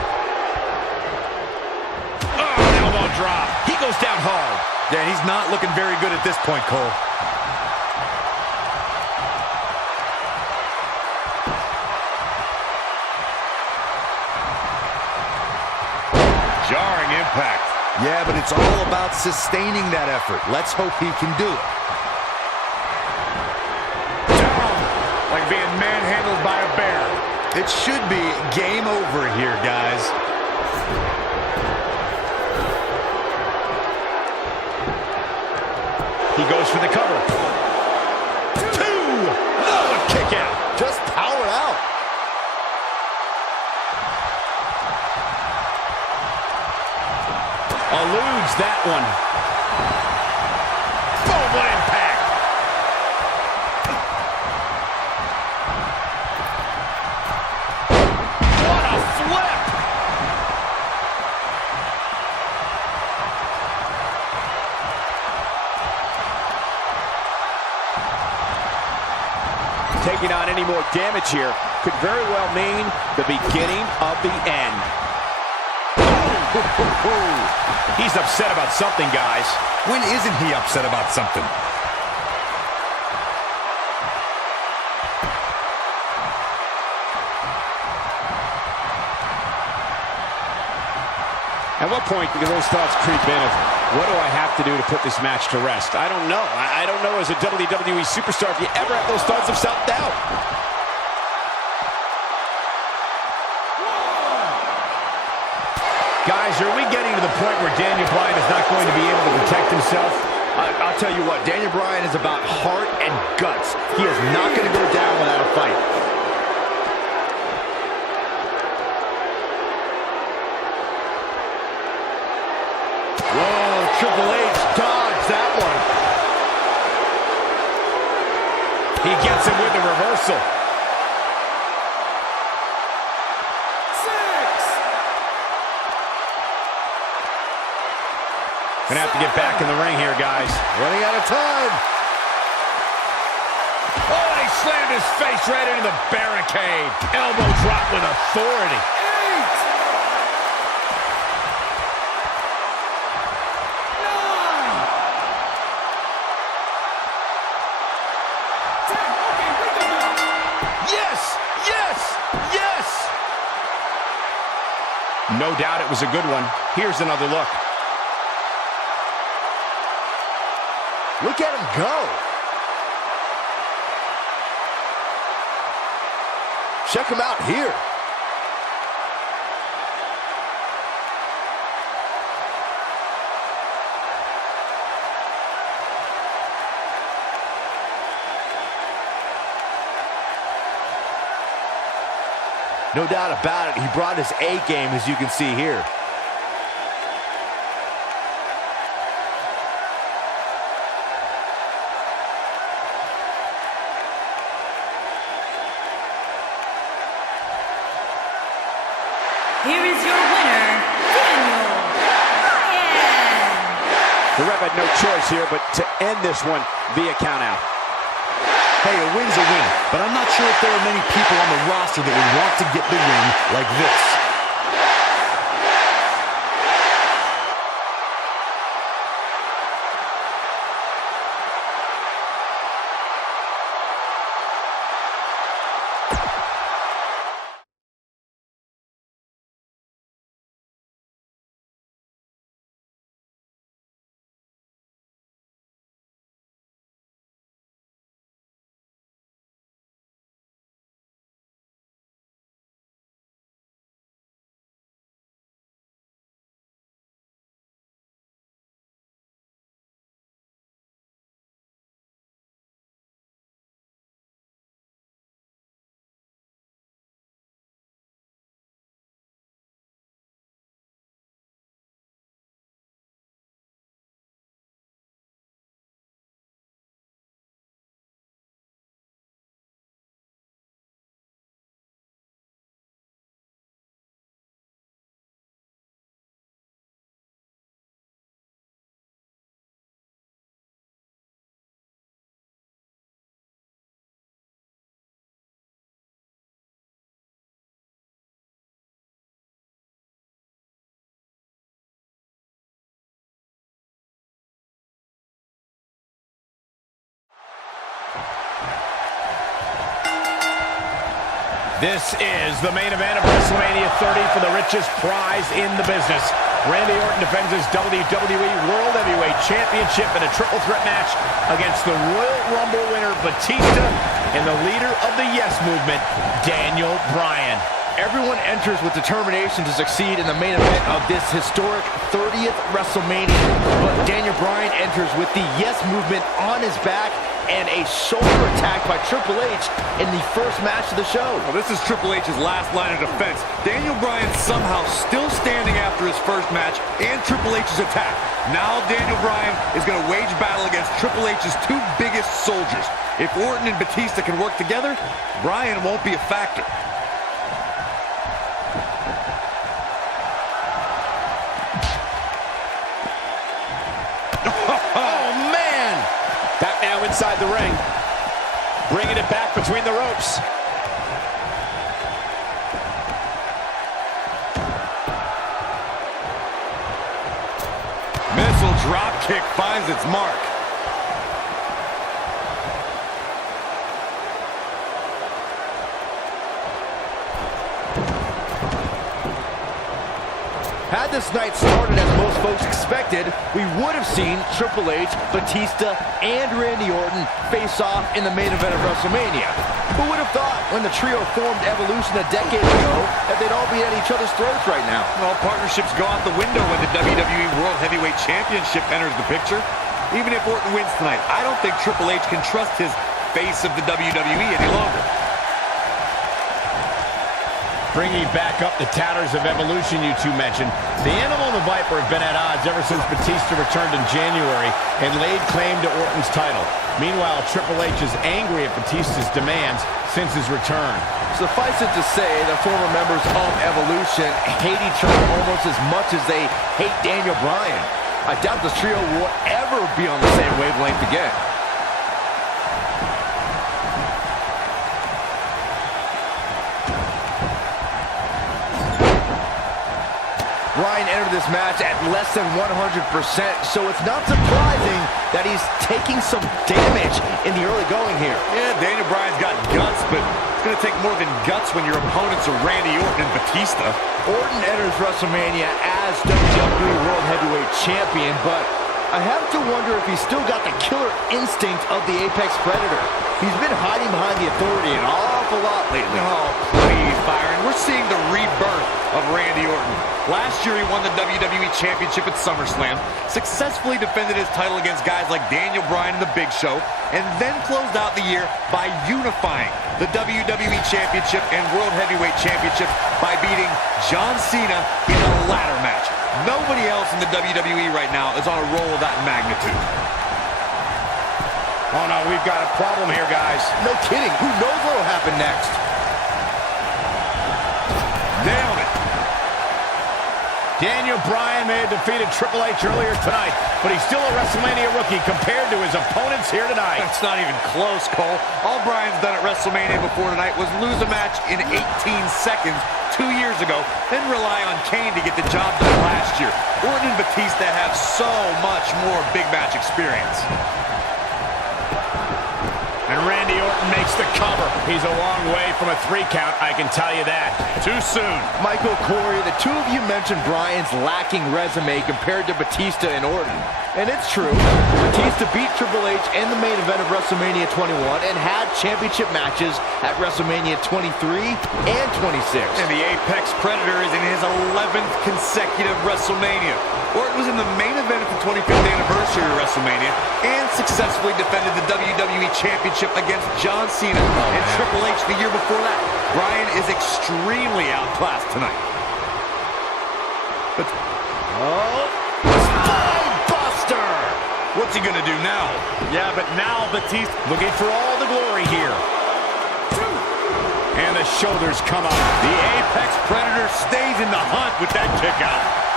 Oh, an elbow drop. He goes down hard. Yeah, he's not looking very good at this point, Cole. Jarring impact. Yeah, but it's all about sustaining that effort. Let's hope he can do it. Like being manhandled by a bear. It should be game over here, guys. He goes for the cover. Two! Oh, a kick out. Just power out. Eludes that one. Boom, what impact. What a flip. Taking on any more damage here could very well mean the beginning of the end. He's upset about something, guys. When isn't he upset about something? At what point do those thoughts creep in of, what do I have to do to put this match to rest? I don't know. I don't know as a WWE superstar if you ever have those thoughts of self-doubt. Guys, are we getting to the point where Daniel Bryan is not going to be able to protect himself? I'll tell you what, Daniel Bryan is about heart and guts. He is not going to go down without a fight. Whoa, Triple H dodged that one. He gets him with the reversal. Gonna have to get back in the ring here, guys. Running out of time. Oh, and he slammed his face right into the barricade. Elbow drop with authority. 8. Yes! Yes! Yes! No doubt it was a good one. Here's another look. Look at him go. Check him out here. No doubt about it. He brought his A game, as you can see here. Here is your winner, Daniel Bryan. The ref had no choice here but to end this one via countout. Hey, a win's a win, but I'm not sure if there are many people on the roster that would want to get the win like this. This is the main event of WrestleMania 30 for the richest prize in the business. Randy Orton defends his WWE World Heavyweight Championship in a triple threat match against the Royal Rumble winner Batista and the leader of the Yes Movement, Daniel Bryan. Everyone enters with determination to succeed in the main event of this historic 30th WrestleMania. But Daniel Bryan enters with the Yes Movement on his back and a shoulder attack by Triple H in the first match of the show. Well, this is Triple H's last line of defense. Daniel Bryan somehow still standing after his first match and Triple H's attack. Now Daniel Bryan is going to wage battle against Triple H's two biggest soldiers. If Orton and Batista can work together, Bryan won't be a factor. Inside the ring, bringing it back between the ropes. Missile drop kick finds its mark. Had this night started as most folks expected, we would have seen Triple H, Batista, and Randy Orton face off in the main event of WrestleMania. Who would have thought when the trio formed Evolution a decade ago that they'd all be at each other's throats right now? Well, partnerships go out the window when the WWE World Heavyweight Championship enters the picture. Even if Orton wins tonight, I don't think Triple H can trust his face of the WWE any longer. Bringing back up the tatters of Evolution you two mentioned, the Animal and the Viper have been at odds ever since Batista returned in January and laid claim to Orton's title. Meanwhile, Triple H is angry at Batista's demands since his return. Suffice it to say, the former members of Evolution hate each other almost as much as they hate Daniel Bryan. I doubt this trio will ever be on the same wavelength again. Bryan entered this match at less than 100%, so it's not surprising that he's taking some damage in the early going here. Yeah, Daniel Bryan's got guts, but it's going to take more than guts when your opponents are Randy Orton and Batista. Orton enters WrestleMania as WWE World Heavyweight Champion, but I have to wonder if he's still got the killer instinct of the Apex Predator. He's been hiding behind the Authority an awful lot lately. Oh, please, Byron. We're seeing the rebirth of Randy Orton. Last year, he won the WWE Championship at SummerSlam, successfully defended his title against guys like Daniel Bryan and The Big Show, and then closed out the year by unifying the WWE Championship and World Heavyweight Championship by beating John Cena in a ladder match. Nobody else in the WWE right now is on a roll of that magnitude. Oh no, we've got a problem here, guys. No kidding. Who knows what will happen next? Nailed it. Daniel Bryan may have defeated Triple H earlier tonight, but he's still a WrestleMania rookie compared to his opponents here tonight. That's not even close, Cole. All Bryan's done at WrestleMania before tonight was lose a match in 18 seconds 2 years ago, then rely on Kane to get the job done last year. Orton and Batista have so much more big match experience. And Randy Orton makes the cover. He's a long way from a 3 count, I can tell you that. Too soon. Michael, Corey, the two of you mentioned Bryan's lacking resume compared to Batista and Orton. And it's true. Batista beat Triple H in the main event of WrestleMania 21 and had championship matches at WrestleMania 23 and 26. And the Apex Predator is in his 11th consecutive WrestleMania. Orton was in the main event at the 25th anniversary of WrestleMania and successfully defended the WWE Championship against John Cena and Triple H the year before that. Bryan is extremely outclassed tonight. But Spinebuster! What's he gonna do now? Yeah, but now Batista looking for all the glory here. And the shoulders come up. The Apex Predator stays in the hunt with that kick out.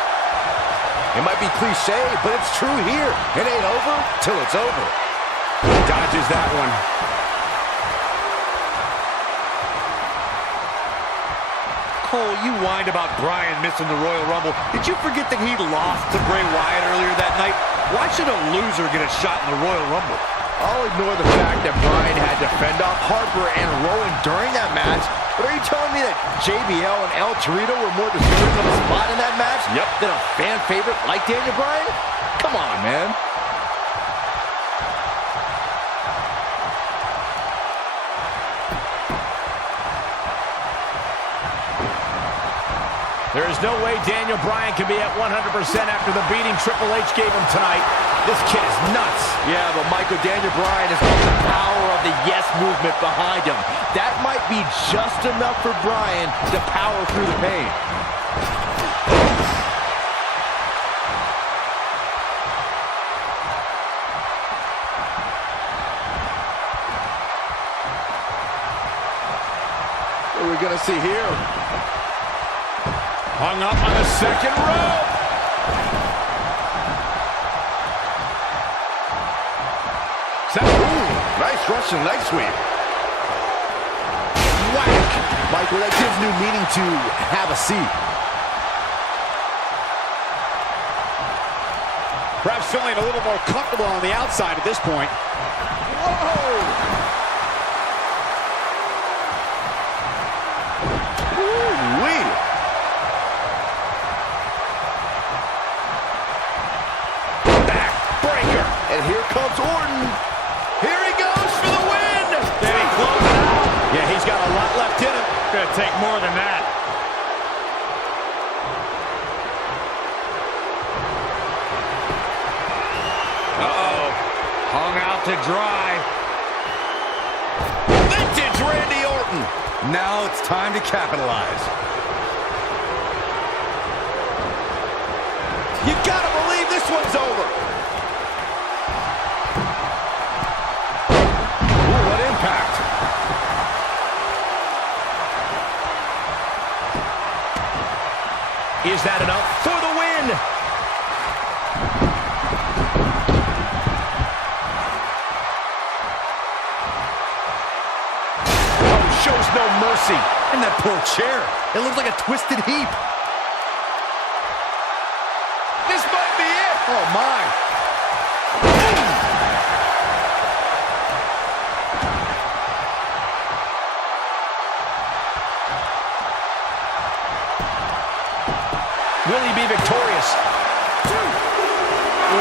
It might be cliche, but it's true here. It ain't over till it's over. Dodges that one. Cole, you whined about Bryan missing the Royal Rumble. Did you forget that he lost to Bray Wyatt earlier that night? Why should a loser get a shot in the Royal Rumble? I'll ignore the fact that Bryan had to fend off Harper and Rowan during that match But are you telling me that JBL and El Torito were more deserving of a spot in that match than a fan favorite like Daniel Bryan? Come on, man. There is no way Daniel Bryan can be at 100% after the beating Triple H gave him tonight. This kid is nuts. Yeah, but Michael, Daniel Bryan has got the power of the yes movement behind him. That might be just enough for Bryan to power through the pain. What are we going to see here? Hung up on the second rope. Ooh, nice Russian leg sweep. Whack! Michael, that gives new meaning to have a seat. Perhaps feeling a little more comfortable on the outside at this point. Whoa! Ooh-wee! Backbreaker. And here comes Orton. Here he goes for the win. Did he close it out? Yeah, he's got a lot left in him. Gonna take more than that. Uh-oh. Hung out to dry. Vintage Randy Orton. Now it's time to capitalize. You gotta believe this one's over. Ooh, what impact. Is that enough for the win? Oh, shows no mercy. And that poor chair. It looks like a twisted heap. This might be it. Oh, my. Will he be victorious?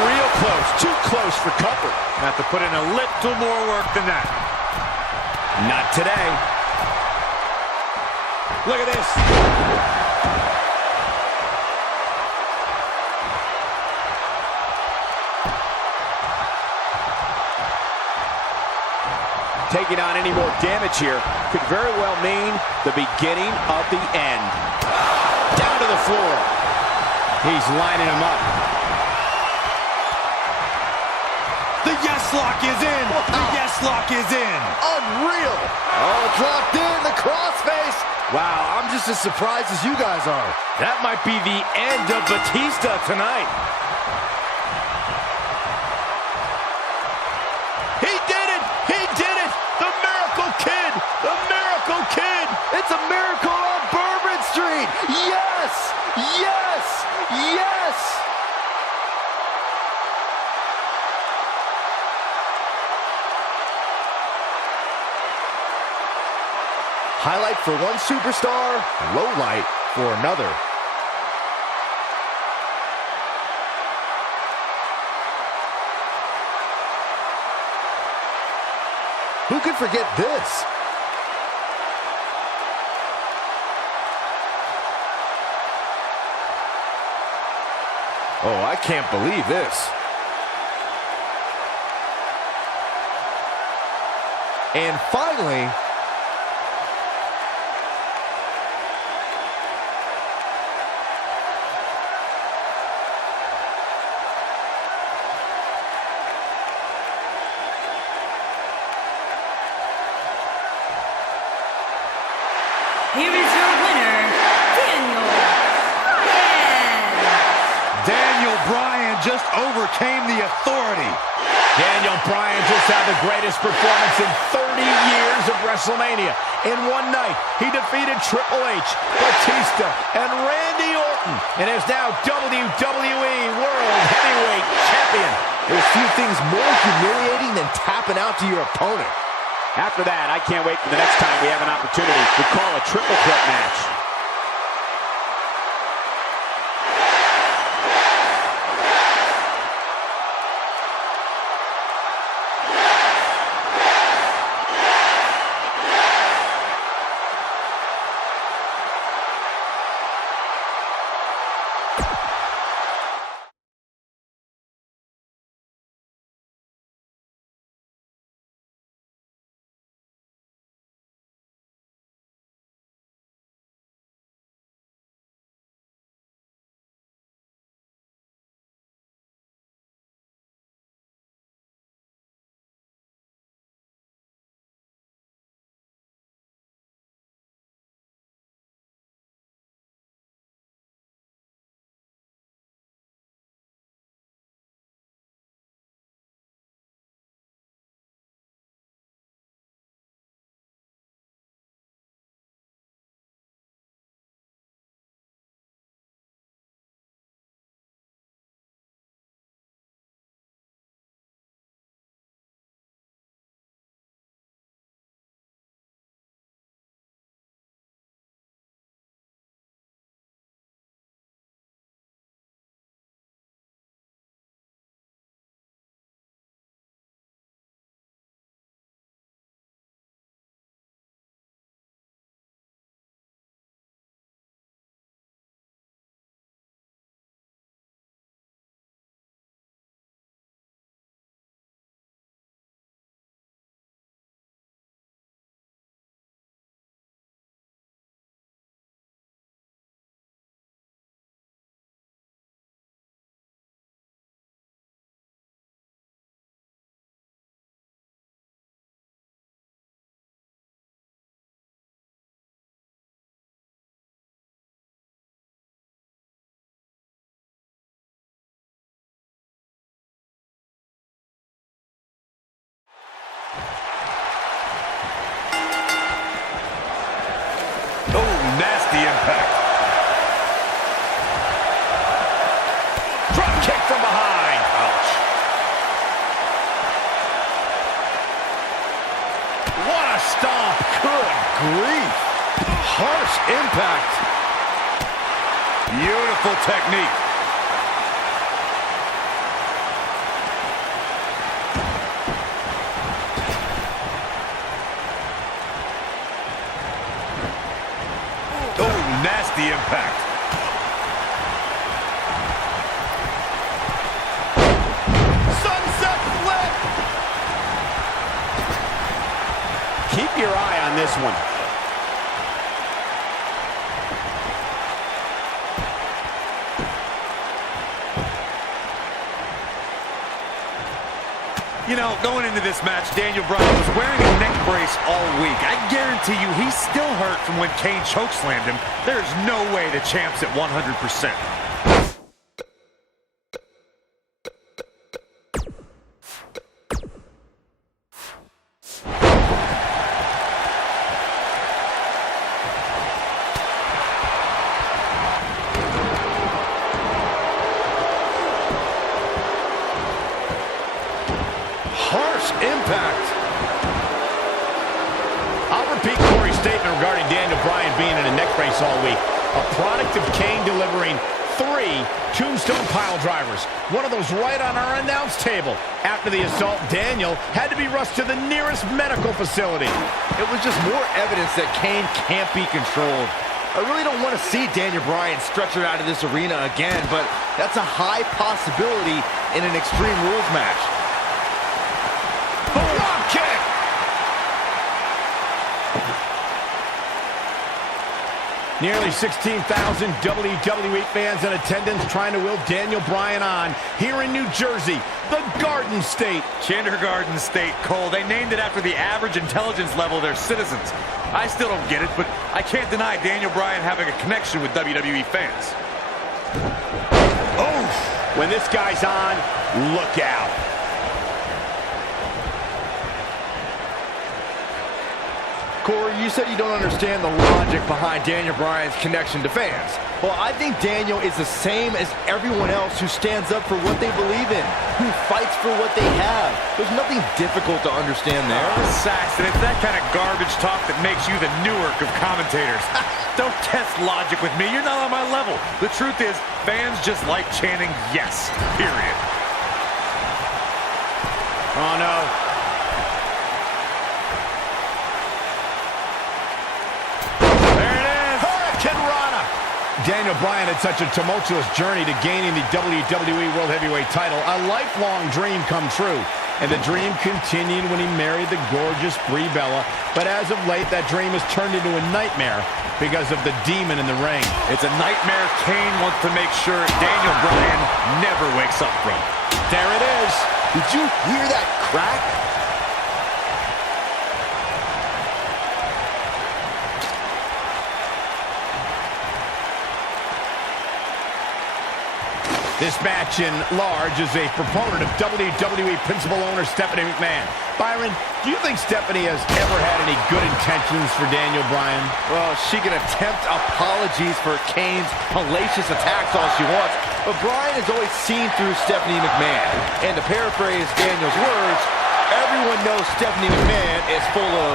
Real close. Too close for comfort. Have to put in a little more work than that. Not today. Look at this. Taking on any more damage here could very well mean the beginning of the end. Down to the floor. He's lining him up. The yes lock is in. The yes lock is in. Unreal. Oh, it's locked in. The crossface. Wow, I'm just as surprised as you guys are. That might be the end of Batista tonight. He did it! He did it! The Miracle Kid! The Miracle Kid! It's a miracle on Bourbon Street. Yes! Yes! Yes! Highlight for one superstar, low light for another. Who could forget this? Oh, I can't believe this. And finally, Here is your winner, Daniel Bryan. Daniel Bryan just overcame the authority. Daniel Bryan just had the greatest performance in 30 years of WrestleMania. In one night, he defeated Triple H, Batista, and Randy Orton, and is now WWE World Heavyweight Champion. there's few things more humiliating than tapping out to your opponent. After that, I can't wait for the next time we have an opportunity to call a triple threat match. Nasty impact. Drop kick from behind. Ouch. What a stomp. Good grief. Harsh impact. Beautiful technique. Nasty impact. Sunset flip. Keep your eye on this one. You know, going into this match, Daniel Bryan was wearing a neck brace all week. I guarantee you he's still hurt from when Kane chokeslammed him. There's no way the champ's at 100%. Impact. I'll repeat Corey's statement regarding Daniel Bryan being in a neck brace all week. A product of Kane delivering 3 tombstone pile drivers. One of those right on our announce table. After the assault, Daniel had to be rushed to the nearest medical facility. It was just more evidence that Kane can't be controlled. I really don't want to see Daniel Bryan stretchered out of this arena again, but that's a high possibility in an Extreme Rules match. Drop kick! Nearly 16,000 WWE fans in attendance trying to will Daniel Bryan on here in New Jersey, the Garden State. Kindergarten State, Cole. They named it after the average intelligence level of their citizens. I still don't get it, but I can't deny Daniel Bryan having a connection with WWE fans. Oh, when this guy's on, look out. Corey, you said you don't understand the logic behind Daniel Bryan's connection to fans. Well, I think Daniel is the same as everyone else who stands up for what they believe in, who fights for what they have. There's nothing difficult to understand there. Saxton, it's that kind of garbage talk that makes you the Newark of commentators. Don't test logic with me. You're not on my level. The truth is, fans just like chanting yes, period. Oh, no. Daniel Bryan had such a tumultuous journey to gaining the WWE World Heavyweight title. A lifelong dream come true. And the dream continued when he married the gorgeous Brie Bella. But as of late, that dream has turned into a nightmare because of the demon in the ring. It's a nightmare Kane wants to make sure Daniel Bryan never wakes up from. There it is. Did you hear that crack? This match in large is a proponent of WWE principal owner Stephanie McMahon. Byron, do you think Stephanie has ever had any good intentions for Daniel Bryan? Well, she can attempt apologies for Kane's hellacious attacks all she wants, but Bryan has always seen through Stephanie McMahon. And to paraphrase Daniel's words, everyone knows Stephanie McMahon is full of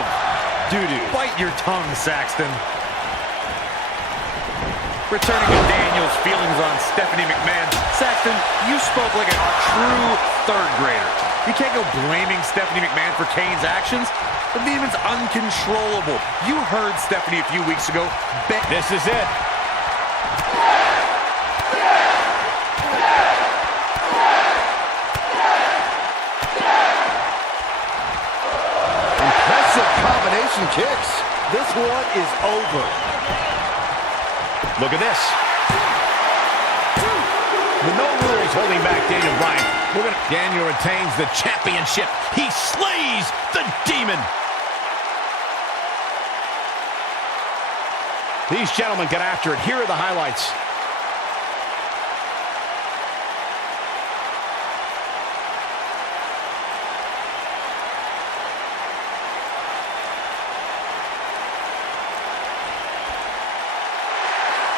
doo-doo. Bite your tongue, Saxton. Returning to Daniel's feelings on Stephanie McMahon. Saxton, you spoke like a true third grader. You can't go blaming Stephanie McMahon for Kane's actions. The demon's uncontrollable. You heard Stephanie a few weeks ago. This is it. Impressive combination kicks. This one is over. Look at this. With no rules holding back Daniel Bryan. Daniel retains the championship. He slays the demon. These gentlemen get after it. Here are the highlights.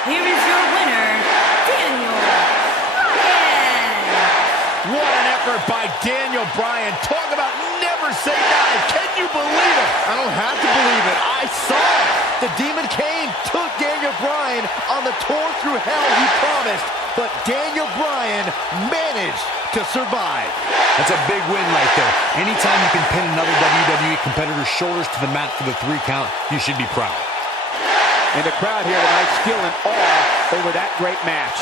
Here is your winner, Daniel Bryan. What an effort by Daniel Bryan. Talk about never say die. Can you believe it? I don't have to believe it. I saw it. The Demon Kane took Daniel Bryan on the tour through hell he promised, but Daniel Bryan managed to survive. That's a big win right there. Anytime you can pin another WWE competitor's shoulders to the mat for the 3 count, you should be proud. And the crowd here tonight still in awe over that great match.